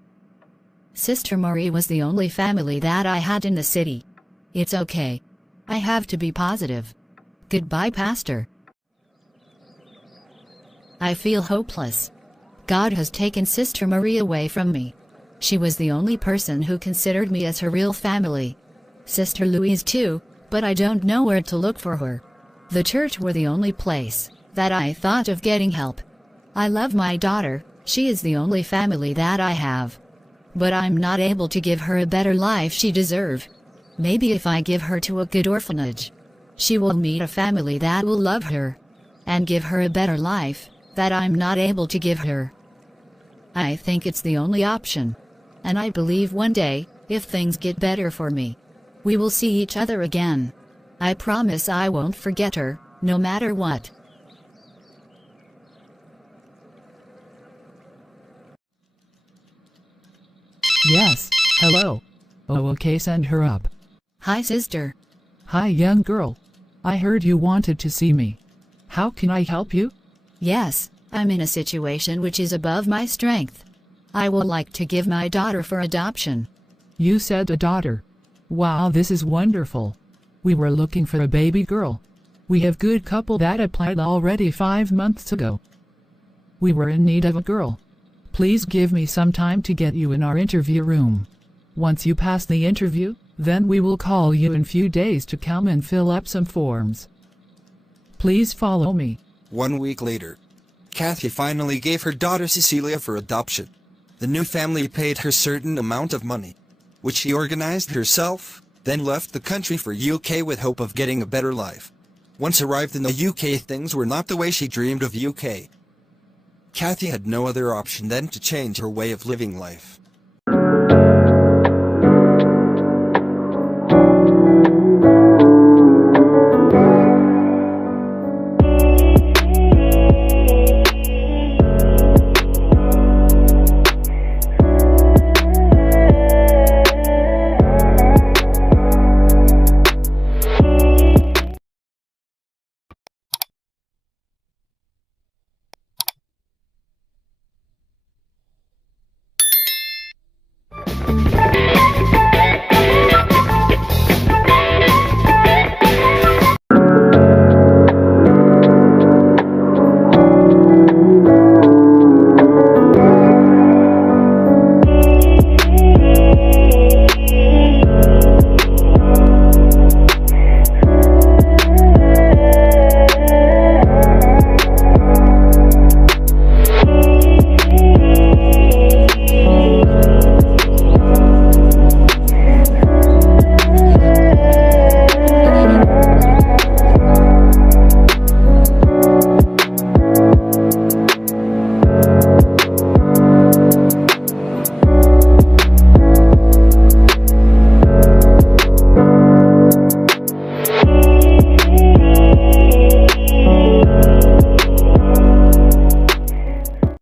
Sister Marie was the only family that I had in the city. It's okay. I have to be positive. Goodbye, Pastor. I feel hopeless. God has taken Sister Marie away from me. She was the only person who considered me as her real family. Sister Louise too, but I don't know where to look for her. The church were the only place that I thought of getting help. I love my daughter, she is the only family that I have. But I'm not able to give her a better life she deserves. Maybe if I give her to a good orphanage, she will meet a family that will love her and give her a better life that I'm not able to give her. I think it's the only option. And I believe one day, if things get better for me, we will see each other again. I promise I won't forget her, no matter what. Yes, hello. Oh, okay, send her up. Hi, sister. Hi, young girl. I heard you wanted to see me. How can I help you? Yes, I'm in a situation which is above my strength. I would like to give my daughter for adoption. You said a daughter. Wow, this is wonderful. We were looking for a baby girl. We have good couple that applied already 5 months ago. We were in need of a girl. Please give me some time to get you in our interview room. Once you pass the interview, then we will call you in few days to come and fill up some forms. Please follow me. 1 week later, Kathy finally gave her daughter Cecilia for adoption. The new family paid her certain amount of money, which she organized herself, then left the country for UK with hope of getting a better life. Once arrived in the UK, things were not the way she dreamed of UK. Kathy had no other option than to change her way of living life.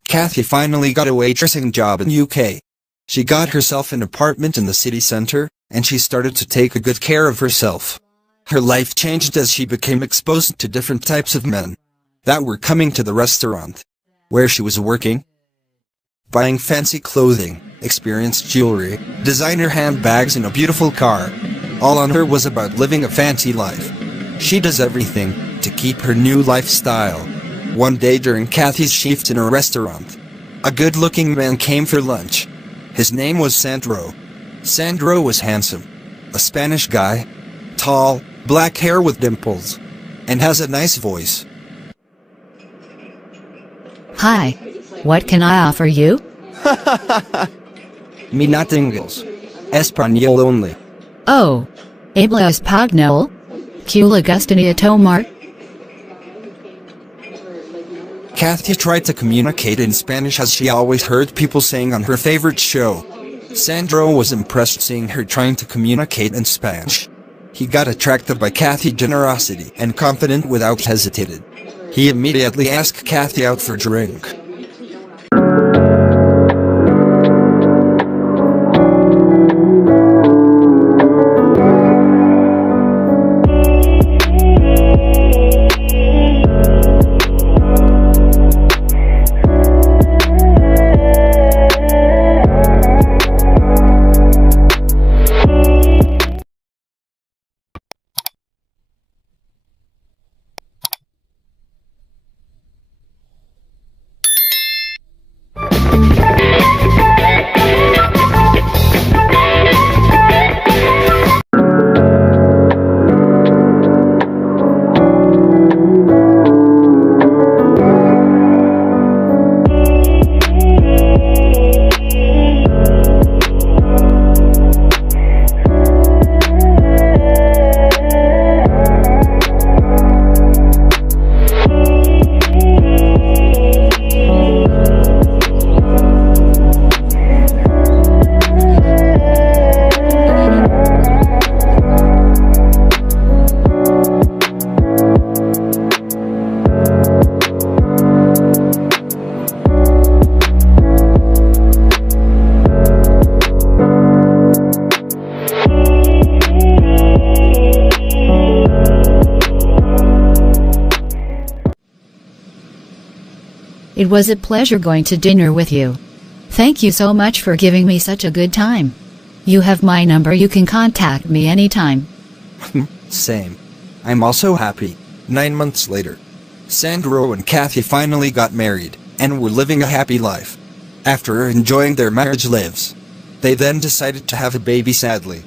Kathy finally got a waitressing job in UK. She got herself an apartment in the city center, and she started to take a good care of herself. Her life changed as she became exposed to different types of men that were coming to the restaurant where she was working, buying fancy clothing, expensive jewelry, designer handbags and a beautiful car. All on her was about living a fancy life. She does everything to keep her new lifestyle. One day during Kathy's shift in a restaurant, a good-looking man came for lunch. His name was Sandro. Sandro was handsome, a Spanish guy, tall, black hair with dimples, and has a nice voice. Hi, what can I offer you? Me not English. Espanol only. Oh, habla español? ¿Que le gustaría tomar? Kathy tried to communicate in Spanish as she always heard people saying on her favorite show. Sandro was impressed seeing her trying to communicate in Spanish. He got attracted by Kathy's generosity and confident without hesitated. He immediately asked Kathy out for a drink. It was a pleasure going to dinner with you. Thank you so much for giving me such a good time. You have my number, you can contact me anytime. Same. I'm also happy. 9 months later, Sandro and Kathy finally got married, and were living a happy life. After enjoying their marriage lives, they then decided to have a baby. Sadly,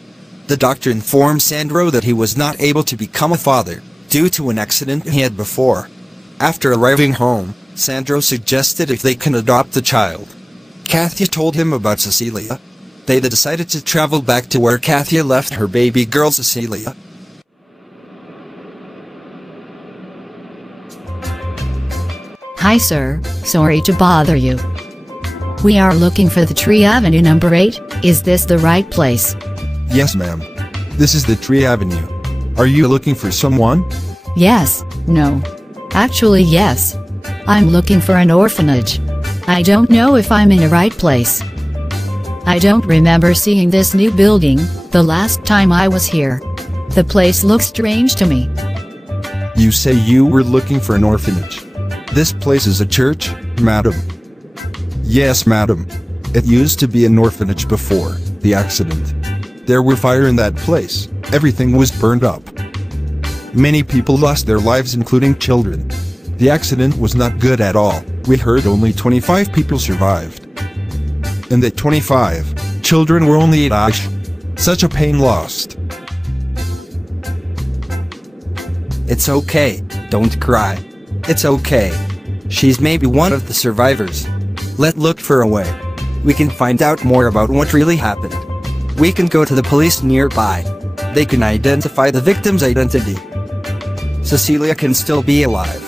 the doctor informed Sandro that he was not able to become a father, due to an accident he had before. After arriving home, Sandro suggested if they can adopt the child. Kathy told him about Cecilia. They decided to travel back to where Kathy left her baby girl Cecilia. Hi sir, sorry to bother you. We are looking for the Tree Avenue number 8, is this the right place? Yes, ma'am. This is the Tree Avenue. Are you looking for someone? Yes, no. Actually yes. I'm looking for an orphanage. I don't know if I'm in the right place. I don't remember seeing this new building, the last time I was here. The place looks strange to me. You say you were looking for an orphanage. This place is a church, madam. Yes, madam. It used to be an orphanage before the accident. There were fire in that place. Everything was burned up. Many people lost their lives, including children. The accident was not good at all. We heard only 25 people survived. And that 25 children were only 8. Such a pain lost. It's okay, don't cry. It's okay. She's maybe one of the survivors. Let's look for a way. We can find out more about what really happened. We can go to the police nearby. They can identify the victim's identity. Cecilia can still be alive.